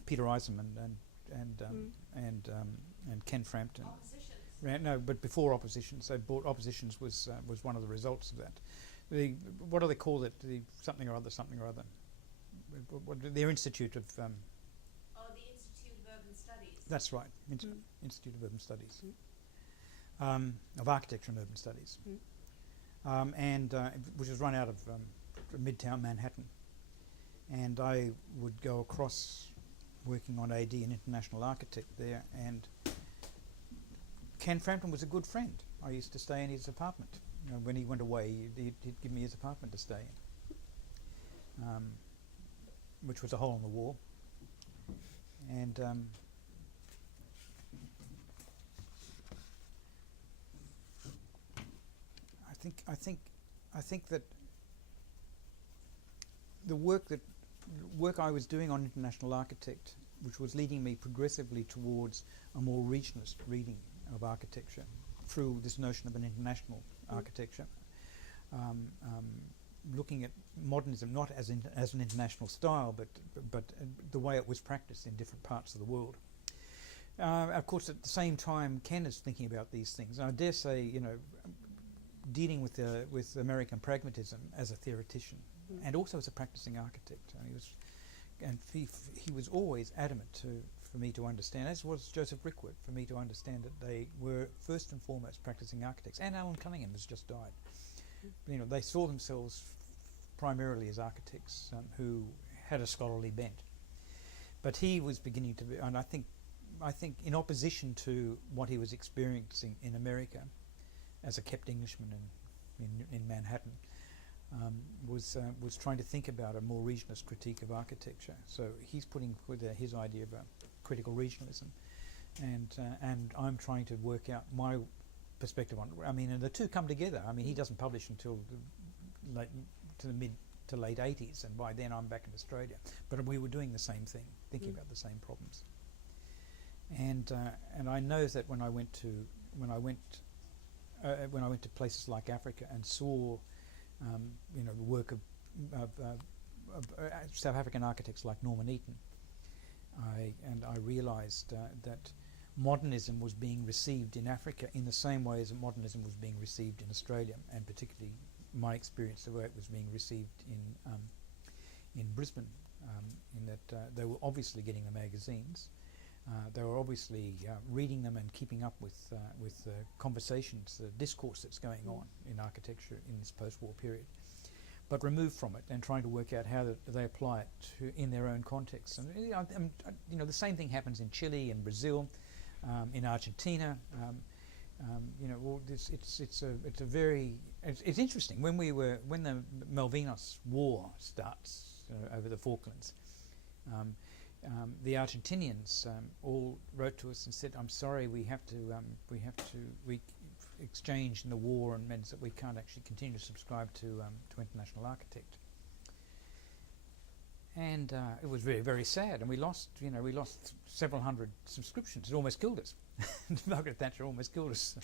Peter Eisenman and Ken Frampton. Oppositions. No, but before Oppositions. So Oppositions was one of the results of that. What do they call it? Something or other. Their institute of. The That's right, Institute of Urban Studies, of Architecture and Urban Studies, and which was run out of Midtown Manhattan. And I would go across working on AD, an international architect there, and Ken Frampton was a good friend. I used to stay in his apartment. You know, when he went away, he'd give me his apartment to stay in, which was a hole in the wall. And I think that the work I was doing on International Architect, which was leading me progressively towards a more regionalist reading of architecture through this notion of an international architecture, looking at modernism not as an international style, but the way it was practiced in different parts of the world. Of course, at the same time, Ken is thinking about these things. I dare say, you know, dealing with American pragmatism as a theoretician and also as a practicing architect. He was always adamant for me to understand, as was Joseph Brickwood, for me to understand that they were first and foremost practicing architects. And Alan Cunningham has just died. You know, they saw themselves primarily as architects who had a scholarly bent. But he was beginning to be, and I think in opposition to what he was experiencing in America as a kept Englishman in Manhattan, was trying to think about a more regionalist critique of architecture. So he's putting forward his idea of critical regionalism, and I'm trying to work out my perspective on it. I mean, and the two come together. I mean, he doesn't publish until the mid to late 80s, and by then I'm back in Australia. But we were doing the same thing, thinking about the same problems. And I know that when I went to places like Africa and saw you know, the work of South African architects like Norman Eaton, I realised that modernism was being received in Africa in the same way as modernism was being received in Australia, and particularly my experience the way it was being received in Brisbane, in that they were obviously getting the magazines. They were obviously reading them and keeping up with the conversations, the discourse that's going on in architecture in this post-war period, but removed from it and trying to work out how they apply it in their own context. And you know, the same thing happens in Chile and Brazil, in Argentina. You know, well, it's interesting when the Malvinas War starts over the Falklands. The Argentinians all wrote to us and said, "I'm sorry, we have to exchange in the war, and means that we can't actually continue to subscribe to International Architect." And it was very, very sad, and we lost several hundred subscriptions. It almost killed us. Margaret Thatcher almost killed us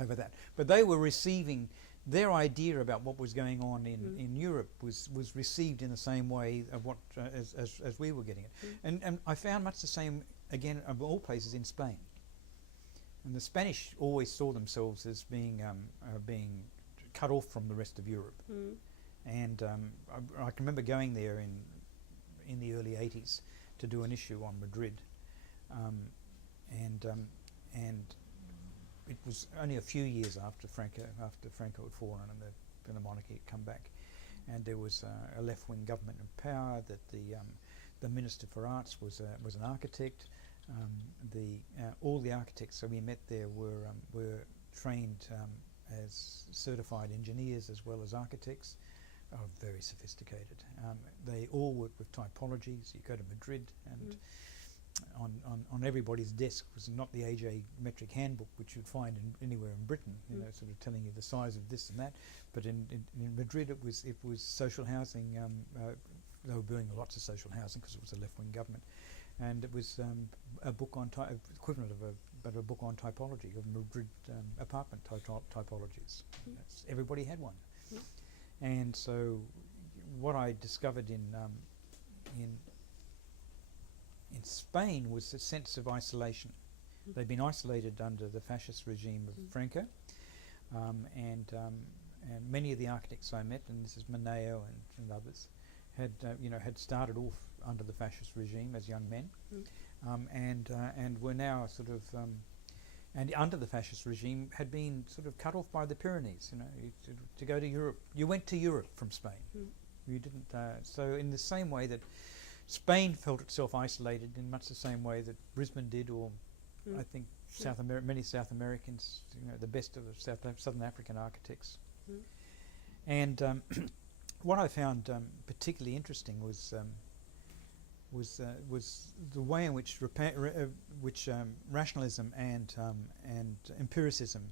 over that. But they were receiving. Their idea about what was going on in Europe was received in the same way of what as we were getting it, and I found much the same again of all places in Spain. And the Spanish always saw themselves as being cut off from the rest of Europe, and I can remember going there in the early 80s to do an issue on Madrid, and it was only a few years after Franco had fallen and the monarchy had come back, and there was a left-wing government in power. That the Minister for Arts was an architect. All the architects that we met there were trained as certified engineers as well as architects, very sophisticated. They all worked with typologies. You go to Madrid and on everybody's desk was not the AJ metric handbook, which you'd find anywhere in Britain, you know, sort of telling you the size of this and that. But in Madrid, it was social housing. They were building lots of social housing because it was a left-wing government, and it was a book on equivalent of a book on typology of Madrid apartment typologies. Everybody had one, and so what I discovered in Spain was a sense of isolation. They'd been isolated under the fascist regime of Franco, and many of the architects I met, and this is Maneo and others, had started off under the fascist regime as young men, and were now sort of and under the fascist regime had been sort of cut off by the Pyrenees. You know, to go to Europe, you went to Europe from Spain. You didn't. So in the same way that Spain felt itself isolated, in much the same way that Brisbane did, or I think many South Americans, you know, the best of the Southern African architects. And what I found particularly interesting was the way in which rationalism and empiricism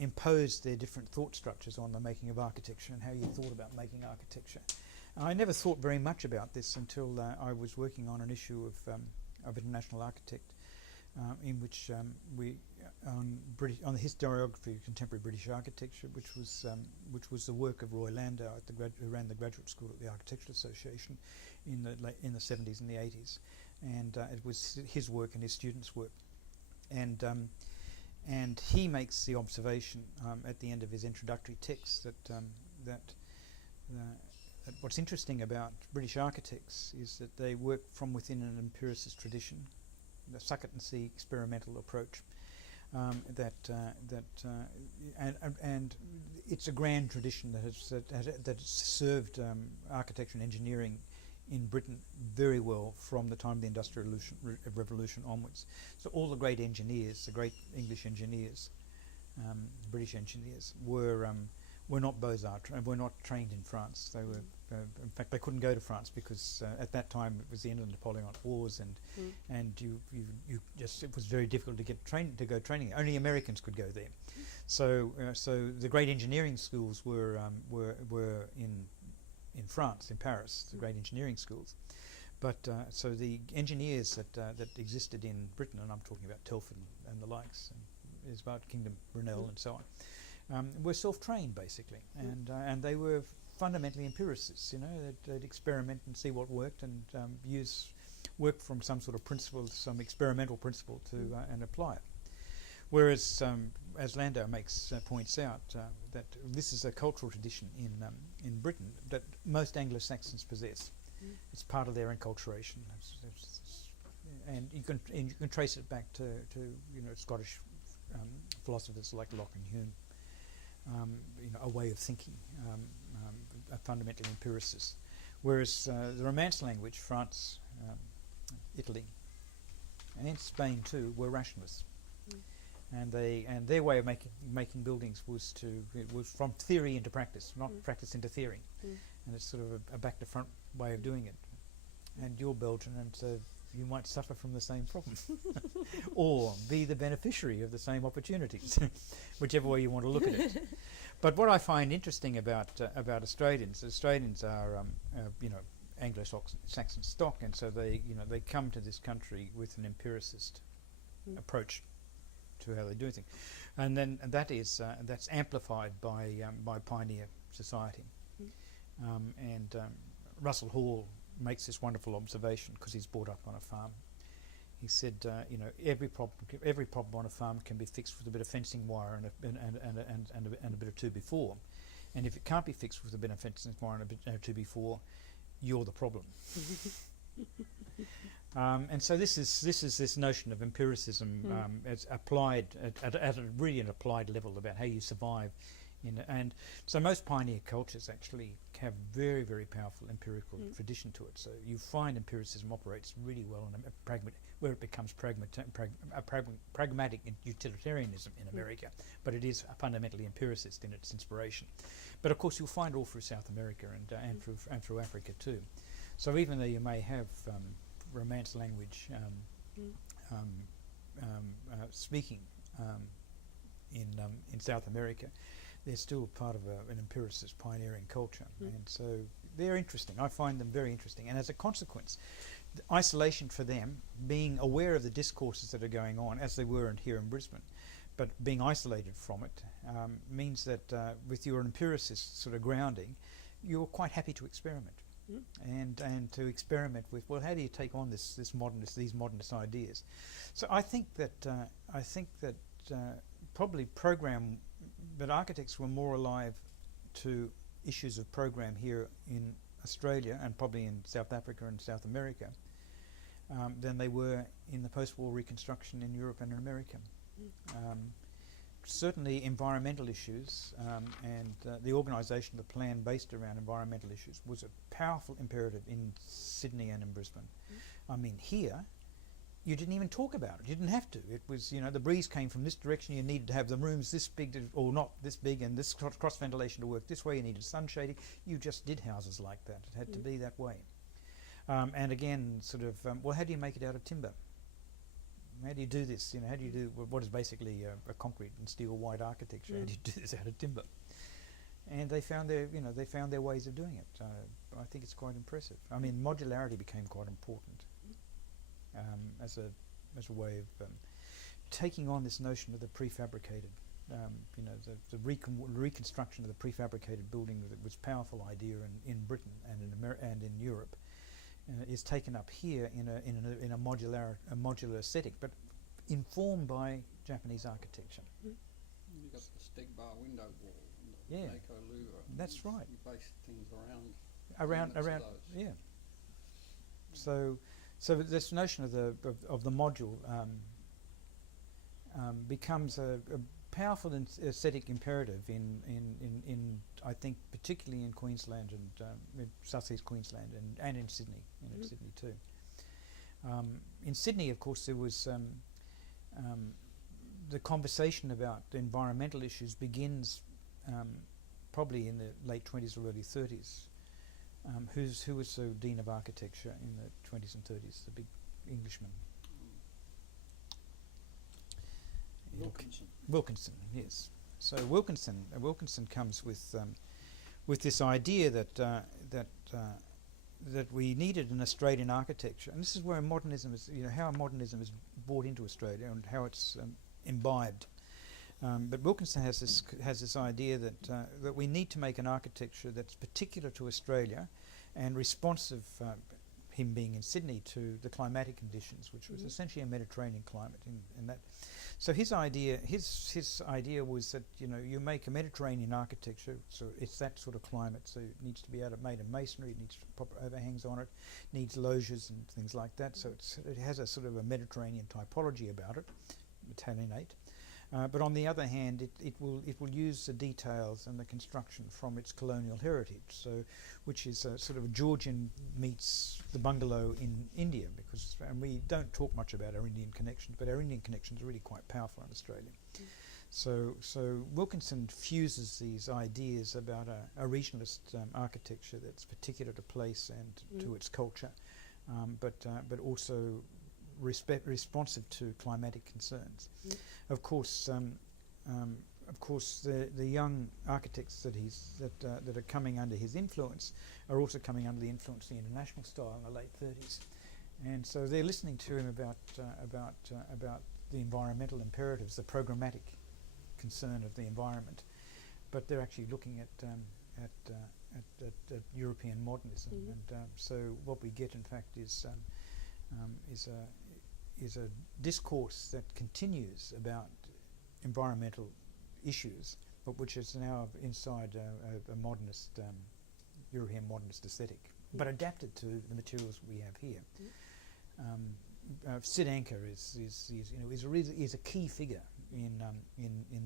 imposed their different thought structures on the making of architecture and how you thought about making architecture. I never thought very much about this until I was working on an issue of International Architect, in which on the historiography of contemporary British architecture, which was the work of Roy Landau, who ran the graduate school at the Architectural Association in the 70s and the 80s, and it was his work and his students' work, and he makes the observation at the end of his introductory text that what's interesting about British architects is that they work from within an empiricist tradition, the suck it and see experimental approach, and it's a grand tradition that has served architecture and engineering in Britain very well from the time of the Industrial Revolution onwards. So all the great engineers, the great English engineers, British engineers, were not Beaux-Arts, were not trained in France. They were, in fact, they couldn't go to France because at that time it was the end of the Napoleonic Wars, and it was very difficult to get go training. Only Americans could go there. So the great engineering schools were in France, in Paris, the great engineering schools. But so the engineers that existed in Britain, and I'm talking about Telford and the likes, and Isbard Kingdom, Riddel, and so on, were self-trained basically, and they were fundamentally empiricists. You know, they'd experiment and see what worked, and work from some sort of principle, some experimental principle, to and apply it. Whereas, as Landau points out, that this is a cultural tradition in Britain that most Anglo-Saxons possess. It's part of their enculturation, and you can trace it back to Scottish philosophers like Locke and Hume. A way of thinking, a fundamentally empiricist. Whereas the Romance language, France, Italy, and Spain too, were rationalists. And their way of making buildings was from theory into practice, not practice into theory. And it's sort of a back to front way of doing it. And you're Belgian, and so you might suffer from the same problem, or be the beneficiary of the same opportunities, whichever way you want to look at it. But what I find interesting about Australians are Anglo-Saxon stock, and so they come to this country with an empiricist approach to how they do things, and that's amplified by pioneer society. Russell Hall makes this wonderful observation because he's brought up on a farm. He said, every problem on a farm can be fixed with a bit of fencing wire and a bit of 2x4, and if it can't be fixed with a bit of fencing wire and a bit of 2x4, you're the problem. And so this is this notion of empiricism as applied at a really an applied level about how you survive. And so most pioneer cultures actually have very, very powerful empirical tradition to it. So you find empiricism operates really well in where it becomes pragmatic utilitarianism in America, but it is fundamentally empiricist in its inspiration. But of course you'll find it all through South America and through Africa too. So even though you may have Romance language speaking in South America, they're still part of an empiricist pioneering culture, and so they're interesting. I find them very interesting, and as a consequence, the isolation for them, being aware of the discourses that are going on, as they were here in Brisbane, but being isolated from it, means that with your empiricist sort of grounding, you're quite happy to experiment. And to experiment with, well, how do you take on these modernist ideas? So I think that probably but architects were more alive to issues of program here in Australia and probably in South Africa and South America than they were in the post-war reconstruction in Europe and in America. Certainly environmental issues and the organisation of the plan based around environmental issues was a powerful imperative in Sydney and in Brisbane. I mean, here, you didn't even talk about it. You didn't have to. It was, you know, the breeze came from this direction. You needed to have the rooms this big, or not this big, and this cross ventilation to work this way. You needed sun shading. You just did houses like that. It had to be that way. And again, sort of, well, how do you make it out of timber? How do you do this? You know, how do you do what is basically a concrete and steel white architecture? How do you do this out of timber? And they found their ways of doing it. I think it's quite impressive. I mean, modularity became quite important as a way of taking on this notion of the prefabricated. The reconstruction of the prefabricated building that was a powerful idea in Britain and in Europe. Is taken up here in a modular setting, but informed by Japanese architecture. You got the stick bar window wall, and the Yeah, Mako louver. that's right. You base things around Around, those. yeah. So this notion of the module becomes a powerful aesthetic imperative in I think particularly in Queensland and in southeast Queensland and in Sydney, in Sydney too. In Sydney, of course, there was the conversation about environmental issues begins probably in the late 20s or early 30s. Who was the Dean of Architecture in the 20s and 30s? The big Englishman. Wilkinson, yes. So Wilkinson comes with this idea that we needed an Australian architecture, and this is where modernism is, how modernism is brought into Australia and how it's imbibed. But Wilkinson has this idea that we need to make an architecture that's particular to Australia and responsive. Him being in Sydney to the climatic conditions, which was essentially a Mediterranean climate, in that. So his idea was that you make a Mediterranean architecture, so it's that sort of climate. So it needs to be made of masonry, it needs proper overhangs on it, needs loggias and things like that. So it has a sort of a Mediterranean typology about it, Italianate. But on the other hand, it will use the details and the construction from its colonial heritage, so which is sort of a Georgian meets the bungalow in India, and we don't talk much about our Indian connections, but our Indian connections are really quite powerful in Australia. So Wilkinson fuses these ideas about a regionalist architecture that's particular to place and to its culture, but also responsive to climatic concerns. Of course, the young architects that are coming under his influence are also coming under the influence of the international style in the late 30s, and so they're listening to him about the environmental imperatives, the programmatic concern of the environment, but they're actually looking at European modernism, and so what we get, in fact, is a discourse that continues about environmental issues, but which is now inside a modernist, European modernist aesthetic, but adapted to the materials we have here. Sid Anker is a key figure in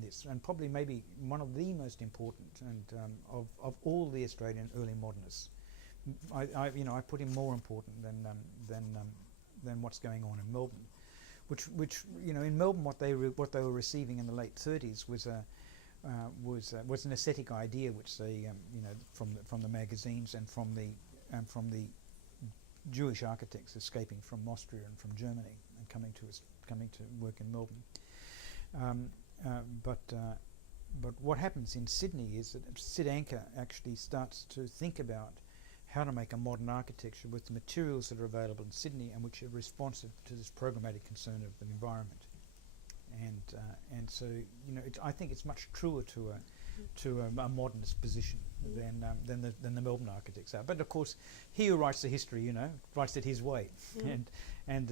this, and probably maybe one of the most important and of all the Australian early modernists. I put him more important than what's going on in Melbourne, which in Melbourne what they were receiving in the late 30s was an aesthetic idea which they from the magazines and from the Jewish architects escaping from Austria and from Germany and coming to work in Melbourne. But what happens in Sydney is that Sid Anker actually starts to think about how to make a modern architecture with the materials that are available in Sydney and which are responsive to this programmatic concern of the environment. And so I think it's much truer to a modernist position than the Melbourne architects are. But of course, he who writes the history, writes it his way, and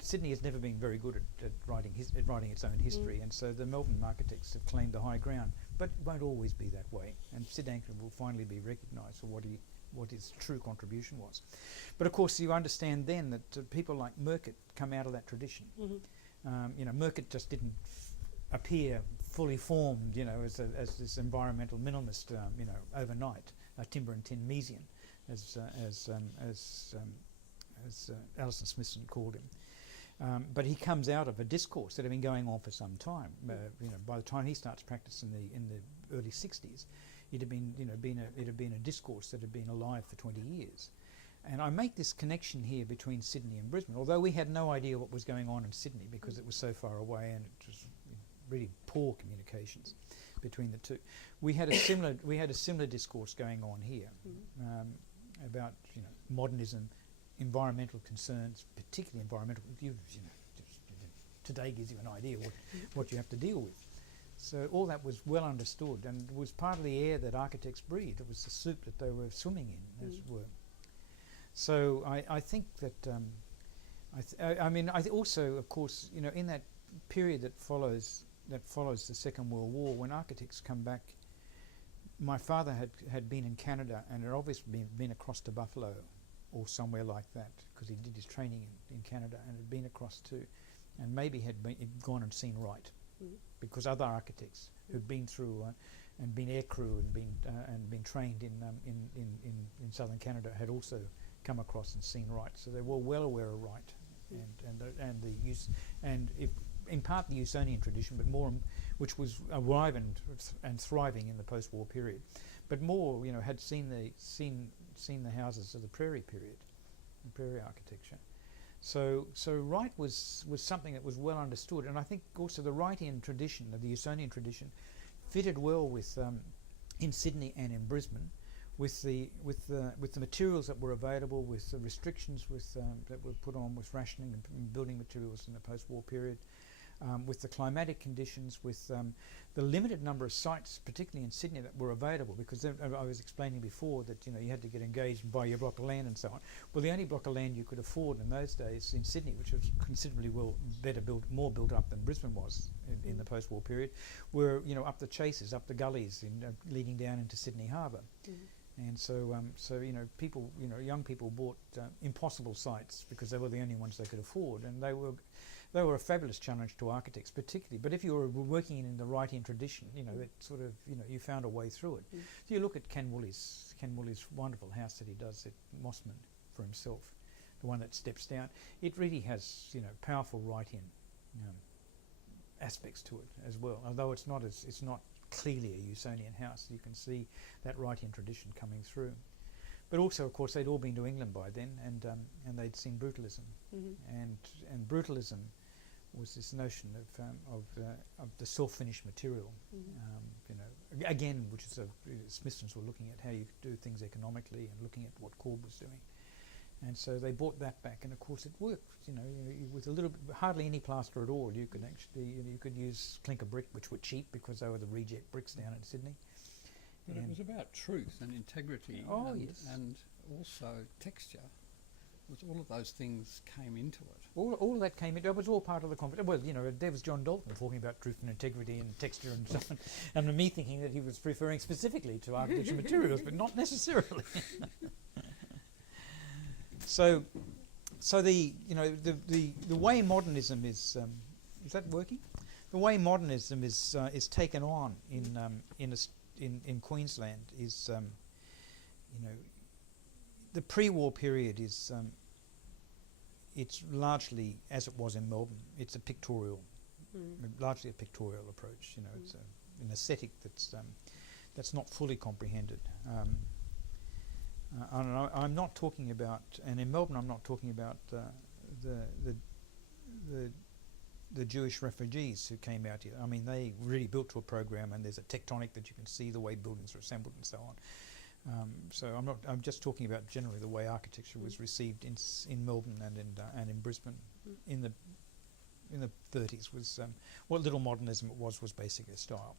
Sydney has never been very good at writing its own history, and so the Melbourne architects have claimed the high ground, but it won't always be that way. And Sid Anker will finally be recognised for what what his true contribution was. But of course, you understand then that people like Merkert come out of that tradition. Merkert just didn't appear fully formed, as this environmental minimalist, overnight, a timber and tin Mesian, as Alison Smithson called him. But he comes out of a discourse that had been going on for some time. By the time he starts practice in the early 60s, it had been a discourse that had been alive for 20 years. And I make this connection here between Sydney and Brisbane, although we had no idea what was going on in Sydney because it was so far away and it was really poor communications between the two. We had a similar discourse going on here about modernism, environmental concerns, particularly environmental. Today gives you an idea what you have to deal with. So all that was well understood and was part of the air that architects breathed. It was the soup that they were swimming in, as it were. So I think that also, of course, in that period that follows the Second World War, when architects come back, my father had been in Canada and had obviously been across to Buffalo or somewhere like that because he did his training in Canada and had been across to, and maybe had gone and seen Wright, because other architects who'd been through and been aircrew and been trained in southern Canada had also come across and seen Wright, so they were well aware of Wright and the use, and if in part the Usonian tradition, but more which was alive and thriving in the post-war period, but more had seen the houses of the Prairie period, the Prairie architecture. So Wright was something that was well understood, and I think also the Wrightian tradition, the Usonian tradition, fitted well with in Sydney and in Brisbane, with the materials that were available, with the restrictions that were put on with rationing and building materials in the post-war period, with the climatic conditions, with the limited number of sites, particularly in Sydney, that were available, because I was explaining before that you had to get engaged and buy your block of land and so on. Well, the only block of land you could afford in those days in Sydney, which was considerably more built up than Brisbane was in the post-war period, were up the chases, up the gullies, leading down into Sydney Harbour. And so people, young people bought impossible sites because they were the only ones they could afford, and they were a fabulous challenge to architects, particularly. But if you were working in the Wrightian tradition, that sort of, you found a way through it. So you look at Ken Woolley's wonderful house that he does at Mossman for himself, the one that steps down. It really has, powerful Wrightian aspects to it as well. Although it's not clearly a Usonian house, you can see that Wrightian tradition coming through. But also, of course, they'd all been to England by then, and they'd seen brutalism, and brutalism was this notion of the self-finished material, again, which is Smithsons were looking at how you could do things economically and looking at what Corb was doing, and so they brought that back, and of course it worked. With a little bit, hardly any plaster at all, you could actually you could use clinker brick, which were cheap because they were the reject bricks down in Sydney. But it was about truth and integrity, and also texture. All of those things came into it. All of that came into it. It was all part of the competition. Well, there was John Dalton talking about truth and integrity and texture and so on, and me thinking that he was referring specifically to architecture materials, but not necessarily. So the way modernism is that working? The way modernism is taken on in Queensland is the pre-war period is it's largely as it was in Melbourne. It's a pictorial, largely a pictorial approach. It's an aesthetic that's not fully comprehended. I'm not talking about, and in Melbourne I'm not talking about the Jewish refugees who came out here. I mean, they really built to a program, and there's a tectonic that you can see the way buildings are assembled and so on. So I'm just talking about generally the way architecture was received in Melbourne and in Brisbane in the 30s. Was what little modernism it was basically a style,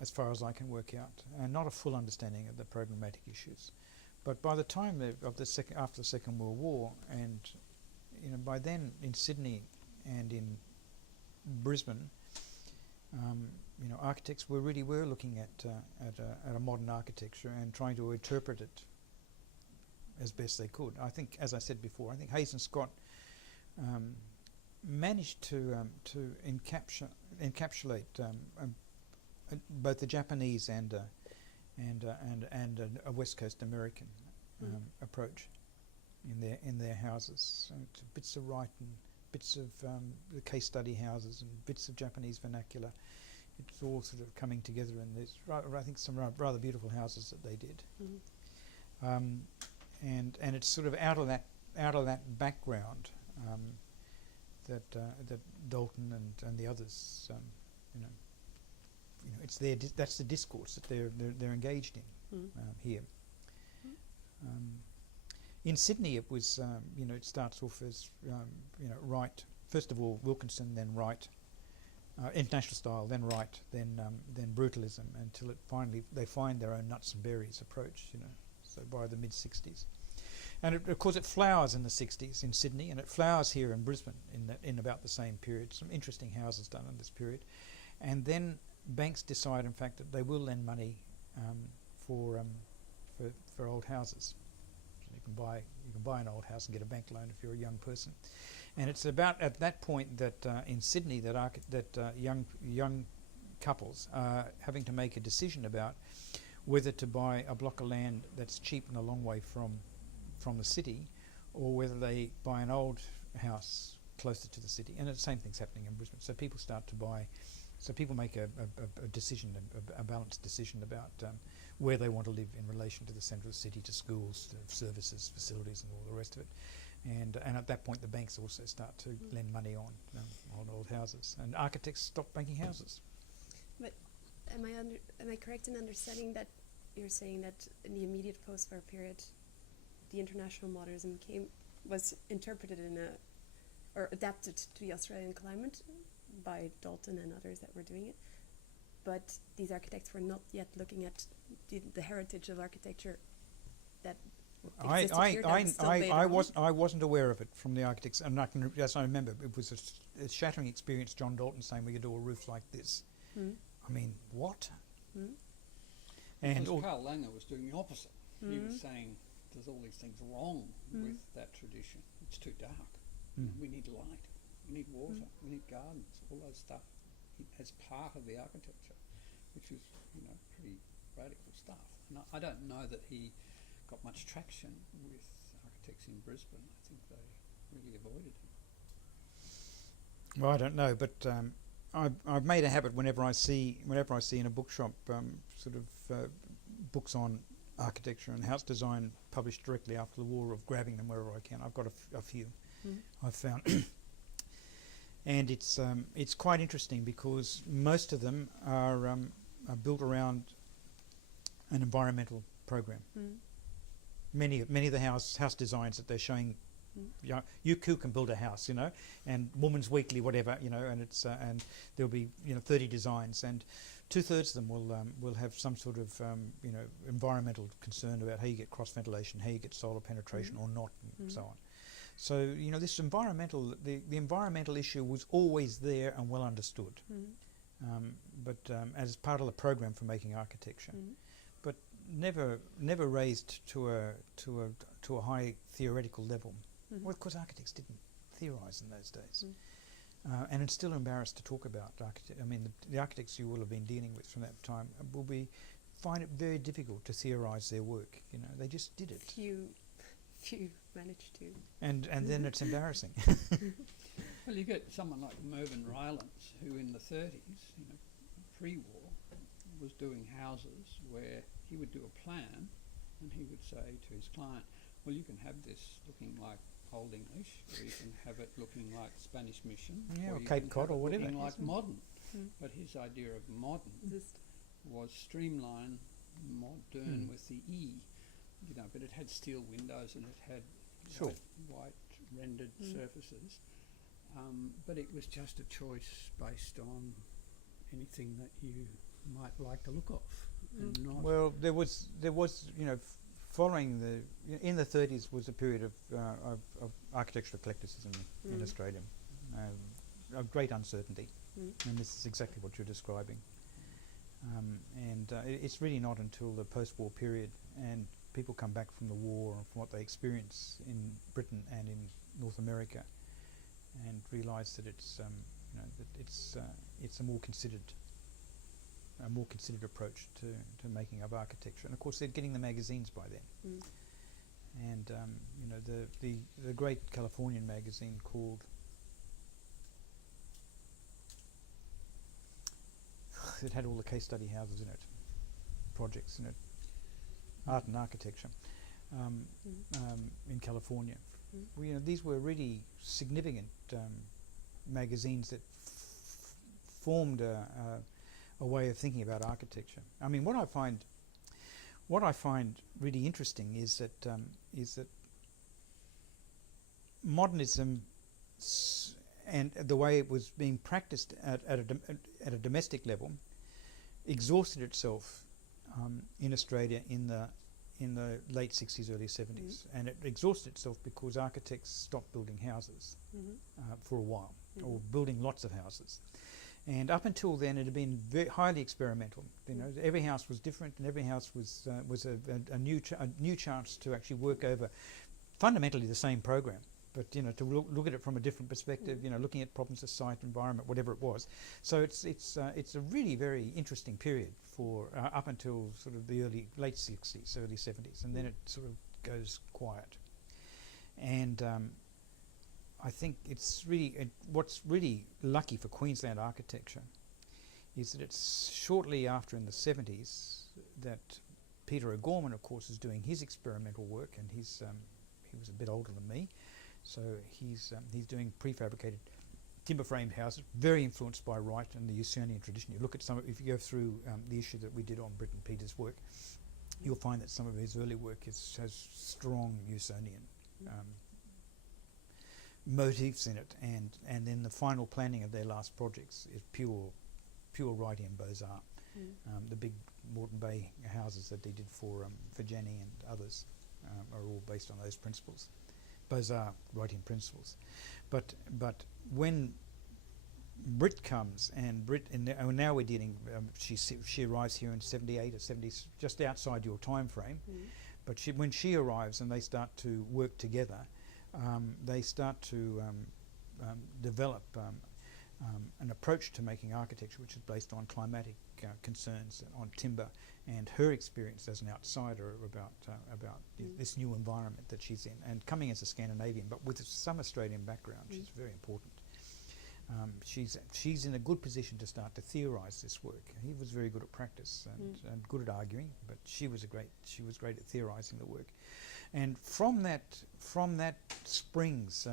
as far as I can work out, and not a full understanding of the programmatic issues. But by the time after the Second World War, and by then in Sydney and in Brisbane, architects were looking at a modern architecture and trying to interpret it as best they could. I think, as I said before, I think Hayes and Scott managed to encapsulate both the Japanese and a West Coast American approach in their houses. So it's bits of Wright and bits of the case study houses and bits of Japanese vernacular. It's all sort of coming together, and there's I think some rather beautiful houses that they did. And it's sort of out of that background that Dalton and the others, it's that's the discourse that they're engaged in here. In Sydney, it was it starts off as Wright, first of all Wilkinson, then Wright, international style, then Wright, then brutalism, until they find their own nuts and berries approach. So by the mid-60s. And of course it flowers in the 60s in Sydney, and it flowers here in Brisbane in about the same period. Some interesting houses done in this period. And then banks decide, in fact, that they will lend money for old houses. So you can buy an old house and get a bank loan if you're a young person. And it's about at that point that in Sydney that young couples are having to make a decision about whether to buy a block of land that's cheap and a long way from the city, or whether they buy an old house closer to the city. And the same thing's happening in Brisbane. So people start to buy. So people make a decision, a balanced decision about where they want to live in relation to the centre of the city, to schools, to services, facilities, and all the rest of it. And at that point, the banks also start to lend money on old houses, and architects stop banking houses. But am I correct in understanding that you're saying that in the immediate post-war period, the international modernism was interpreted or adapted to the Australian climate by Dalton and others that were doing it, but these architects were not yet looking at the heritage of architecture that existed here. I wasn't aware of it from the architects, and as I remember, it was a shattering experience. John Dalton saying we could do a roof like this. I mean, what? And Karl Langer was doing the opposite. He was saying there's all these things wrong with that tradition. It's too dark. We need light. We need water. We need gardens. All those stuff as part of the architecture, which is pretty radical stuff. And I don't know that he got much traction with architects in Brisbane. I think they really avoided him. Well, I don't know, but I've made a habit whenever I see in a bookshop books on architecture and house design published directly after the war, of grabbing them wherever I can. I've got a few I've found. And it's quite interesting because most of them are built around an environmental program. Many of the house designs that they're showing, you can build a house, and Woman's Weekly, whatever, and it's and there'll be 30 designs, and 2/3 of them will have some sort of environmental concern about how you get cross ventilation, how you get solar penetration or not, and so on. So this the environmental issue was always there and well understood, but as part of the program for making architecture, but never raised to a high theoretical level. Well, of course, architects didn't theorise in those days, and it's still embarrassed to talk about architects. I mean, the architects you will have been dealing with from that time find it very difficult to theorise their work. They just did it. Few managed to. And then it's embarrassing. Well, you get someone like Mervyn Rylance, who in the 30s, pre-war, was doing houses where he would do a plan and he would say to his client, well, you can have this looking like Old English, or you can have it looking like Spanish Mission, or Cape Cod or whatever. Looking like modern. But his idea of modern was streamline, modern with the E, but it had steel windows and it had white rendered surfaces. But it was just a choice based on anything that you might like the look of. Well, there was following in the 30s was a period of architectural eclecticism in Australia, of great uncertainty, and this is exactly what you're describing. It's really not until the post-war period and people come back from the war and from what they experience in Britain and in North America and realise that it's a more considered approach to making of architecture. And of course they're getting the magazines by then. And the great Californian magazine called it had all the case study houses in it, projects in it, art and architecture in California. These were really significant magazines that formed a way of thinking about architecture. I mean, what I find really interesting is that modernism and the way it was being practiced at a domestic level exhausted itself in Australia in the late 60s, early 70s, and it exhausted itself because architects stopped building houses for a while, or building lots of houses. And up until then, it had been very highly experimental. Every house was different, and every house was a new chance to actually work over fundamentally the same program, but to look at it from a different perspective. Looking at problems of site, environment, whatever it was. So it's a really very interesting period for up until sort of the late 60s, early 70s, and then it sort of goes quiet. And I think it's really what's really lucky for Queensland architecture is that it's shortly after in the 70s that Peter O'Gorman, of course, is doing his experimental work, and he was a bit older than me, so he's doing prefabricated timber framed houses, very influenced by Wright and the Usonian tradition. You look at if you go through the issue that we did on Britt and Peter's work, you'll find that some of his early work has strong Usonian motifs in it, and then the final planning of their last projects is pure Wrightian Beaux-Arts. The big Moreton Bay houses that they did for Janina and others are all based on those principles, Beaux-Arts Wrightian principles. But when Britt comes, and now we're dealing, she arrives here in 78 or 70, just outside your time frame, but when she arrives and they start to work together, they start to develop an approach to making architecture which is based on climatic concerns, on timber, and her experience as an outsider about this new environment that she's in, and coming as a Scandinavian but with some Australian background, she's very important. She's in a good position to start to theorise this work. He was very good at practice and good at arguing, but she was great at theorising the work. And from that springs,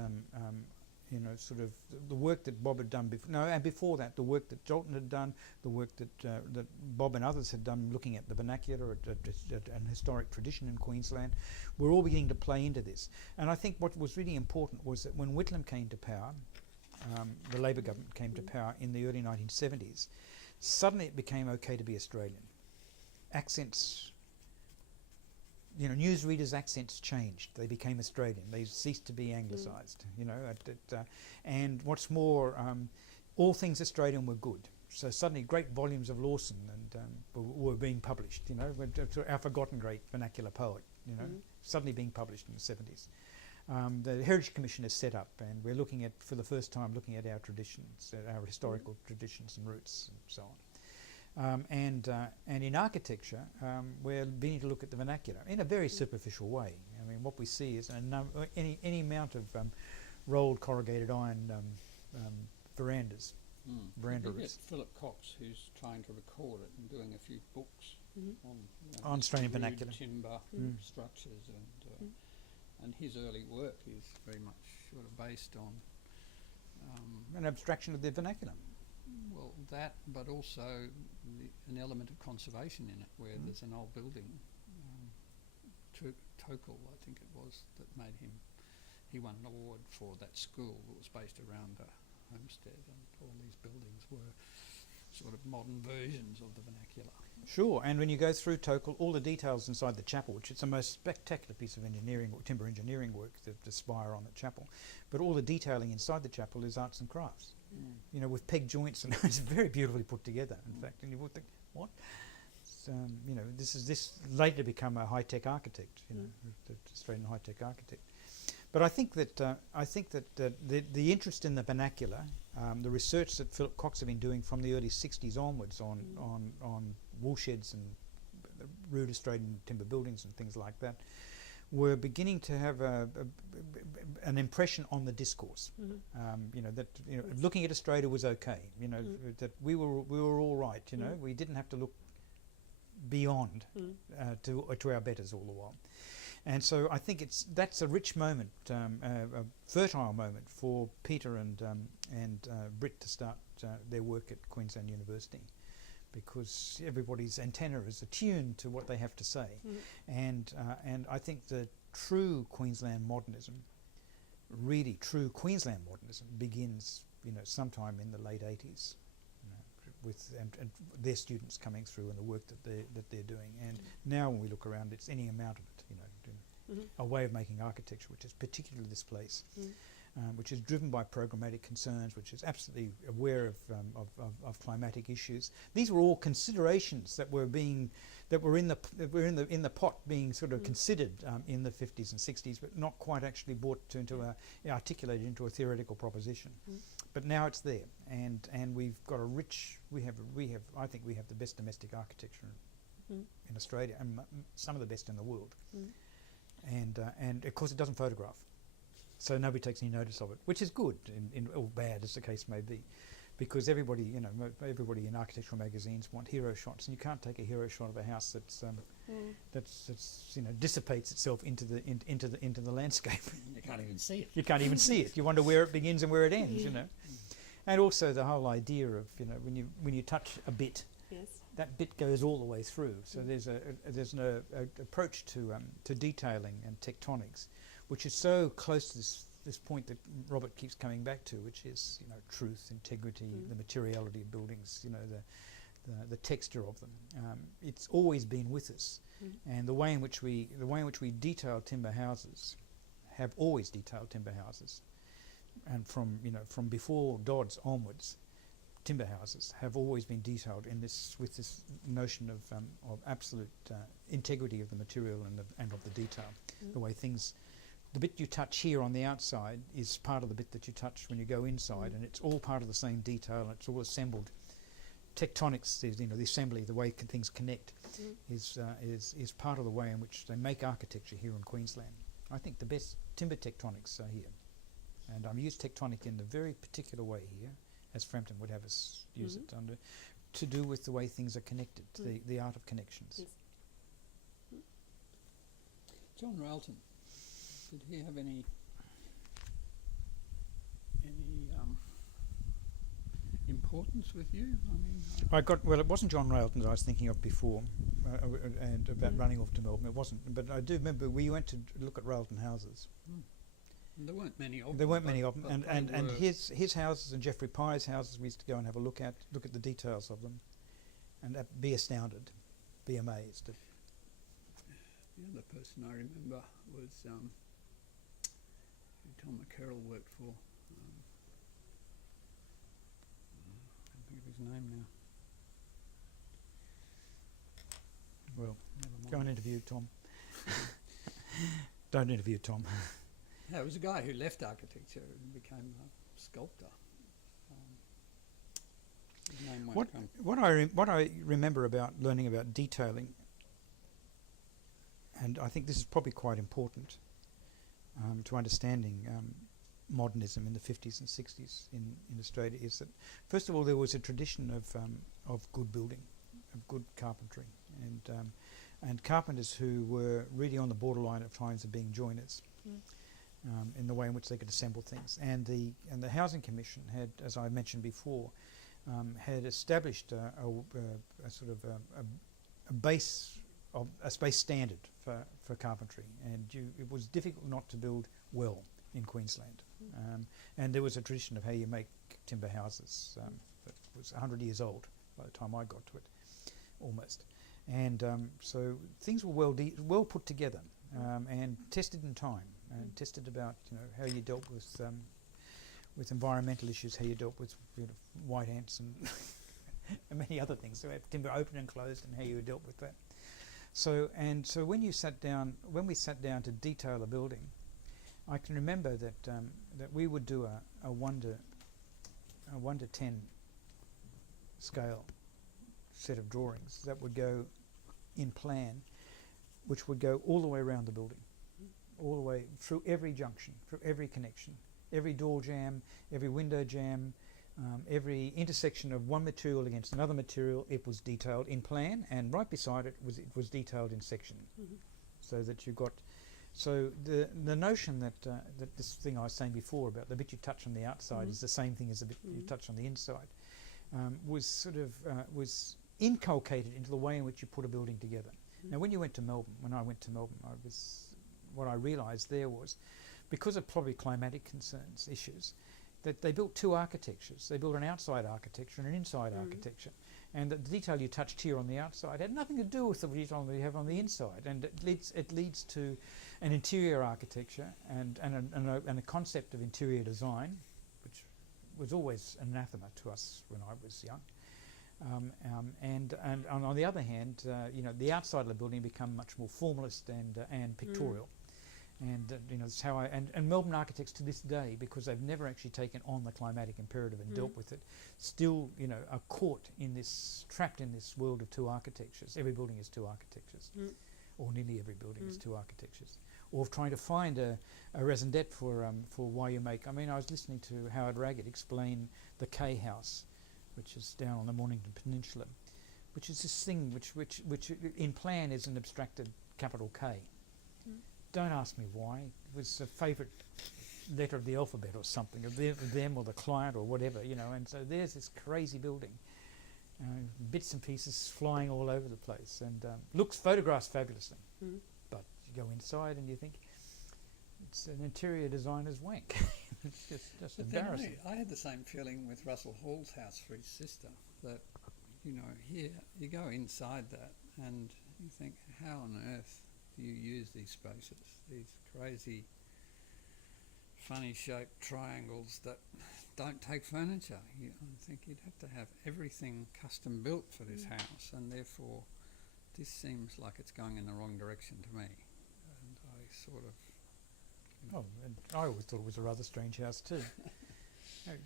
sort of the work that Bob had done before. And before that, the work that Jolton had done, the work that Bob and others had done, looking at the vernacular, at an historic tradition in Queensland. We're all beginning to play into this. And I think what was really important was that when Whitlam came to power, the Labor government came to power in the early 1970s, suddenly it became okay to be Australian. Accents. Newsreaders' accents changed. They became Australian. They ceased to be anglicised. And what's more, all things Australian were good. So suddenly, great volumes of Lawson were being published. Our forgotten great vernacular poet. Suddenly being published in the 70s. The Heritage Commission is set up, and we're for the first time, looking at our traditions, our historical traditions and roots, and so on. And in architecture, we're beginning to look at the vernacular in a very superficial way. I mean, what we see is any amount of rolled corrugated iron verandas. Veranda roofs. Philip Cox, who's trying to record it and doing a few books on Australian vernacular timber structures, and his early work is very much sort of based on an abstraction of the vernacular. Well, that, but also an element of conservation in it, where there's an old building, Tokel, I think it was, that made him. He won an award for that school that was based around a homestead, and all these buildings were sort of modern versions of the vernacular. Sure, and when you go through Tokel, all the details inside the chapel, which is the most spectacular piece of timber engineering work, the spire on the chapel, but all the detailing inside the chapel is arts and crafts. you know, with peg joints, and it's very beautifully put together. In fact, and you would think, what? You know, this later become a high-tech architect. You know, the Australian high-tech architect. But I think that the interest in the vernacular, the research that Philip Cox had been doing from the early '60s onwards on woolsheds and rude Australian timber buildings and things like that, were beginning to have an impression on the discourse. You know, that, you know, looking at Australia was okay. You know, that we were all right. You know, we didn't have to look beyond to our betters all the while. And so I think that's a rich moment, a fertile moment for Peter and Britt to start their work at Queensland University, because everybody's antenna is attuned to what they have to say, and I think the true Queensland modernism, really true Queensland modernism, begins, you know, sometime in the late '80s. With and their students coming through and the work that they're doing, and now when we look around, it's any amount of it, you know, a way of making architecture which is particularly this place, which is driven by programmatic concerns, which is absolutely aware of climatic issues. These were all considerations that were in the pot, being sort of considered in the 50s and 60s, but not quite actually articulated into a theoretical proposition. But now it's there, and we've got I think we have the best domestic architecture in Australia, and some of the best in the world. And of course it doesn't photograph, so nobody takes any notice of it, which is good or bad as the case may be, because everybody in architectural magazines want hero shots, and you can't take a hero shot of a house that's you know, dissipates itself into the landscape. You can't even see it. You can't even see it. You wonder where it begins and where it ends. You know, and also the whole idea of, you know, when you touch a bit, that bit goes all the way through. So there's an approach to detailing and tectonics, which is so close to this point that Robert keeps coming back to, which is, you know, truth, integrity, the materiality of buildings, you know, the texture of them. It's always been with us, and the way in which we detail timber houses, have always detailed timber houses, and from before Dodds onwards, timber houses have always been detailed with this notion of absolute integrity of the material and of the detail. The way things, the bit you touch here on the outside is part of the bit that you touch when you go inside, and it's all part of the same detail, and it's all assembled. Tectonics is, you know, the assembly, the way things connect, is part of the way in which they make architecture here in Queensland. I think the best timber tectonics are here, and I'm used tectonic in a very particular way here, as Frampton would have us use it under, to do with the way things are connected, the art of connections. John Railton, did he have any importance with you? I mean, it wasn't John Railton that I was thinking of before, and about running off to Melbourne. It wasn't, but I do remember we went to look at Railton houses. And there weren't many of them. There weren't many of them, and his houses and Geoffrey Pye's houses we used to go and have a look at the details of them, and be astounded, be amazed. The other person I remember was who Tom McCarroll worked for. I can't think of his name now. Well, go and interview Tom. Don't interview Tom. Yeah, it was a guy who left architecture and became a sculptor. His name won't come. What I remember about learning about detailing, and I think this is probably quite important to understanding modernism in the 50s and 60s in Australia, is that first of all there was a tradition of good building, of good carpentry, and carpenters who were really on the borderline at times of being joiners. In the way in which they could assemble things, and the Housing Commission had, as I mentioned before, had established a sort of a base standard for carpentry, and it was difficult not to build well in Queensland, and there was a tradition of how you make timber houses that was 100 years old by the time I got to it, almost, and so things were well put together and tested in time. And tested about, you know, how you dealt with environmental issues, how you dealt with white ants and and many other things. So timber open and closed, and how you dealt with that. So when we sat down to detail a building, I can remember that that we would do a 1 to 10 scale set of drawings that would go in plan, which would go all the way around the building, all the way through every junction, through every connection, every door jamb, every window jamb, every intersection of one material against another material. It was detailed in plan, and right beside it was detailed in section, so that you got. So the notion that that this thing I was saying before about the bit you touch on the outside is the same thing as the bit you touch on the inside, was sort of was inculcated into the way in which you put a building together. Now, when I went to Melbourne, what I realised there was, because of probably climatic concerns, issues, that they built two architectures. They built an outside architecture and an inside architecture. And the detail you touched here on the outside had nothing to do with the detail that you have on the inside. And it leads to an interior architecture and a concept of interior design, which was always anathema to us when I was young. And on the other hand, the outside of the building become much more formalist and pictorial. And that's how and Melbourne architects to this day, because they've never actually taken on the climatic imperative and dealt with it, still are caught in this, trapped in this world of two architectures. Every building is two architectures, or nearly every building is two architectures. Or trying to find a raison d'etre for why you make. I mean, I was listening to Howard Raggett explain the K House, which is down on the Mornington Peninsula, which is this thing which in plan is an abstracted capital K. Don't ask me why. It was a favourite letter of the alphabet or something, of them or the client or whatever, and so there's this crazy building, bits and pieces flying all over the place, and photographs fabulously. But you go inside and you think, it's an interior designer's wank. It's just But embarrassing. then I had the same feeling with Russell Hall's house for his sister, that, here you go inside that and you think, how on earth do you use these spaces, these crazy, funny shaped triangles that don't take furniture? I think you'd have to have everything custom built for this house, and therefore this seems like it's going in the wrong direction to me. And I sort of... Oh, and I always thought it was a rather strange house too.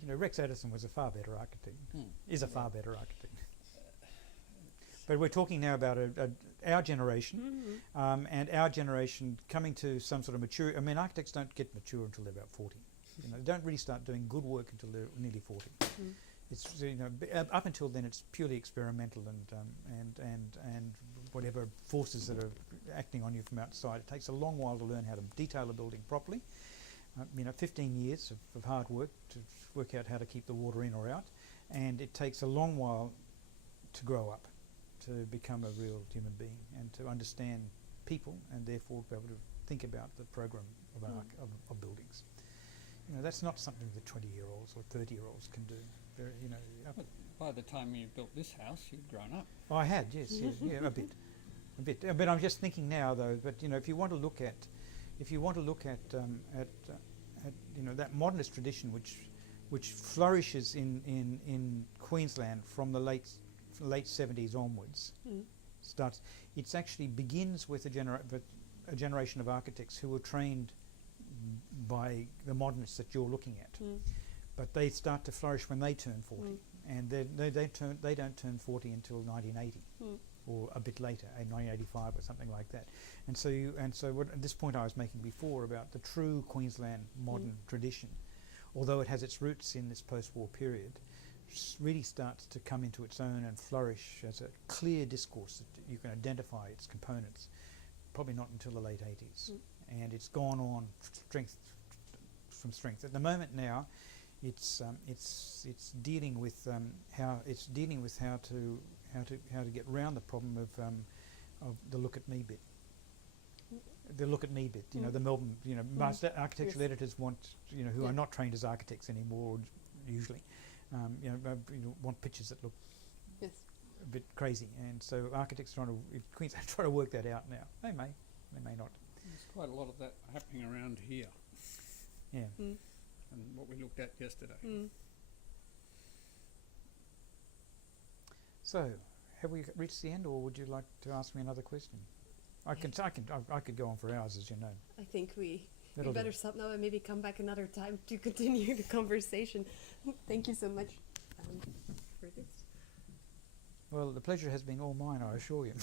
Rex Addison was a far better architect, is a far better architect. But we're talking now about our generation, and our generation coming to some sort of maturity. I mean, architects don't get mature until they're about 40. They don't really start doing good work until they're nearly 40. It's up until then it's purely experimental and whatever forces that are acting on you from outside. It takes a long while to learn how to detail a building properly. 15 years of hard work to work out how to keep the water in or out, and it takes a long while to grow up, to become a real human being and to understand people, and therefore be able to think about the program of buildings. That's not something that 20-year-olds or 30-year-olds can do. By the time you built this house, you'd grown up. I had, yes, yeah, a bit. But I'm just thinking now, though. But if you want to look at that modernist tradition, which flourishes in Queensland from the late 70s onwards, it actually begins with a generation of architects who were trained by the modernists that you're looking at. But they start to flourish when they turn 40, and they don't turn 40 until 1980, or a bit later, 1985 or something like that. And so at this point I was making before about the true Queensland modern tradition, although it has its roots in this post-war period, really starts to come into its own and flourish as a clear discourse that you can identify its components, probably not until the late 80s. And it's gone on strength from strength. At the moment now, it's dealing with how to get around the problem of the look at me bit. The look at me bit. The Melbourne. Most architectural editors want who are not trained as architects anymore, usually. Want pictures that look a bit crazy, and so architects trying to work that out now. They may not. There's quite a lot of that happening around here. Yeah. and what we looked at yesterday. Mm. So, have we reached the end, or would you like to ask me another question? I could go on for hours, as you know. I think we That'll do. better stop now and maybe come back another time to continue the conversation. Thank you so much for this. Well, the pleasure has been all mine, I assure you.